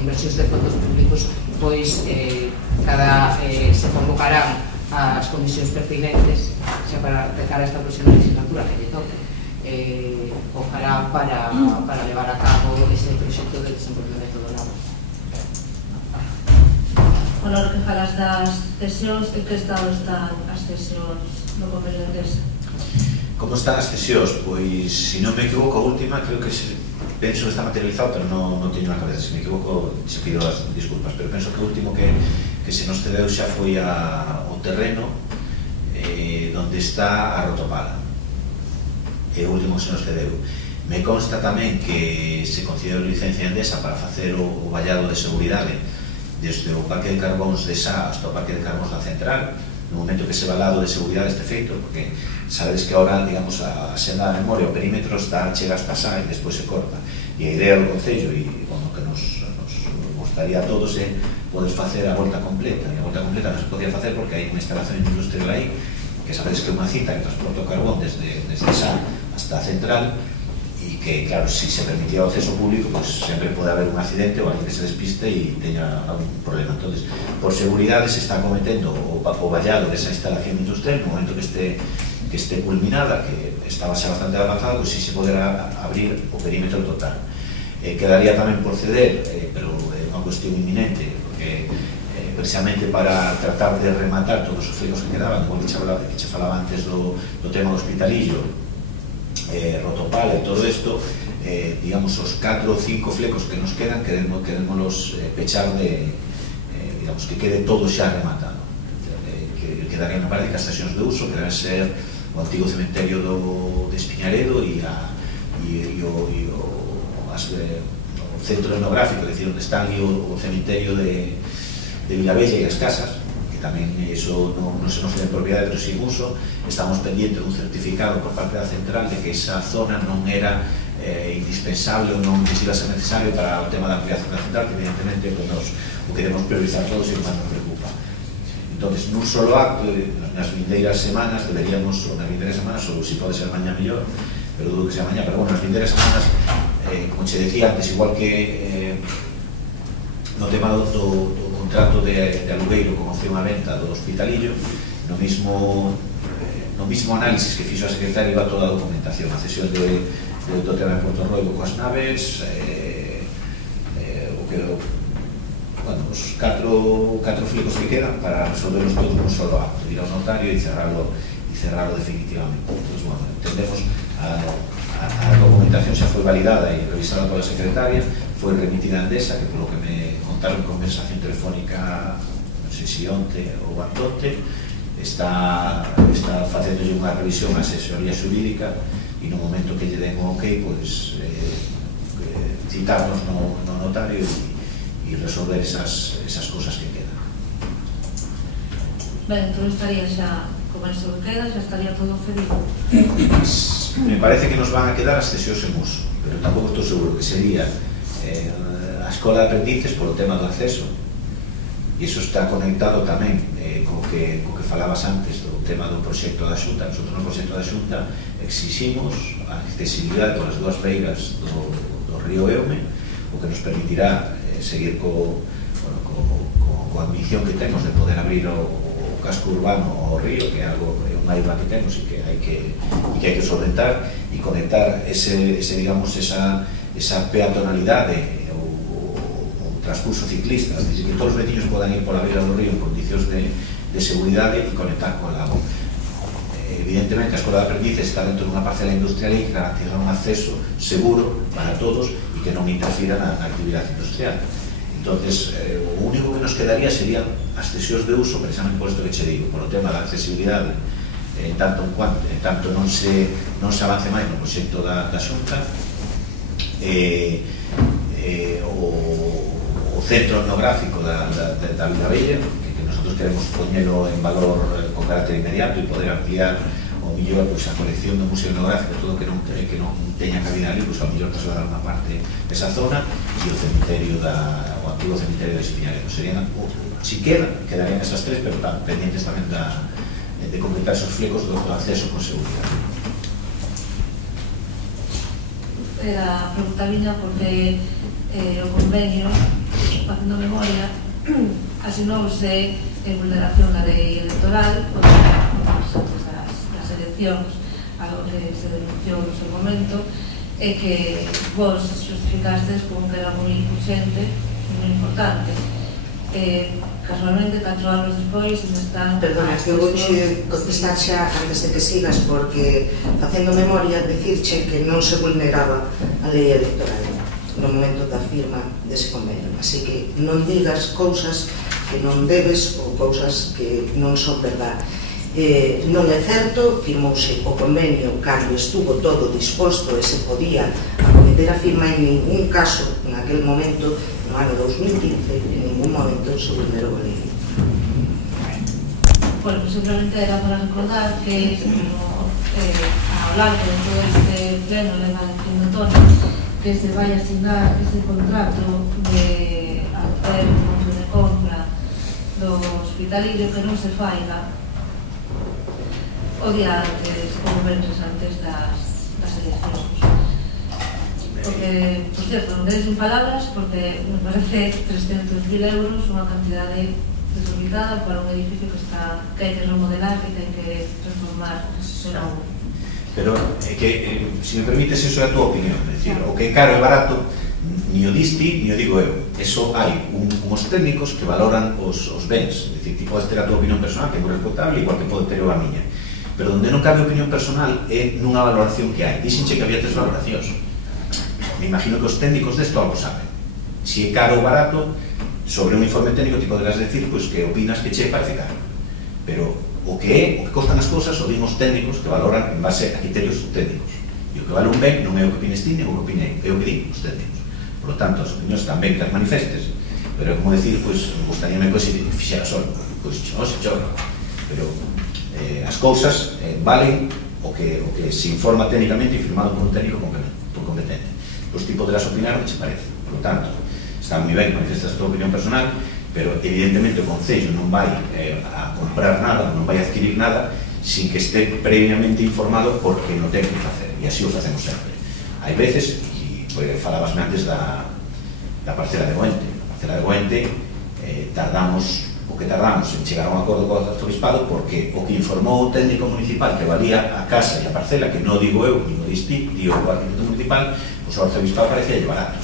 inversións de fondos públicos, pois se convocarán as comisións pertinentes xa para de cara a esta próxima legislatura que lle toque, ojalá para levar a cabo ese proxecto de desenvolvemento do lago. Bueno, que falas das cesións, en que estado están as cesións no Concello de Endesa? Como están as cesións? Pois, se non me equivoco, a última creo que penso que está materializado, pero non teño na cabeza. Se me equivoco, se pido as disculpas, pero penso que o último que se nos cedeu xa foi o terreno donde está a Rotopala. É o último que se nos cedeu. Me consta tamén que se concedeu licencia Endesa para facer o vallado de seguridade desde o Parque de Carbóns de Sá hasta o Parque de Carbóns da Central, no momento que ese valado de seguridade este feito, porque sabedes que agora, digamos, a senda da memoria, o perímetro chega hasta Sá e despois se corta. E a idea do Concello, e bueno, que nos gustaría a todos é poder facer a volta completa. E a volta completa non se podía facer porque hai unha instalación industrial aí, que sabedes que é unha cita que transporta o carbón desde Sá hasta a Central, e que, claro, se se permitía o acceso público, pues sempre pode haber un accidente ou alguén que se despiste e teña algún problema. Entonces, por seguridade se está cometendo o vallado desa instalación industrial no momento que este culminada, que estaba xa bastante avanzado, si se poderá abrir o perímetro total. Quedaría tamén por ceder, pero é unha unha cuestión inminente, porque precisamente para tratar de rematar todos os flecos que quedaban, como que che falaba antes do tema do hospitalillo, Rotopala e todo isto, digamos, os 4 ou 5 flecos que nos quedan, queremos pechar digamos, que quede todo xa rematado. Que quedarían na práctica as estacións de uso, que deben ser o antigo cementerio de Espiñaredo e o centro etnográfico, é dicir, onde está ali o cementerio de Vilabella e as casas, que tamén iso non se nos ten propiedade, pero sin uso. Estamos pendientes dun certificado por parte da central de que esa zona non era indispensable ou non iba a ser necesario para o tema da ampliación da central, que evidentemente nos o queremos priorizar todos e o máis nos preocupa. Entón, nun solo acto, nas vindeiras semanas, deberíamos, ou nas vindeiras semanas, ou se pode ser mañá mellor, pero dudo que sea mañá, pero bueno, nas vindeiras semanas, como che decía antes, igual que no tema do contrato de alugueiro con opción a venta do hospitalillo, no mismo análisis que fixo a secretaria iba toda a documentación, a cesión do tema de Porto Roido coas naves, os 4 flecos que quedan para resolverlos todos nun solo acto, ir ao notario e cerrarlo definitivamente. Entón, bueno, entendemos a documentación xa foi validada e revisada pola secretaria, foi remitida a Endesa, que polo que me contaron en conversación telefónica, non sei se onte ou antonte, está facéndolle unha revisión a asesoría xurídica e no momento que lle den o ok, pois citarnos no notario e resolver esas cosas que quedan. Ben, entón estaría xa, como isto que queda, xa estaría todo cedido. Me parece que nos van a quedar as cesións en uso, pero tampouco estou seguro que sería a escola de aprendices polo tema do acceso, e iso está conectado tamén co que falabas antes do tema do proxecto da Xunta. Nosotros no proxecto da Xunta exiximos a accesibilidade polas dúas beiras do río Eume, o que nos permitirá seguir coa ambición que temos de poder abrir o casco urbano ao río, que é unha eiva que temos e que hai que solventar, e conectar esa peatonalidade o transcurso ciclista, es decir, que todos os veciños podan ir pola beira do río en condicións de seguridade e conectar con lago. Evidentemente, a Escola de Aprendices está dentro dunha parcela industrial e que garantizará un acceso seguro para todos e que non interfira na actividade industrial. Entonces, o único que nos quedaría serían as cesións de uso, precisamente por isto que che digo, por o tema da accesibilidade, tanto non se avance máis no proxecto da Xunta, o centro etnográfico da Vilabella, que nosotros queremos poñelo en valor con carácter inmediato e poder ampliar o mellor a colección do Museo Etnográfico, todo que non teña cabida ali, ao mellor trasladar unha parte desa zona, e o antigo cementerio de Espiñaredo. Serían, si quedarían esas 3, pero pendientes tamén de completar esos flecos do acceso con seguridade. Era preguntaviña porque o convenio, facendo memoria, asinouse en vulneración da lei electoral antes das eleccións, algo que se denunciou no seu momento, e que vos justificastes como que era moi urgente e moi importante. Casualmente, 4 anos despois, están... Perdona, que eu vouche contestar xa antes de que sigas, porque, facendo memoria, decirche que non se vulneraba a lei electoral no momento da firma dese convenio. Así que non digas cousas que non debes ou cousas que non son verdade. Non é certo, firmouse o convenio cando estuvo todo disposto e se podía acometer a firma. En ningún caso, en aquel momento, no ano 2015, en ningún momento se vulnerou a lei. Bueno, pues simplemente era para recordar que ao largo de todo este pleno le va dicindo Toni que se vai a asignar ese contrato de hacer un de compra do hospitalillo, que non se faiga o día antes, ou meses antes das eleccións. Porque, por cierto, non quedes sin palabras, porque me parece 300.000 euros unha cantidade desorbitada para un edificio que hai que remodelar, que hai que transformar de novo. Pero é que, se me permites, iso é a tua opinión, é dicir, o que é caro e barato Ni o dis ti, ni o digo eu. Eso hai uns técnicos que valoran os bens. É dicir, ti podes ter a tua opinión personal, que é moi respetable, igual que pode ter eu a miña. Pero onde non cabe opinión personal é nunha valoración que hai. Dixenche que había 3 valoracións. Me imagino que os técnicos desto algo saben. Si é caro ou barato, sobre un informe técnico ti poderás decir pois, que opinas que che parece caro. Pero o que costan as cousas o din os técnicos que valoran en base a criterios técnicos. E o que vale un ben non é o que opines ti, ou o que opinei, é o que din os técnicos. Por lo tanto, as opinións tamén que as manifestes, pero como decir, pois, me gustaría que se fixera solo, pois, non se chorra. Pero as cousas valen o que se informa técnicamente e firmado por un técnico competente. Pois ti poderás opinar o que che parece. Por lo tanto, está moi ben que manifestas a tua opinión personal, pero evidentemente o Concello non vai a comprar nada, non vai a adquirir nada sin que este previamente informado porque non ten que facer, e así o facemos sempre. Hai veces, falabasme antes da parcela de Goente. A parcela de Goente tardamos en chegar a un acordo co arzobispado porque o que informou o técnico municipal que valía a casa e a parcela, que non digo eu, ni o disti, digo o arquitecto municipal, pois o arzobispado parecía barato.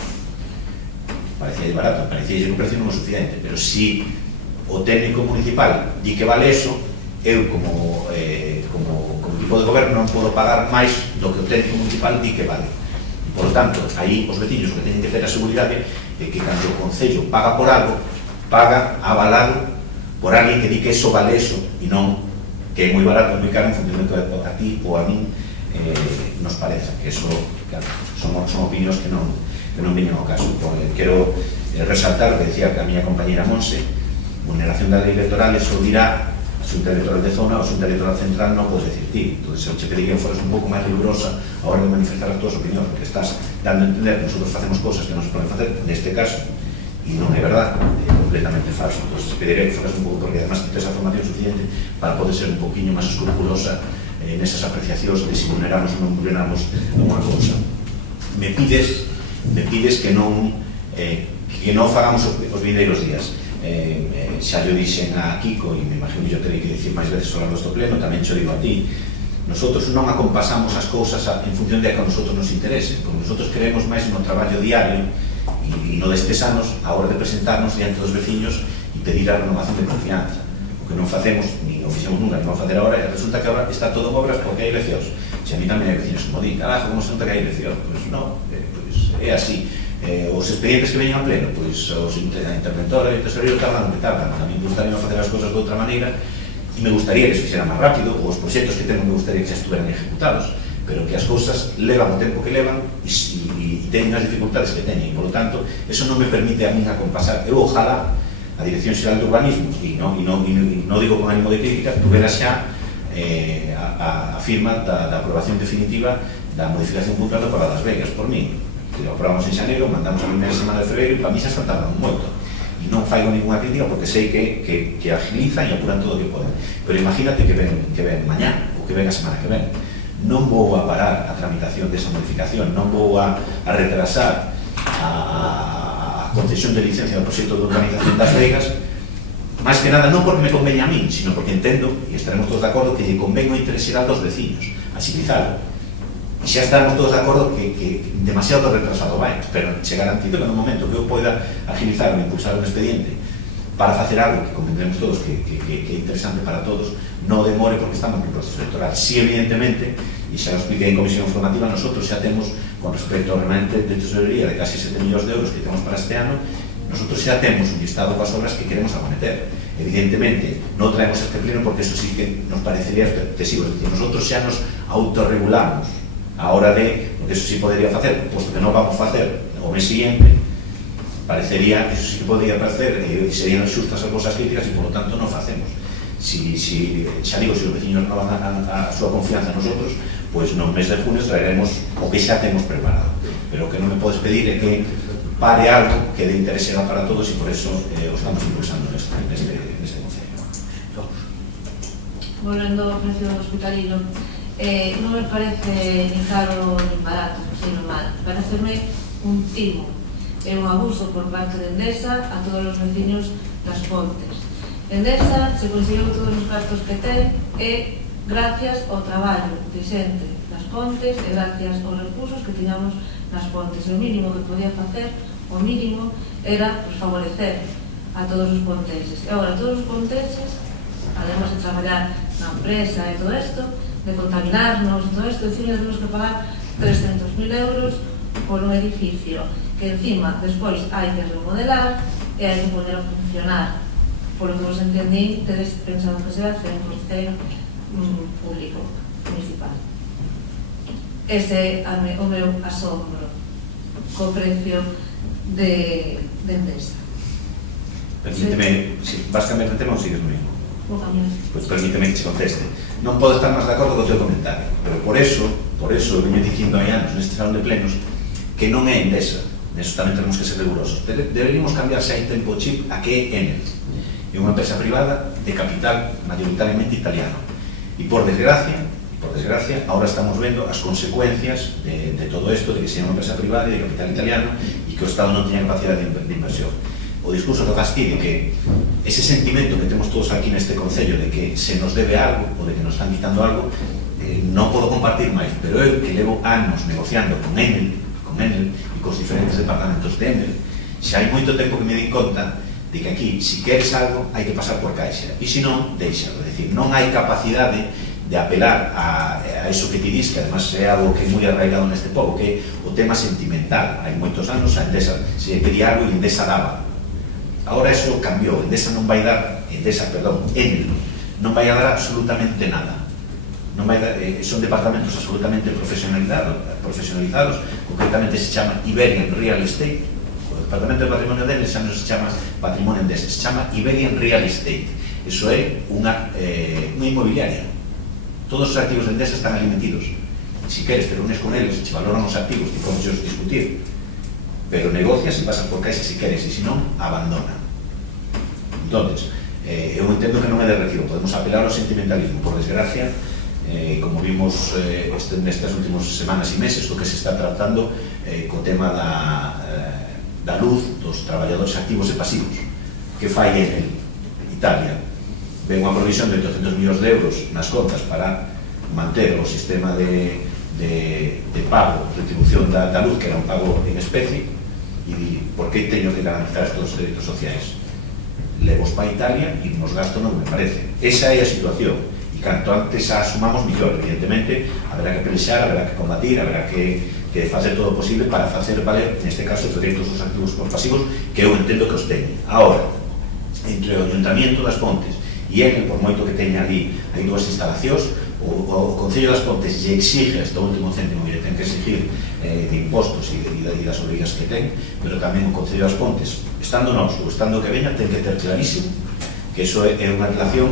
Parecía que o precio non é suficiente, pero si o técnico municipal di que vale eso, eu como equipo de goberno non podo pagar máis do que o técnico municipal di que vale. Por lo tanto, aí os veciños que teñen que ter a seguridade é que cando o Concello paga por algo, paga avalado por alguén que di que eso vale eso e non que é moi barato, moi caro en fundamento a ti ou a min nos parece que eso, claro, son opinións que non viñen ao caso. Quero resaltar o que decía que a miña compañera Monse, vulneración da lei electoral, eso dirá a Xunta Electoral de Zona ou a Xunta Electoral Central, non podes decir ti. Entón, eu che pediría que foras un pouco máis rigurosa a hora de manifestar as túas opinións, porque estás dando a entender que nosotros facemos cosas que non se poden facer neste caso, e non é verdad, é completamente falso. Entón, te pediría que foras un pouco, porque además tens a formación suficiente para poder ser un poquinho máis escrupulosa nesas apreciacións de se vulneramos ou non vulneramos unha cousa. Me pides que non fagamos os vindeiros días. Xa yo dixen a Kiko, e me imagino que yo terei que dicir máis veces ao largo do pleno, tamén xo digo a ti, nosotros non acompasamos as cousas en función de que a nosotros nos interese, porque nosotros queremos máis no traballo diario e no destes anos, a hora de presentarnos diante dos veciños e pedir a renovación de confianza. O que non facemos, ni o fixemos nunca, ni vamos a facer agora, resulta que agora está todo en obras porque hai eleccións. Se a mí tamén hai veciños como di, carajo, como se nota que hai eleccións? Pois non, é así. Os expedientes que veñen a pleno, pois os interventora e o tesoreiro tardan o que tardan. A mí me gustaría facer as cousas de outra maneira e me gustaría que se fixeran máis rápido, ou os proxectos que temos me gustaría que xa estuveran ejecutados, pero que as cousas levan o tempo que levan e teñen as dificultades que teñen. Por lo tanto, eso non me permite a min acompasar. Eu, ojalá, a Dirección Xeral de Urbanismo, e non digo con ánimo de crítica, tuvera xa a firma da aprobación definitiva da modificación puntual do Parada das Vegas, por min. Lo aprobamos en xaneiro, mandamos a primeira semana de fevereiro e para mí xa están tardando moito e non faigo ninguna crítica porque sei que agilizan e apuran todo o que poden, pero imagínate que ven mañá ou que ven a semana que ven, non vou a parar a tramitación desa modificación, non vou a retrasar a concesión de licencia do proxecto de urbanización das Vegas, máis que nada non porque me conveña a min, sino porque entendo, e estaremos todos de acordo, que lle convén o interés xeral dos veciños, agilizalo. E xa estamos todos de acordo que demasiado retrasado vai, pero che garantizo que no momento que eu poida agilizar ou impulsar un expediente para facer algo que comprendemos todos que é interesante para todos, non demore porque estamos no proceso electoral. Si, evidentemente, e xa lo expliquei en comisión informativa, nosotros xa temos, con respecto ao remanente de tesorería de casi 7 millóns de euros que temos para este ano, nosotros xa temos un listado coas obras que queremos acometer. Evidentemente, non traemos este pleno porque eso sí que nos parecería excesivo, es decir, nosotros xa nos autorregulamos a hora de, porque eso sí podría facer, posto que non vamos a facer o mes siguiente, parecería, eso sí que podría parecer, serían xustas as vosas críticas e por lo tanto non facemos. Xa digo, se os veciños non van a súa confianza en nosotros, pois no mes de junio traeremos o que xa temos preparado. Pero o que non me podes pedir é que pare algo que de interés será para todos e por eso o estamos impulsando neste concello. Volvendo ao precio do hospitalino, non me parece ni caro ni barato, sino mal. Pareceme un timo, é un abuso por parte de Endesa a todos os veciños das Pontes. Endesa se conseguiu todos os gastos que ten e gracias ao traballo de xente nas Pontes e gracias aos recursos que tiñamos nas Pontes. O mínimo que podía facer o mínimo era favorecer a todos os ponteses. E agora todos os ponteses, además de traballar na empresa e todo isto, de contaminarnos e todo isto, encima temos que pagar 300.000 euros por un edificio que encima despois hai que remodelar e hai que poder funcionar. Por lo que vos entendí, tedes pensado que se vai hacer un concello público municipal. Ese é o meu asombro co precio de Endesa. Permíteme, vas cambiar de tema ou sigues no mismo? Vou cambiar. Pois permíteme que che conteste. Non podo estar máis de acordo co teu comentario, pero por eso veño dicindo hai anos neste salón de plenos que non é Endesa. Neso tamén temos que ser rigurosos. Deberíamos cambiar xa hai tempo chip a que é Enel. É unha empresa privada de capital mayoritariamente italiano. E por desgracia, ahora estamos vendo as consecuencias de todo isto, de que sea unha empresa privada e de capital italiano e que o Estado non teña capacidade de inversión. O discurso do fastidio, que ese sentimento que temos todos aquí neste concello de que se nos debe algo ou de que nos están quitando algo, non podo compartir máis, pero eu que levo anos negociando con Enel e cos diferentes departamentos de Enel, xa hai moito tempo que me di conta de que aquí, se queres algo, hai que pasar por caixa, e se non, deixalo. É dicir, non hai capacidade de apelar a eso que ti dis, que además é algo que é moi arraigado neste povo, que é o tema sentimental. Hai moitos anos a Endesa se pedía algo e Endesa daba. Agora eso cambiou. Enel non vai a dar absolutamente nada. Non vai a dar, son departamentos absolutamente profesionalizados, concretamente se chama Iberian Real Estate. O departamento de patrimonio de Endesa non se chama Patrimonio Endesa, se chama Iberian Real Estate. Eso é unha inmobiliaria. Todos os activos de Endesa están ali metidos. Si queres te reúnes con eles, se valoran os activos, te podes discutir, pero negocias e pasas por caixa se queres, e se non, abandona. Entonces, eu entendo que non é de recibo, podemos apelar ao sentimentalismo. Por desgracia, como vimos nestas últimas semanas e meses, o que se está tratando co tema da luz dos traballadores activos e pasivos, que fai en Italia. Ven unha provisión de 800 millóns de euros nas contas para manter o sistema de pago, retribución da luz, que era un pago en especie, e di, por que teño que garantizar estos dereitos sociais? Levos para Italia e nos gasto non me parece. Esa é a situación, e canto antes a asumamos mellor. Evidentemente, haberá que pelexar, haberá que combatir, haberá que facer todo o posible para facer valer, neste caso, os dereitos dos activos por pasivos, que eu entendo que os teñen. Ahora, entre o Ayuntamiento das Pontes e Enel, por moito que teña ali, hai dúas instalacións, o Concello das Pontes lle exige este último céntimo que lle ten que exigir de impostos e das obrigas que ten, pero tamén o Concello das Pontes, estando nós ou estando que veña, ten que ter clarísimo que iso é unha relación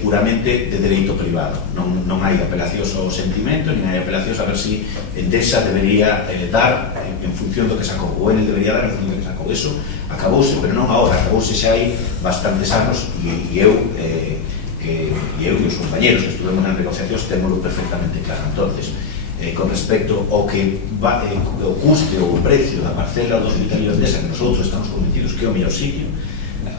puramente de dereito privado. Non hai apelacións ao sentimento, nin hai apelacións a ver se Endesa debería dar en función do que sacou, ou Enel debería dar en función do que sacou. Eso acabouse, pero non agora, acabouse xa hai bastantes anos, e eu e os compañeros que estuvemos en negociacións témoslo perfectamente claro. Entonces, con respecto ao que o custe ou o precio da parcela do Hospitalio de Endesa, que nosotros estamos convencidos que é o mellor sitio,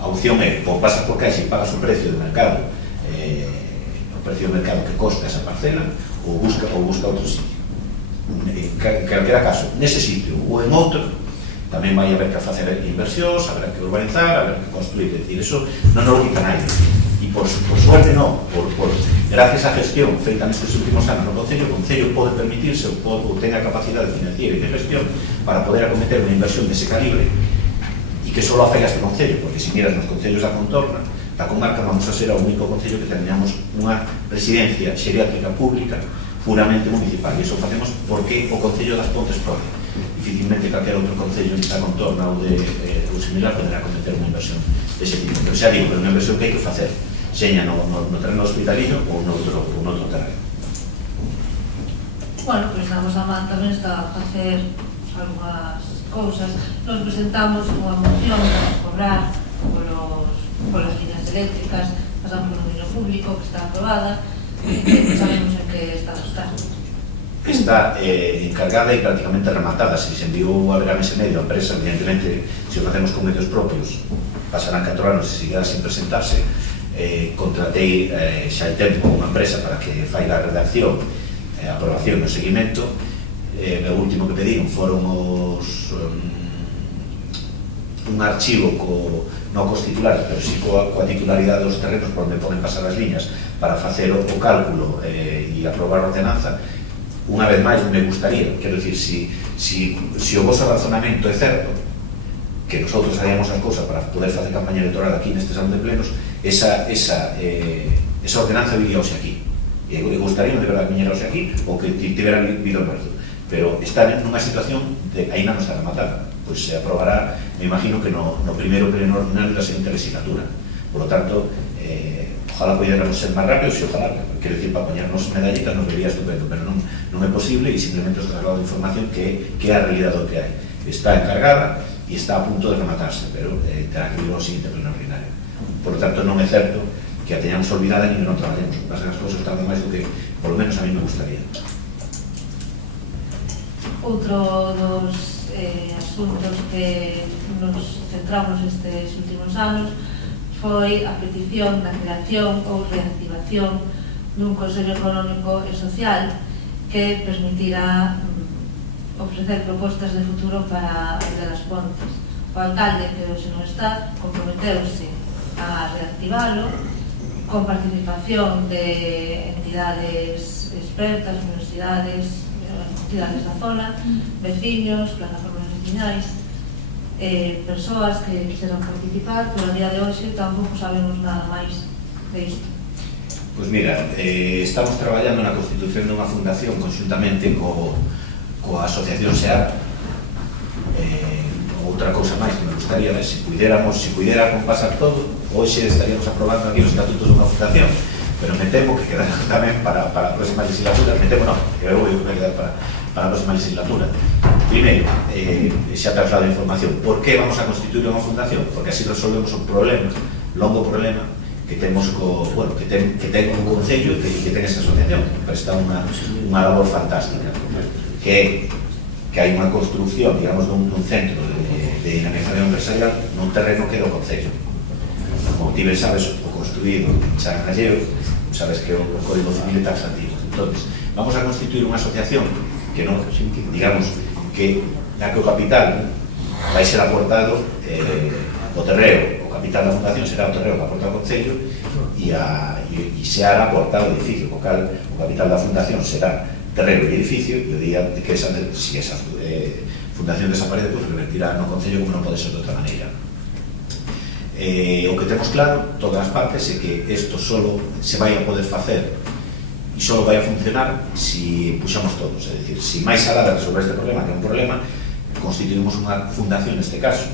a opción é, ou pasas por caixa e pagas o precio de mercado, o precio de mercado que costa esa parcela, ou busca outro sitio. En calquera caso, nese sitio ou en outro, tamén vai haber que facer inversións, haber que urbanizar, haber que construir. É dicir, eso non nos lo quita nadie. E por suerte non, gracias á gestión feita nestes últimos anos no Concello, o Concello pode permitirse ou ten a capacidade financiera e de gestión para poder acometer unha inversión dese calibre e que só afega este Concello, porque se miras nos concellos da contorna da comarca vamos a ser o único Concello que teñamos unha residencia xeriátrica pública puramente municipal, e iso facemos porque o Concello das Pontes pode. Dificilmente calquer outro Concello da contorna ou similar poderá acometer unha inversión dese tipo, pero xa digo, é unha inversión que hai que facer, seña no terreno hospitalizo ou noutro terreno. Bueno, pois a nosa man tamén está a facer algunhas cousas. Nos presentamos unha moción para cobrar polas líneas eléctricas, pasamos por un dominio público que está aprobada, e sabemos en que estado está. Está encargada e prácticamente rematada. Se se enviou a ver a mes e medio a empresa, evidentemente, se o facemos con medios propios, pasarán 4 anos e seguirá sin presentarse. Contratei xa hai tempo unha empresa para que faiga a redacción, a aprobación e o seguimento. O último que pediron foron un archivo non cos titulares, pero si coa titularidade dos terrenos por onde poden pasar as liñas para facer o cálculo e aprobar a ordenanza. Unha vez máis, me gustaría, quero dicir, si o vosso razonamento é certo, que nosotros haríamos as cousas para poder facer campaña electoral aquí neste salón de plenos, esa ordenanza viría hoxe aquí. E gustaría de verdade que viñera hoxe aquí ou que tivera vido el marzo. Pero está nunha situación de aí non está rematada. Pois se aprobará, me imagino que no primeiro pleno ordinario da seguinte legislatura. Por lo tanto, ojalá pudiéramos ser máis rápidos e ojalá, quero dicir, para poñernos medallitas nos vería estupendo, pero non é posible e simplemente os traslado de información que é a realidade do que hai. Está encargada e está a punto de rematarse, pero terá que vir ao seguinte pleno ordinario. Por lo tanto, non é certo que a teñamos olvidada ni que non traballemos. Pasan as cousas tardan máis do que, por lo menos, a mí me gustaría. Outro dos asuntos que nos centramos estes últimos anos foi a petición da creación ou reactivación dun Consello Económico e Social que permitirá ofrecer propostas de futuro para as de las Pontes. O alcalde, que hoxe non está, comprometeuse a reactivalo con participación de entidades expertas, universidades, entidades da zona, veciños, plataformas vecinais, persoas que quixeran participar, pero a día de hoxe tampouco sabemos nada máis de isto. Pois mira, estamos traballando na constitución dunha fundación conxuntamente coa Asociación SEAR. Outra cousa máis que me gustaría ver, se puidera compasar todo, hoxe estaríamos aprobando aquí os estatutos dunha fundación, pero me temo que quedará tamén para a próxima legislatura. Me temo non, que eu vou quedar para a próxima legislatura. Primeiro, xa traslado a información, por que vamos a constituir unha fundación? Porque así resolvemos un problema, longo problema, que temos que ten un concello e que ten esa asociación, que presta unha labor fantástica, que hai unha construcción, digamos, dun centro de dinamización empresarial nun terreno que é do concello. Como ti ben sabes, o construído en San Gallego, sabes que o Código Civil é taxativo. Entón, vamos a constituir unha asociación que non, digamos, que na que o capital vai ser aportado o terreo, o capital da fundación será o terreo que aporta o concello e se hará aportado o edificio, o capital da fundación será terreno e edificio, e o día de que si esa fundación desaparece, pues revertirá no concello como non pode ser de outra maneira. O que temos claro, todas as partes, é que isto solo se vai a poder facer e solo vai a funcionar se puxamos todos, é dicir, se máis alá de resolver este problema, que é un problema, constituímos unha fundación neste caso.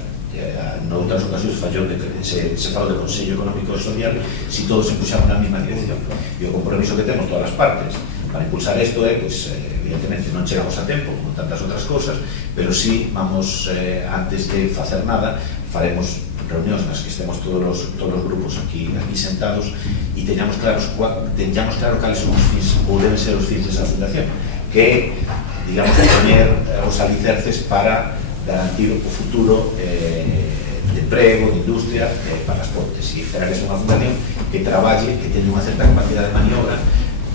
Noutras ocasións se falou de Consello Económico e Social se todos se puxamos na mesma dirección, e o compromiso que temos todas as partes para impulsar isto é, evidentemente non chegamos a tempo como tantas outras cosas, pero sí vamos, antes de facer nada, faremos reunións nas que estemos todos os grupos aquí sentados e teñamos claro cales son os fins ou deben ser os fins desa fundación, que é, digamos, poñer os alicerces para garantir o futuro de emprego, de industria para as Pontes, e será que é unha fundación que traballe, que teña unha certa capacidade de maniobra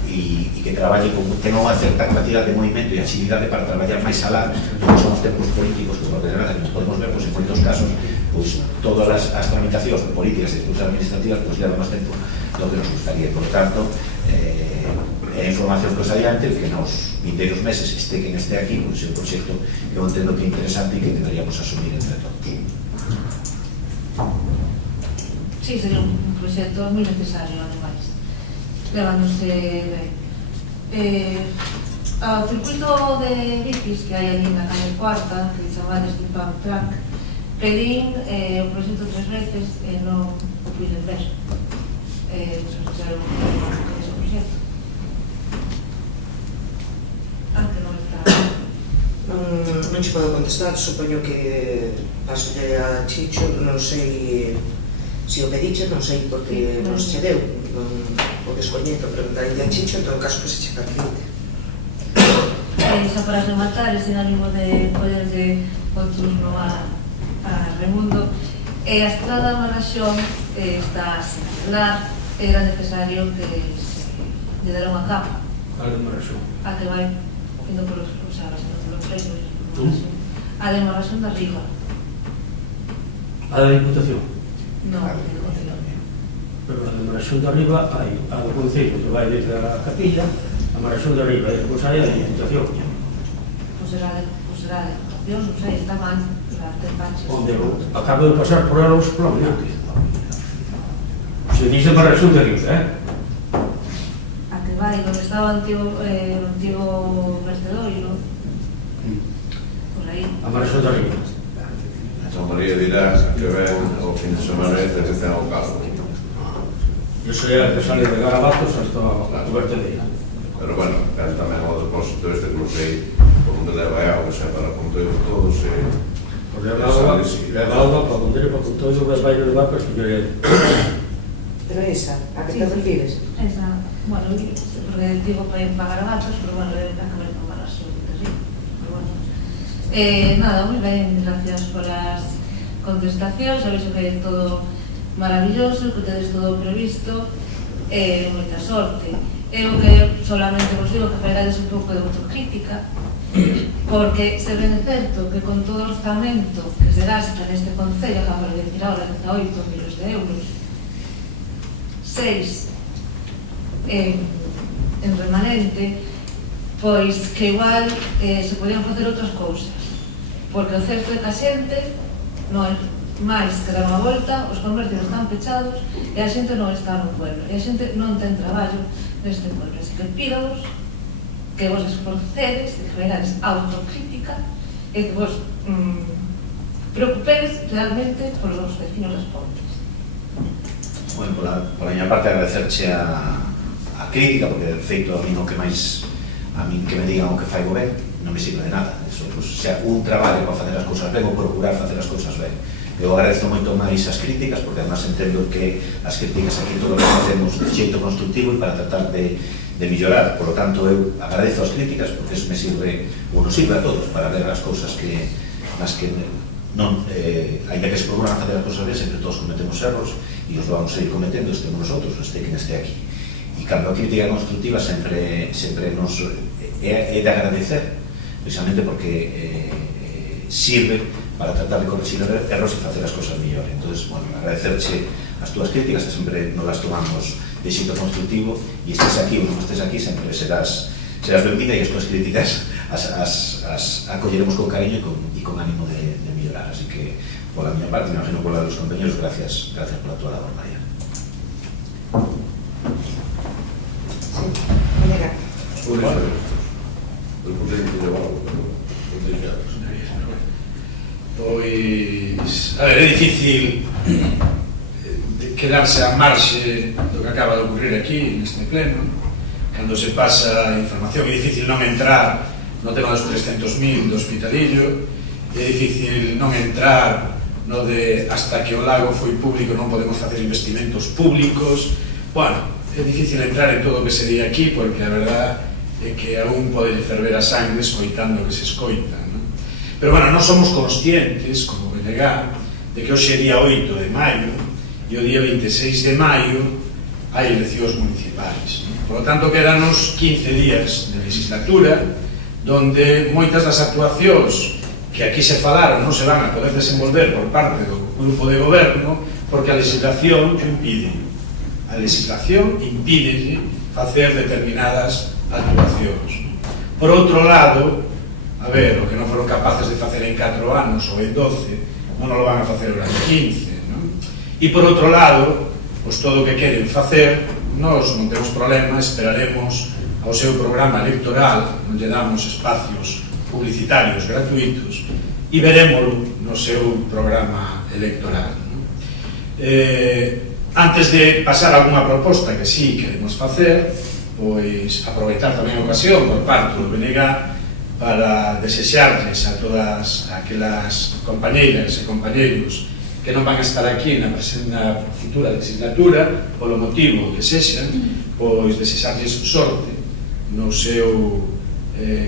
e que traballe con tenga unha certa capacidade de movimento e agilidade para traballar máis alá do que son os tempos políticos, que por desgracia nos podemos ver, en moitos casos, todas as tramitacións políticas e discusións administrativas levan máis tempo do que nos gustaría. Por lo tanto, é a información que os adiante, que nos vindeiros meses este aquí, pois é un proxecto que eu entendo que é interesante e que deberíamos asumir entre todos. Sí, sería un proxecto moi necesario, ademais. Levándose ben. Ao circuito de bicis que hai ali na calle Cuarta, que chamades de Pump Track, pedín o proxecto 3 veces e non o puiden ver. Nos fixeron ese proxecto. Que non está... Non che podo contestar, supoño que pasolle a Chicho, non sei se o pediche, non sei porque nos che deu, o descoñezo, preguntarlle a Chicho, en todo caso que se che facilite. Xa para rematar, ese ánimo de poder de o turno a Remundo, a estrada Maraxón está sin arreglar, era necesario que se lle dera unha capa. A de Maraxón? A que vai indo polos cruzados, polos treinos, a de Maraxón da Riga. A da Diputación. Non, Pero a de Marasón de Arriba hai a do Concello que vai desde a Capilla, a Marasón de Arriba e despois hai a da Diputación. Pois será de Diputación, non sei, está mal, para ter baches. Onde acabo de pasar por elas pola mañá. Se dice Marasón de Arriba, A que vai, onde estaba o antigo vertedoiro, por aí. a Marasón de Arriba. São María dirá que ven ao fin de semana este que ten ao cabo. Eu sei a que sale de Garabatos hasta a vertedeira. Pero bueno, é tamén o depósito este que non sei por onde leva a auga, xa para Ponteiro todos e... Por leva auga para Ponteiro, para Ponteiro, vai levar para Estudiar. Pero esa, a que te refires? Esa, bueno, porque digo para ir para Garabatos, pero bueno, debe acabar con Marasón, sí. Pero bueno. Nada, moi ben, gracias por as contestacións, sabéis que é todo maravilloso, que tedes todo previsto, moita sorte. Eu que solamente vos digo que faigades un pouco de autocrítica, porque se ben é certo que con todo o orzamento que se gasta neste concello, que acaba de decir ahora 18 millones de euros, 6 en remanente, pois que igual se podían facer outras cousas, porque o certo é que a xente non é máis que dar unha volta, os comercios están pechados e a xente non está no pueblo, e a xente non ten traballo neste pueblo, así que pídavos que vos esforcedes, que faigades autocrítica e que vos preocupedes realmente polos vecinos das Pontes. Bueno, pola miña parte agradecerche a crítica, porque de feito a mí o que máis a min que me digan o que faigo ben non me sirve de nada. Eso, pues, xa un traballo para facer as cousas ben ou procurar facer as cousas ben. Eu agradezo moito máis as críticas, porque además entendo que as críticas aquí todo o que facemos de xeito constructivo e para tratar de mellorar. Por lo tanto, eu agradezo as críticas porque eso me sirve, ou nos sirve a todos, para ver as cousas que nas que non, ainda que se procuran facer as cousas ben, sempre todos cometemos erros e os vamos a ir cometendo, estemos nosotros, este que este aquí. E cando a crítica constructiva sempre nos é de agradecer, precisamente porque sirve para tratar de corregir erros e facer as cousas mellor. Entón, bueno, agradecerche as túas críticas, que sempre nos las tomamos de xeito constructivo, e estés aquí ou non estés aquí, sempre serás benvida, e as túas críticas as acolleremos con cariño e con ánimo de mellorar. Así que, pola miña parte, me imagino pola dos compañeros, gracias pola túa labor, María. Sí, colega. El presidente de Barro, Pois, a ver, é difícil quedarse a marxe do que acaba de ocurrir aquí neste pleno. Cando se pasa a información é difícil non entrar no tema dos 300.000 do hospitalillo, é difícil non entrar no de hasta que o lago foi público non podemos facer investimentos públicos. Bueno, é difícil entrar en todo o que se di aquí, porque a verdad é que aún pode ferver a sangre escoitando o que se escoita, non? Pero, bueno, non somos conscientes, como BNG, de que hoxe é día 8 de maio e o día 26 de maio hai eleccións municipais. Por lo tanto, quedanos 15 días de legislatura donde moitas das actuacións que aquí se falaron non se van a poder desenvolver por parte do grupo de goberno, porque a legislación impide. A legislación impide facer determinadas actuacións. Por outro lado, a ver, o que non foron capaces de facer en 4 anos ou en 12, non o van a facer ahora en 15, non? E por outro lado, pois todo o que queren facer, nós non temos problema, esperaremos ao seu programa electoral, non lle damos espacios publicitarios gratuitos, e verémolo no seu programa electoral, non? Antes de pasar a alguna proposta que sí queremos facer, pois aproveitar tamén a ocasión por parte do BNG para desexarles a todas aquelas compañeiras e compañeiros que non van a estar aquí na futura legislatura, polo motivo que sexan, pois desexarles sorte no seu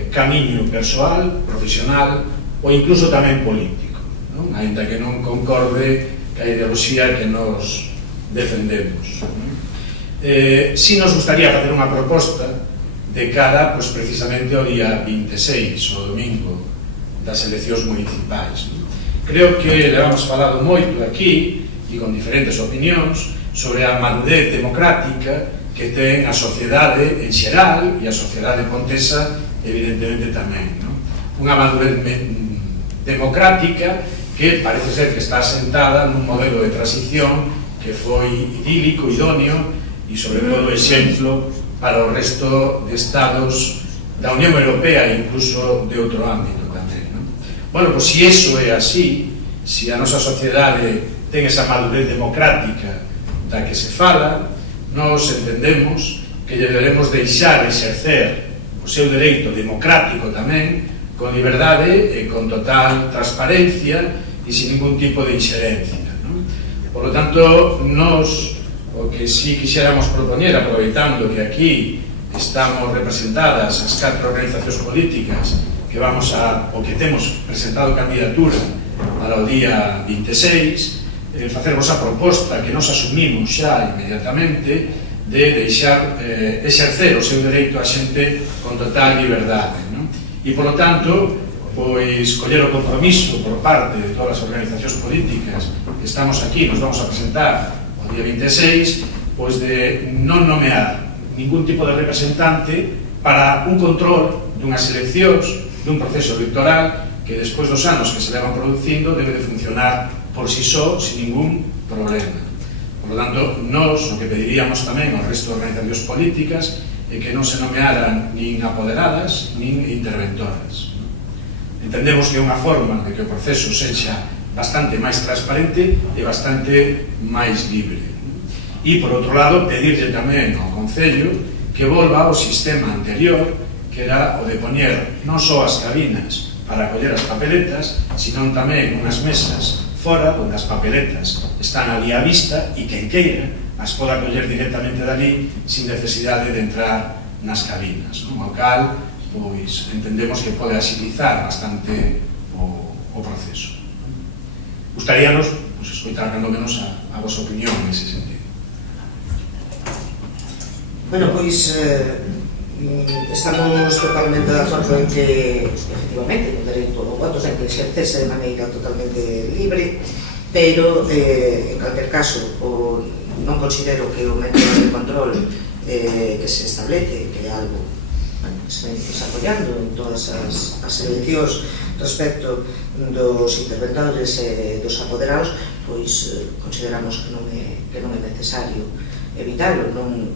camiño persoal, profesional ou incluso tamén político, non? Ainda que non concorde ca ideoloxía que nos defendemos, non? Si nos gustaría facer unha proposta de cara, pois, precisamente ao día 26, o domingo das eleccións municipais, non? creo que levamos falado moito aquí e con diferentes opinións sobre a madurez democrática que ten a sociedade en xeral e a sociedade pontesa evidentemente tamén, non? Unha madurez democrática que parece ser que está asentada nun modelo de transición que foi idílico, idóneo e sobre todo exemplo para o resto de estados da Unión Europea e incluso de outro ámbito tamén, non? Bueno, pois se iso é así, se a nosa sociedade ten esa madurez democrática da que se fala, nós entendemos que debemos deixar exercer o seu dereito democrático tamén con liberdade e con total transparencia e sin ningún tipo de inxerencia, non? Por lo tanto, nós o que si quixéramos propoñer, aproveitando que aquí estamos representadas as 4 organizacións políticas que vamos a, o que temos presentado candidatura para o día 26, facervos a proposta que nos asumimos xa inmediatamente de deixar exercer o seu dereito a xente con total liberdade, non? E, polo tanto, pois, coller o compromiso por parte de todas as organizacións políticas que estamos aquí, nos vamos a presentar o día 26, pois de non nomear ningún tipo de representante para un control dunhas eleccións, dun proceso electoral que despois dos anos que se levan producindo debe de funcionar por si só, sin ningún problema. Por lo tanto, nós o que pediríamos tamén ao resto de organizacións políticas é que non se nomearan nin apoderadas nin interventoras. Entendemos que é unha forma de que o proceso sexa bastante máis transparente e bastante máis libre. E, por outro lado, pedirlle tamén ao Concello que volva ao sistema anterior, que era o de poñer non só as cabinas para coller as papeletas, sino tamén unhas mesas fora, onde as papeletas están ali á vista e quen queira as poda coller directamente dali sin necesidade de entrar nas cabinas, non? O cal, pois, entendemos que pode agilizar bastante o proceso. Gustaríanos, pois, escoitar cando menos a vosa opinión nese sentido. Bueno, pois estamos totalmente de acordo en que efectivamente o dereito ao voto ten que exercerse de maneira totalmente libre, pero en calquer caso non considero que o método de control que se establece, que é algo que se ven desarrollando en todas as eleccións respecto dos interventores e dos apoderados, pois consideramos que non é necesario evitarlo.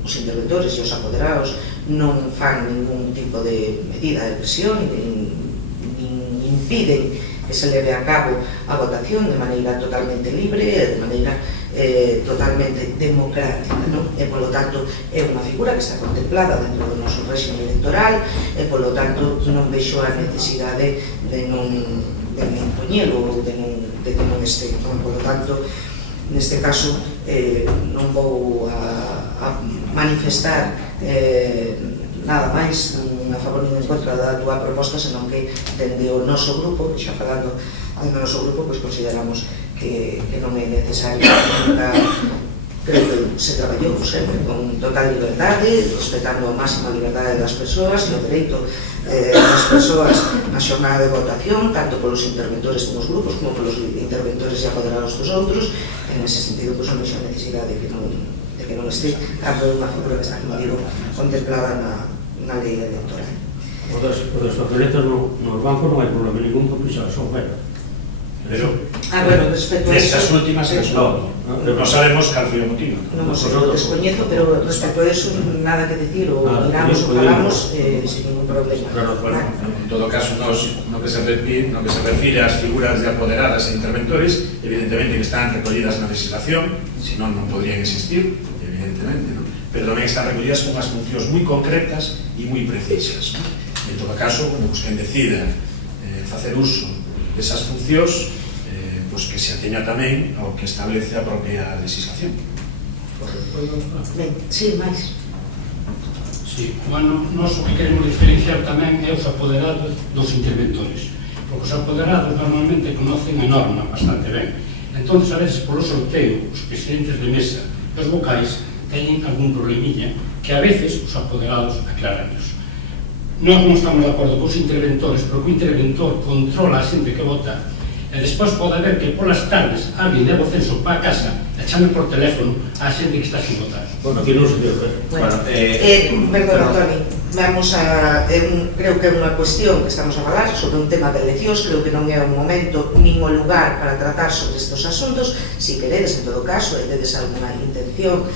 Os interventores e os apoderados non fan ningún tipo de medida de presión nin impiden que se leve a cabo a votación de maneira totalmente libre e de maneira totalmente democrática, non? E, polo tanto, é unha figura que está contemplada dentro do noso réxime electoral e, polo tanto, non vexo a necesidade de non impoñelo ou de que non este. Polo tanto, neste caso, non vou a manifestar nada máis a favor nin en contra da túa proposta, senón que dende o noso grupo, xa falando do noso grupo, pois consideramos que non é necesario. Creo que se traballou sempre con total liberdade, respetando a máxima liberdade das persoas e o dereito das persoas na xornada de votación, tanto polos interventores dos grupos como polos interventores e apoderados dos outros. En ese sentido, pois non vexe a necesidade de que non este tanto unha figura que está, como digo, contemplada na lei electoral. O das papeletas nos bancos non hai problema ningún porque xa son fuera. Pero, bueno, respecto a estas eso, últimas non sabemos cal foi o motivo. Non o sei, descoñezo, pero respecto a eso nada que decir, o miramos o falamos sin ningún problema. En todo caso, no que se refire ás figuras de apoderadas e interventores, evidentemente que están recollidas na legislación, senón non podrían existir, evidentemente, non? Pero tamén están recollidas con unhas funcións moi concretas e moi precisas, non? En todo caso, pues, quen decida facer uso desas funcións, pues que se ateña tamén ao que establece a propia legislación. Sí, máis. Sí, bueno, nós o que queremos diferenciar tamén é os apoderados dos interventores, porque os apoderados normalmente conocen a norma bastante ben. Entón, a veces, polo sorteo, os presidentes de mesa e os vocais teñen algún problemilla que a veces os apoderados aclaranos. Nós non estamos de acordo cos interventores, porque o interventor controla a xente que vota e E despois pode haber que polas tardes alguén leva o censo para casa e chame por teléfono a xente que está sin votar. Bueno, aquí non se debe ver. Perdón, Toni, vamos a... creo que é unha cuestión que estamos a falar sobre un tema de eleccións, creo que non é un momento nin o lugar para tratar sobre estes asuntos. Si queredes, en todo caso, e tedes alguna intención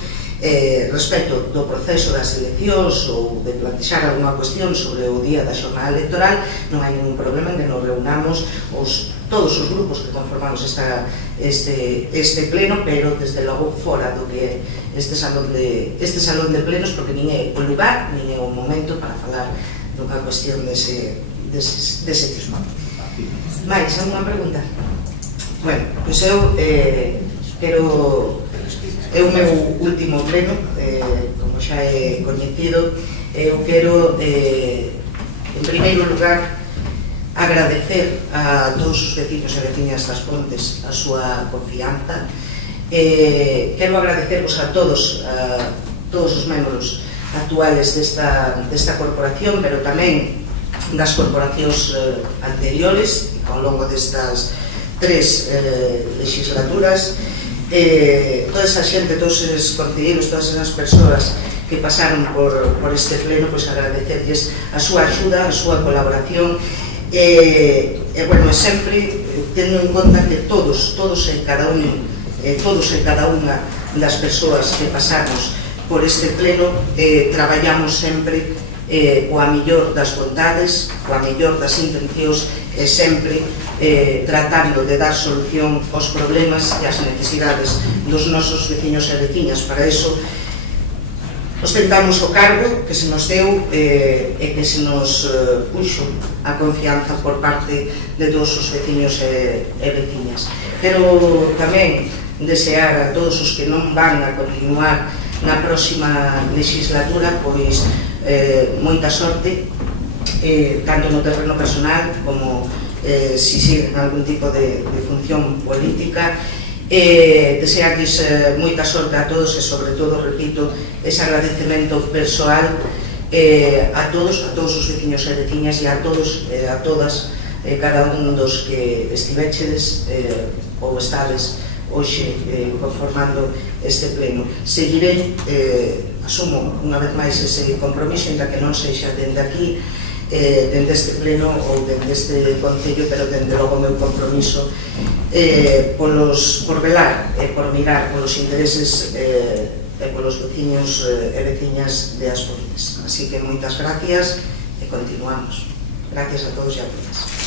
respecto do proceso das eleccións ou de plantexar alguna cuestión sobre o día da xornada electoral, non hai ningún problema en que nos reunamos todos os grupos que conformamos este pleno, pero desde logo fora do que é este salón de plenos, porque nin é o lugar nin é o momento para falar dunha cuestión dese tipo. Mais, alguna pregunta? Bueno, pois eu quero... É o meu último pleno, como xa é coñecido. Eu quero, en primeiro lugar, agradecer a todos os vecinos e veciñas das Pontes a súa confianza. Quero agradecervos a todos os membros actuales desta corporación, pero tamén das corporacións anteriores ao longo destas 3 legislaturas. Toda esa xente, todos os concelleiros, todas esas persoas que pasaron por este pleno, pois agradecerlles a súa axuda, a súa colaboración, bueno, sempre tendo en conta que todos e cada unha das persoas que pasamos por este pleno traballamos sempre coa millor das vontades, coa millor das intencións e sempre tratando de dar solución aos problemas e ás necesidades dos nosos veciños e veciñas. Para iso ostentamos o cargo que se nos deu e que se nos puxo a confianza por parte de todos os veciños e veciñas. Quero tamén desear a todos os que non van a continuar na próxima legislatura, pois moita sorte, tanto no terreno personal como si siguen algún tipo de función política. Desearles moita sorte a todos e, sobre todo, repito, ese agradecemento persoal a todos os veciños e veciñas e a todos e a todas cada un dos que estivechedes ou estades hoxe conformando este pleno. Seguirei, asumo unha vez máis ese compromiso, ainda que non sexa dende aquí, dende este pleno ou dende este concello, pero dende logo o meu compromiso por velar e por mirar polos intereses e polos veciños e veciñas de As Pontes. Así que moitas gracias e continuamos. Gracias a todos e a todas.